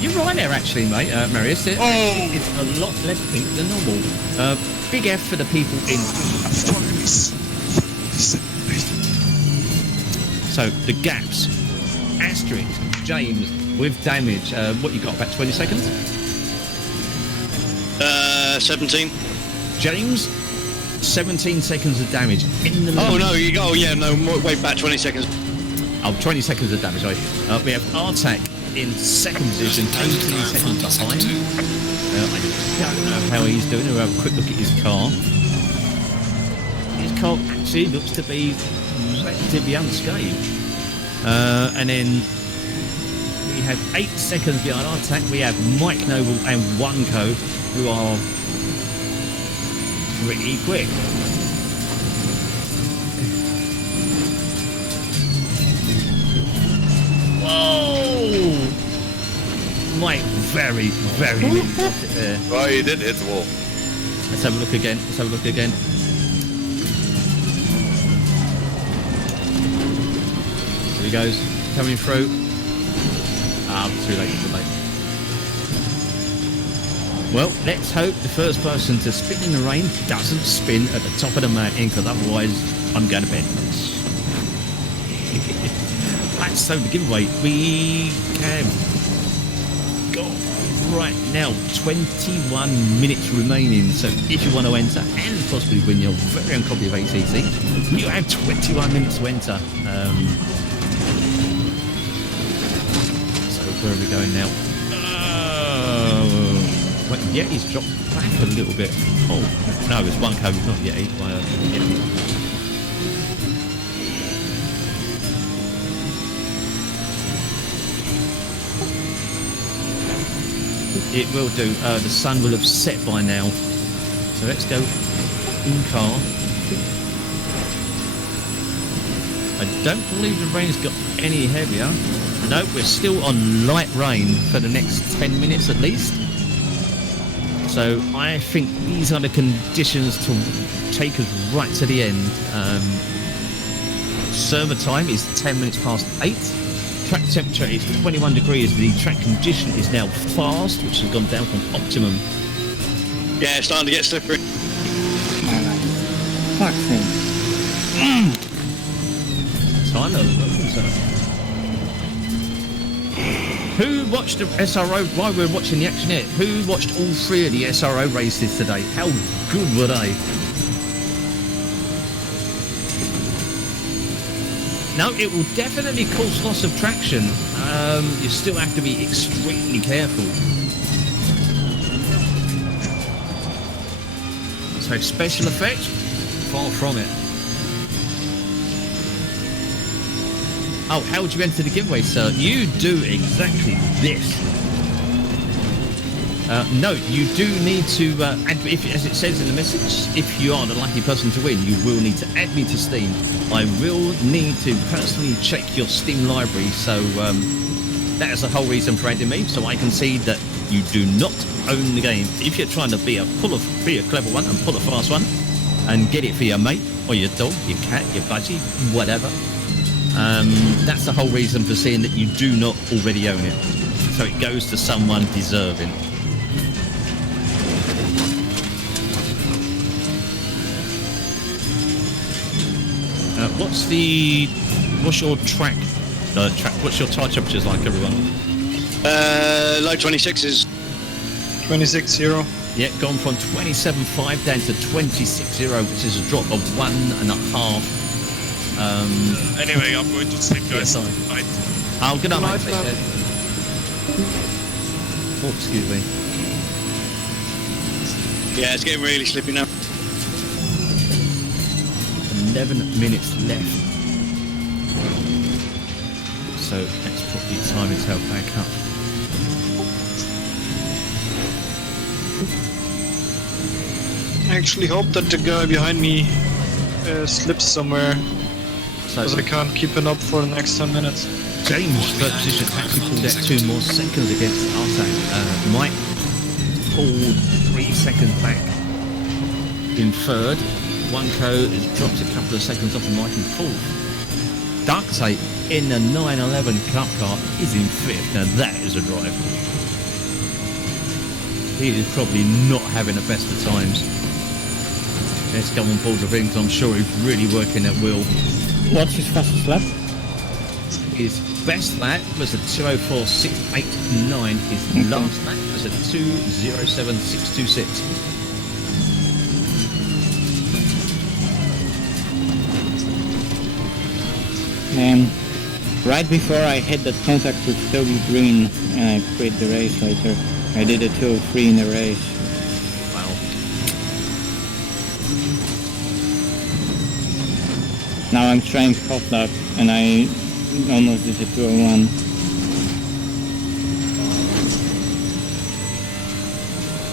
You're right there, actually, mate, Marius. It's a lot less pink than normal. Big F for the people in. So the gaps, asterisk, James with damage. What you got? About 20 seconds. 17. James, 17 seconds of damage in the. Oh no! Wait back 20 seconds. Oh, 20 seconds of damage. Sorry. We have Artak in second position, 18 seconds behind. I don't know how he's doing. We'll have a quick look at his car. His car actually looks to be relatively unscathed. And then we have 8 seconds behind Artak. We have Mike Noble and Oneko, who are pretty quick. Whoa! Mike very nearly got it there. Well, he did hit the wall. Let's have a look again. Here he goes, coming through. Too late. Well, let's hope the first person to spin in the rain doesn't spin at the top of the mountain, because otherwise I'm going to bed. Right, so the giveaway, we have got right now 21 minutes remaining. So if you want to enter and possibly win your very own copy of ACC, you have 21 minutes to enter. So where are we going now? Yeah, he's dropped back a little bit. Oh, no, it's Oneko, not Yeti. It will do. The sun will have set by now. So let's go in car. I don't believe the rain's got any heavier. No, we're still on light rain for the next 10 minutes at least. So I think these are the conditions to take us right to the end. Server time is 10 minutes past 8. Track temperature is 21 degrees. The track condition is now fast, which has gone down from optimum. Yeah, it's starting to get slippery. Fuck's sake. Tyler, who watched the SRO while we were watching the action here? Who watched all 3 of the SRO races today? How good were they? No, it will definitely cause loss of traction. You still have to be extremely careful. So special effect? Far from it. Oh, how would you enter the giveaway, sir? You do exactly this. No, you do need to, as it says in the message, if you are the lucky person to win, you will need to add me to Steam. I will need to personally check your Steam library, so that is the whole reason for adding me, so I can see that you do not own the game. If you're trying to be a clever one and pull a fast one, and get it for your mate, or your dog, your cat, your budgie, whatever, that's the whole reason for seeing that you do not already own it. So it goes to someone deserving. What's your track? What's your tire temperatures like, everyone? Low 26s. 26.0. Yeah, gone from 27.5 down to 26.0, which is a drop of 1.5. Anyway, I'm going to sleep, guys. Yeah, Night. Oh, good night, mate. Oh, excuse me. Yeah, it's getting really slippy now. 11 minutes left. So let's probably time itself back up. I actually hope that the guy behind me slips somewhere, because I can't keep it up for the next 10 minutes. James, third position, actually pulled out 2 more seconds against Artang. Mike pulled 3 seconds back in third. Oneco has dropped a couple of seconds off the Mike in fourth. Duct Tape in the 911 Cup car is in fifth. Now that is a drive. He is probably not having the best of times. Let's go on board with him, because I'm sure he's really working at will. What's his fastest lap? His best lap was a 2:04.689. His last lap was a 2:07.626. Right before I had that contact with Toby Green and I quit the race later, I did a 2:03 in the race. Wow. Now I'm trying hot lap and I almost did a 2:01.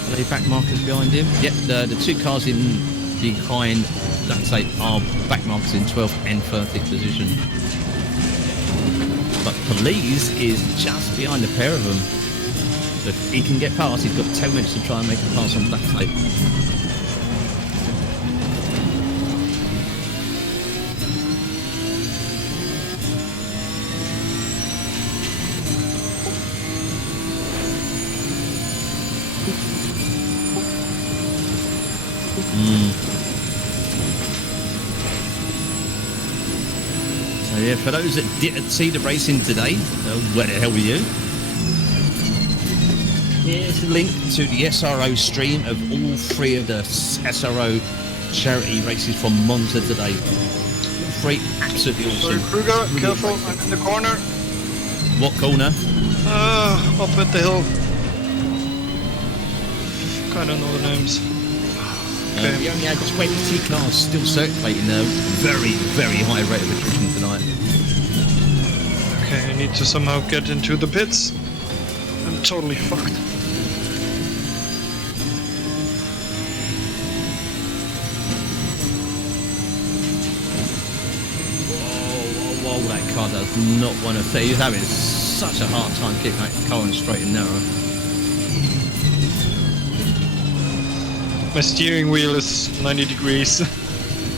Are they back markers behind him? Yep, the 2 cars in behind, let's say, are back markers in 12th and 13th position. But Police is just behind the pair of them. So if he can get past, he's got 10 minutes to try and make a pass on Duct Tape. So yeah, for those that didn't see the racing today, where the hell were you? Here's the link to the SRO stream of all 3 of the SRO charity races from Monza today. All 3 absolutely awesome. Sorry, Kruger, careful, I'm in the corner. What corner? Up at the hill. I don't know the names. Okay. We only had 20 cars still circulating a very, very high rate of attrition tonight. Okay, I need to somehow get into the pits. I'm totally fucked. Whoa, that car does not want to stay. He's having such a hard time keeping that car on straight and narrow. My steering wheel is 90 degrees.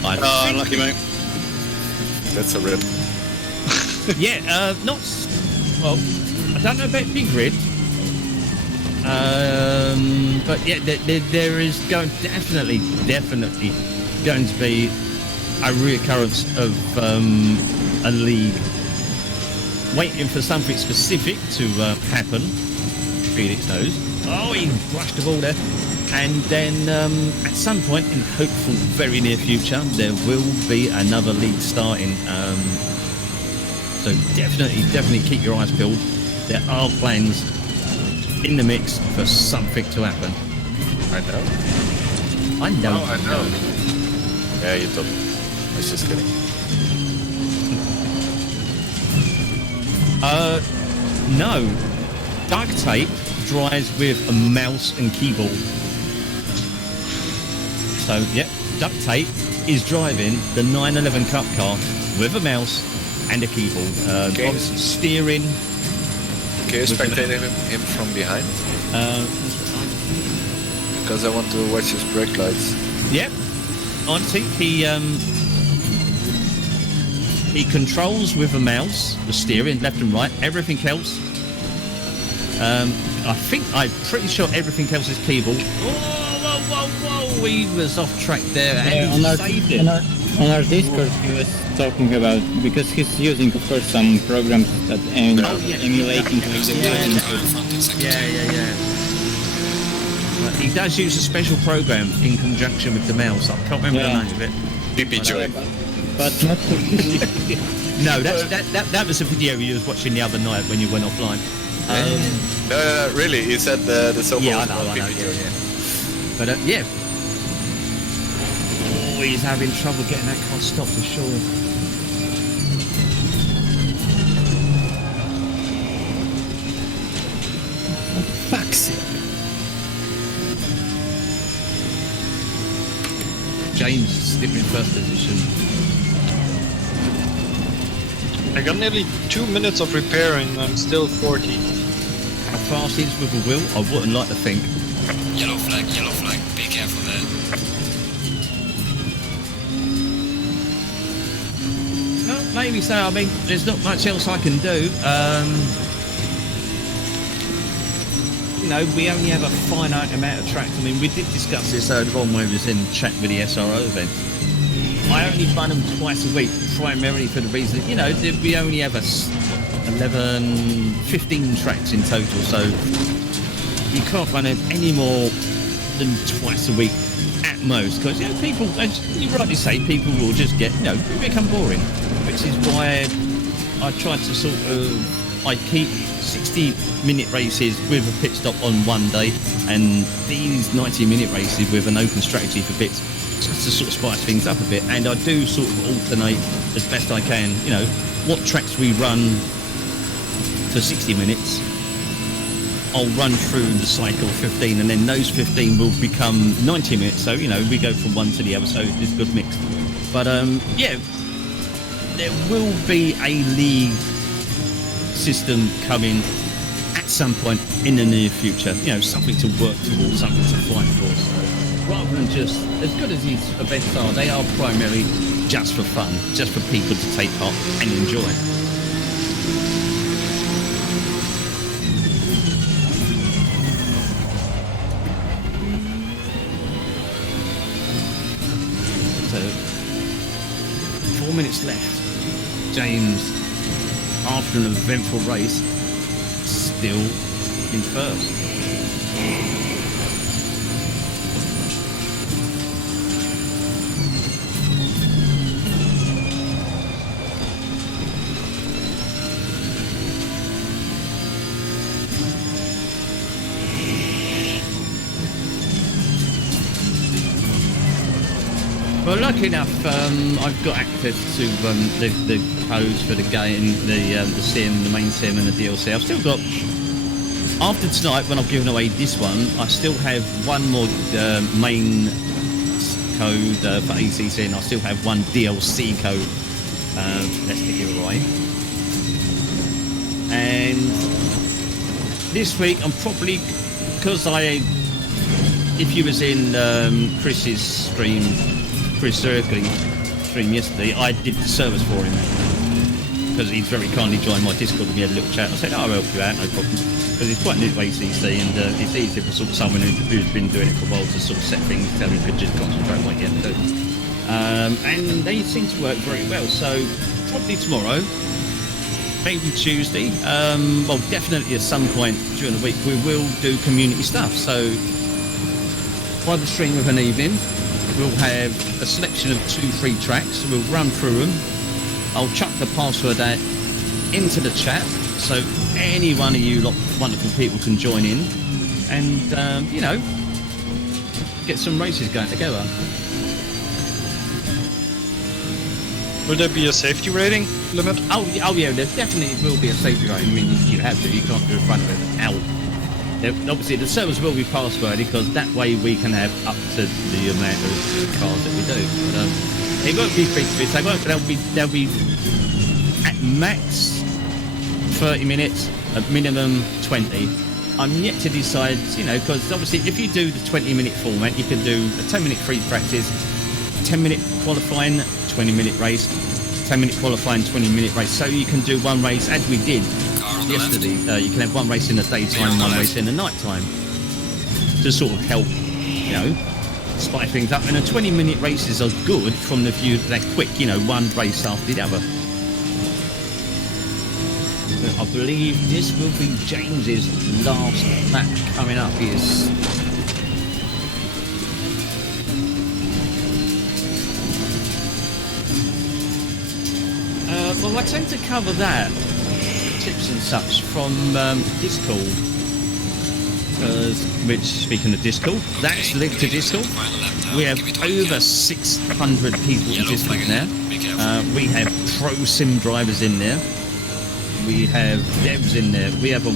Lucky mate. That's a rip. Yeah, not... Well, I don't know about BigGrid. But yeah, there is definitely going to be a reoccurrence of a league. Waiting for something specific to happen. Felix knows. Oh, he brushed the ball there. And then at some point in hopeful very near future, there will be another league starting. So definitely keep your eyes peeled. There are plans in the mix for something to happen. I know. I know. Oh, I know. Yeah, you told me. I was just kidding. No. Duct Tape drives with a mouse and keyboard. So, yeah, Duct Tape is driving the 911 Cup car with a mouse and a keyboard. Obviously steering. Can you spectate him from behind? Because I want to watch his brake lights. Yep. Honestly, he controls with a mouse, the steering, left and right, everything else. I'm pretty sure everything else is keyboard. Whoa, he was off track there, and he saved it. On our Discord, he was talking about, because he's using, of course, some programs that emulating the Yeah. He does use a special program in conjunction with the mouse. I can't remember the name of it. PPJ. But not No, that was a video you was watching the other night when you went offline. No, really, he said the so yeah, I know, yeah. But yeah. Oh, he's having trouble getting that car stopped for sure. Fuck's sake. James still in first position. I got nearly 2 minutes of repairing, I'm still 40. How fast is with a wheel? I wouldn't like to think. Yellow flag, be careful there. No, maybe so. I mean, there's not much else I can do. You know, we only have a finite amount of tracks. I mean, we did discuss this earlier on when we was in chat with the SRO event. I only run them twice a week, primarily for the reason that, you know, we only have 15 tracks in total, so you can't run them any more than twice a week at most, because, you know, people, as you rightly say, people will just get, you know, become boring, which is why I try to sort of, I keep 60-minute races with a pit stop on one day, and these 90-minute races with an open strategy for pits, just to sort of spice things up a bit. And I do sort of alternate as best I can, you know, what tracks we run for 60 minutes. I'll run through the cycle 15, and then those 15 will become 90 minutes. So, you know, we go from one to the other, so it's a good mix. But, yeah, there will be a league system coming at some point in the near future. You know, something to work towards, something to fight for. So, rather than just, as good as these events are, they are primarily just for fun, just for people to take part and enjoy. So, 4 minutes left. James, after an eventful race, still in first. Well, lucky enough, I've got access to the codes for the game, the sim, the main sim, and the DLC. I've still got, after tonight, when I've given away this one, I still have one more main code for ACC, and I still have one DLC code. Let's take it away. And this week, I'm probably, because if you was in Chris's stream, Chris Circling stream yesterday, I did the service for him because he's very kindly joined my Discord and we had a little chat. I said, I'll help you out, no problem, because he's quite new to ACC, and it's easy for sort of someone who's been doing it for a while to sort of set things so he could just concentrate on what he had to do. And they seem to work very well, so probably tomorrow, maybe Tuesday, well, definitely at some point during the week we will do community stuff. So by the stream of an evening, we'll have a selection of 2-3 tracks. We'll run through them. I'll chuck the password out into the chat, so any one of you wonderful people can join in and, you know, get some races going together. Will there be a safety rating limit? Oh yeah, there definitely will be a safety rating. I mean, you have to. You can't do a run without. Obviously, the servers will be passworded because that way we can have up to the amount of cars that we do. But it won't be free-to-fit. They'll be at max 30 minutes, at minimum 20. I'm yet to decide, you know, because obviously if you do the 20-minute format, you can do a 10-minute free practice, 10-minute qualifying, 20-minute race, 10-minute qualifying, 20-minute race. So you can do one race as we did yesterday. You can have one race in the daytime and one race in the nighttime to sort of help, you know, spice things up. And the 20-minute races are good from the view that they're quick, you know, one race after the other. But I believe this will be James's last lap coming up. He is well, I tend to cover that tips and such from Discord. Which, speaking of Discord, that's linked to Discord. We have over 600 people in Discord now. We have pro sim drivers in there. We have devs in there. We have a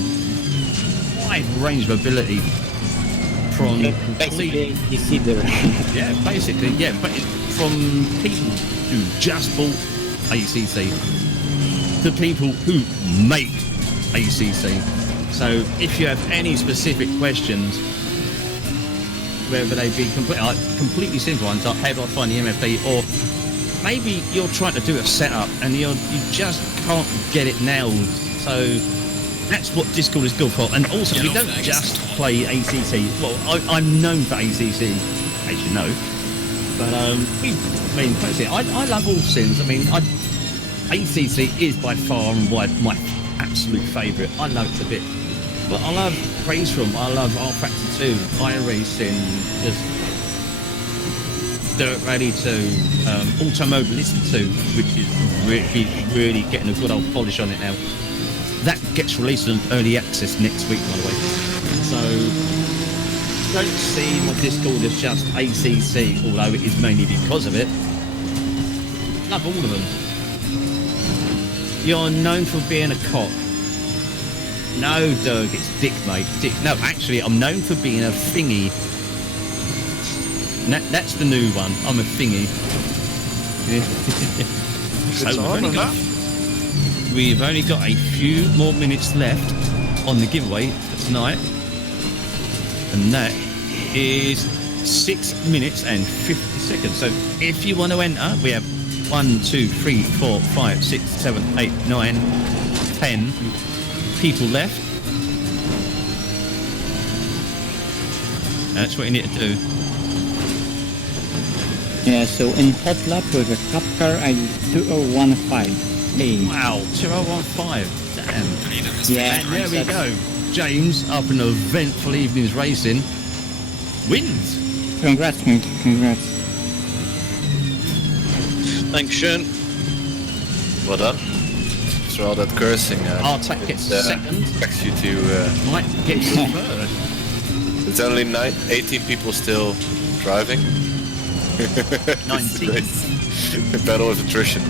wide range of ability from basically DC there. yeah, basically, yeah, but from people who just bought ACC to people who make ACC. So if you have any specific questions, whether they be completely simple ones like how do I find the MFP, or maybe you're trying to do a setup and you just can't get it nailed. So that's what Discord is good for. And also, we don't just play ACC. Well, I'm known for ACC, as you know. But basically, I love all sims. I mean, ACC is by far and wide my absolute favourite. I love it a bit. But I love Race Room, I love R-Factor 2, iRacing, just Dirt Rally 2, Automobilista 2, which is really getting a good old polish on it now. That gets released in early access next week, by the way. So, don't see my Discord as just ACC, although it is mainly because of it. Love all of them. You're known for being a cock. No, Doug, it's Dick, mate. Dick. No, actually, I'm known for being a thingy. That's the new one. I'm a thingy. So we've only got a few more minutes left on the giveaway for tonight. And that is 6 minutes and 50 seconds. So if you want to enter, we have 1, 2, 3, 4, 5, 6, 7, 8, 9, 10 people left. That's what you need to do. Yeah, so in hot lap with a cup car I 2015. Wow, 2015. Damn. Yeah, and there we go. James, after an eventful evening's racing, wins. Congrats, mate. Congrats. Thanks, Sean. Well done. After all that cursing, Artek gets second. Expects you to. Might get you third. It's only 18 people still driving. 19. The battle of attrition.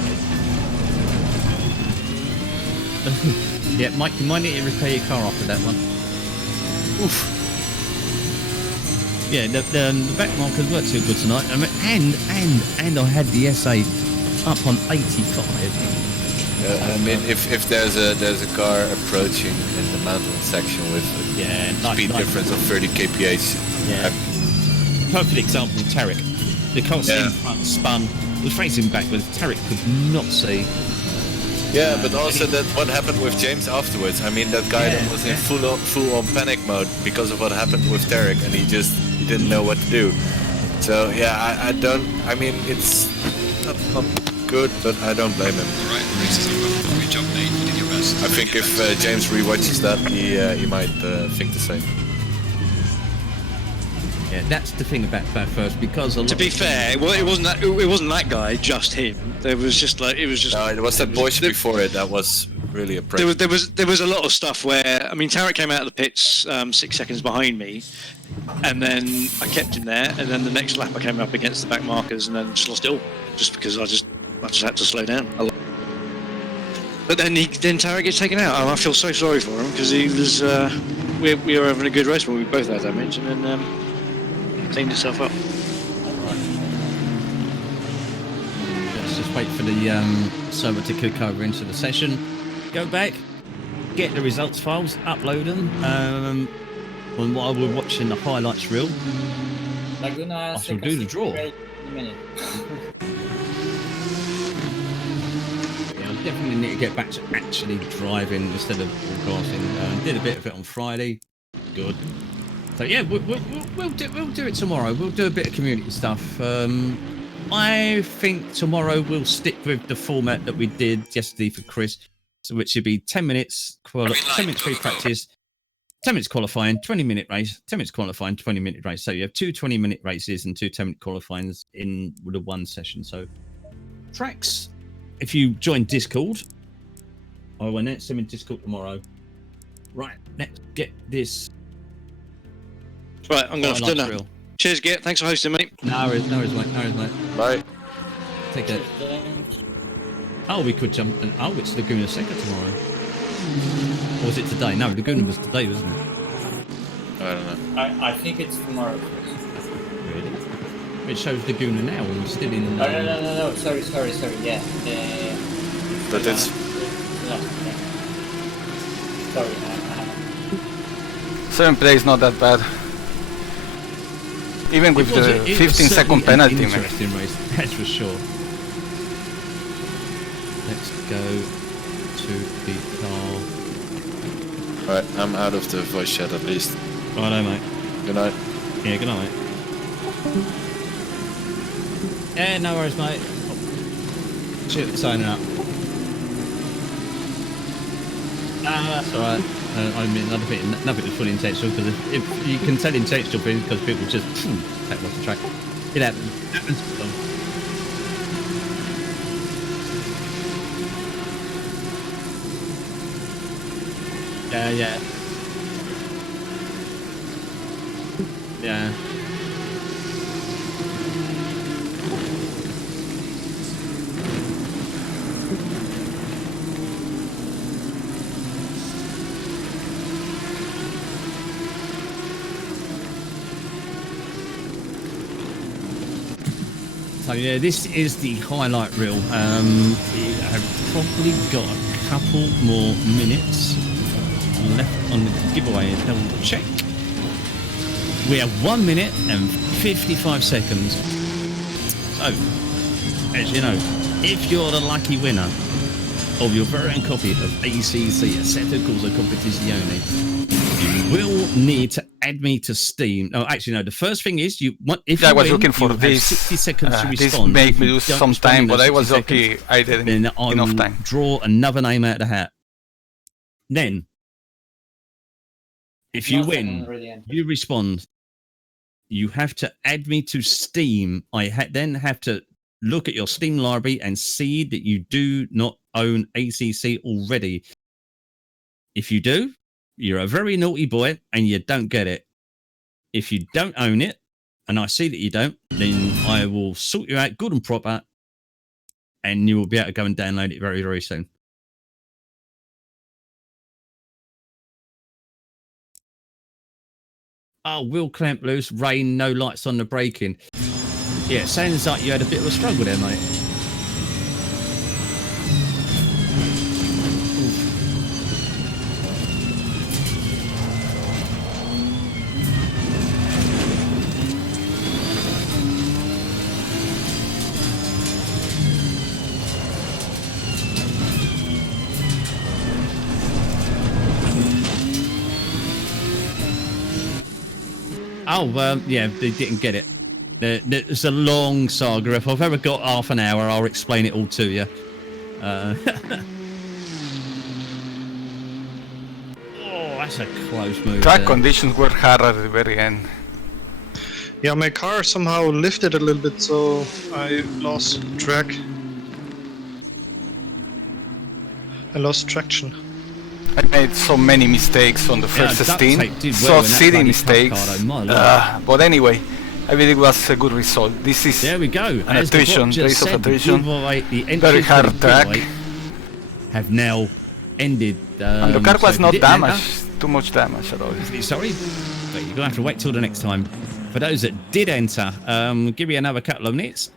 Yeah, Mike, you might need to repair your car after that one. Oof. Yeah, the back markers weren't too good tonight. I mean, and I had the SA up on 85. I mean, if there's a car approaching in the mountain section with a speed difference of 30 kph. Yeah. Perfect example, Tarek. The car in front spun, was facing backwards. Tarek could not see. Yeah, but also that what happened with James afterwards. I mean, that guy that was in full on panic mode because of what happened with Tarek, and he didn't know what to do. So yeah, I don't. I mean, it's not good, but I don't blame him. Right, races over. Good job, mate. You did your best. I think if James rewatches that, he might think the same. Yeah, that's the thing about first, because to be fair, well, it wasn't that guy, just him. There was just like it was that Porsche before it that was really a break. There was a lot of stuff where, I mean, Tarek came out of the pits 6 seconds behind me, and then I kept him there, and then the next lap I came up against the back markers and then just lost it all, just because I just had to slow down a lot. But then Tarek gets taken out, and I feel so sorry for him because he was we were having a good race, but we both had damage, and then cleaned itself up. Let's just wait for the server to cook over into the session. Go back, get the results files, upload them. And while we're watching the highlights reel, Laguna, I shall do the draw. In a minute. Yeah, I definitely need to get back to actually driving instead of broadcasting. Did a bit of it on Friday. Good. So yeah, we'll do it tomorrow. We'll do a bit of community stuff. I think tomorrow we'll stick with the format that we did yesterday for Chris, so which should be 10 minutes, 10 minutes free practice, 10 minutes qualifying, 20-minute race, 10 minutes qualifying, 20-minute race. So you have 2 20-minute races and 2 10-minute qualifyings in with a one session. So tracks, if you join Discord, I will announce them in Discord tomorrow. Right, let's get this. Right, I'm going to have dinner. Real. Cheers, Git. Thanks for hosting, mate. No worries, mate. Bye. Take care. Oh, we could jump. Oh, it's Laguna Seca tomorrow. Or was it today? No, Laguna was today, wasn't it? I don't know. I think it's tomorrow. Really? It shows Laguna now, and we're still in. No. Sorry. Yeah. But it's. No. Sorry. 7th place not that bad. Even with the 15-second penalty, man. Interesting race, that's for sure. Let's go to the car. Alright, I'm out of the voice chat at least. Righto, mate. Good night. Yeah, good night, mate. Yeah, no worries, mate. Shit, signing up. That's alright. I mean, nothing is fully intentional, because if you can tell intentional things, because people just take off the track. It happens. Yeah. So yeah, this is the highlight reel. I've probably got a couple more minutes left on the giveaway. Double check. We have 1 minute and 55 seconds. So, as you know, if you're the lucky winner of your very own copy of ACC, Assetto Corsa Competizione, you will need to add me to Steam. Oh, actually, no. The first thing is you want. If I you was win, looking for this. 60 seconds to This respond. made me lose some time, but I was okay. I didn't then I enough will time. draw another name out of the hat. Then, if you win, you respond. You have to add me to Steam. I then have to look at your Steam library and see that you do not own ACC already. If you do, you're a very naughty boy and you don't get it. If you don't own it, and I see that you don't, then I will sort you out good and proper, and you will be able to go and download it very, very soon. Oh, wheel clamp loose, rain, no lights on the braking. Yeah, sounds like you had a bit of a struggle there, mate. Oh, yeah, they didn't get it. It's a long saga. If I've ever got half an hour, I'll explain it all to you. Oh, that's a close move. Track conditions were hard at the very end. Yeah, my car somehow lifted a little bit, so I lost track. I lost traction. I made so many mistakes on the first stint, so silly mistakes. But anyway, I believe it was a good result. This is there we go. An attrition, race of attrition. Very hard track. Have now ended. And the car was not damaged, too much damage at all. Sorry, but you're gonna have to wait till the next time. For those that did enter, give me another couple of minutes,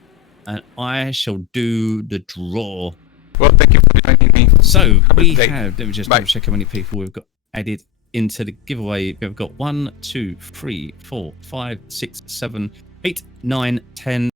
and I shall do the draw. Well, thank you for joining me. So we have. Let me just double check how many people we've got added into the giveaway. We've got 1, 2, 3, 4, 5, 6, 7, 8, 9, 10.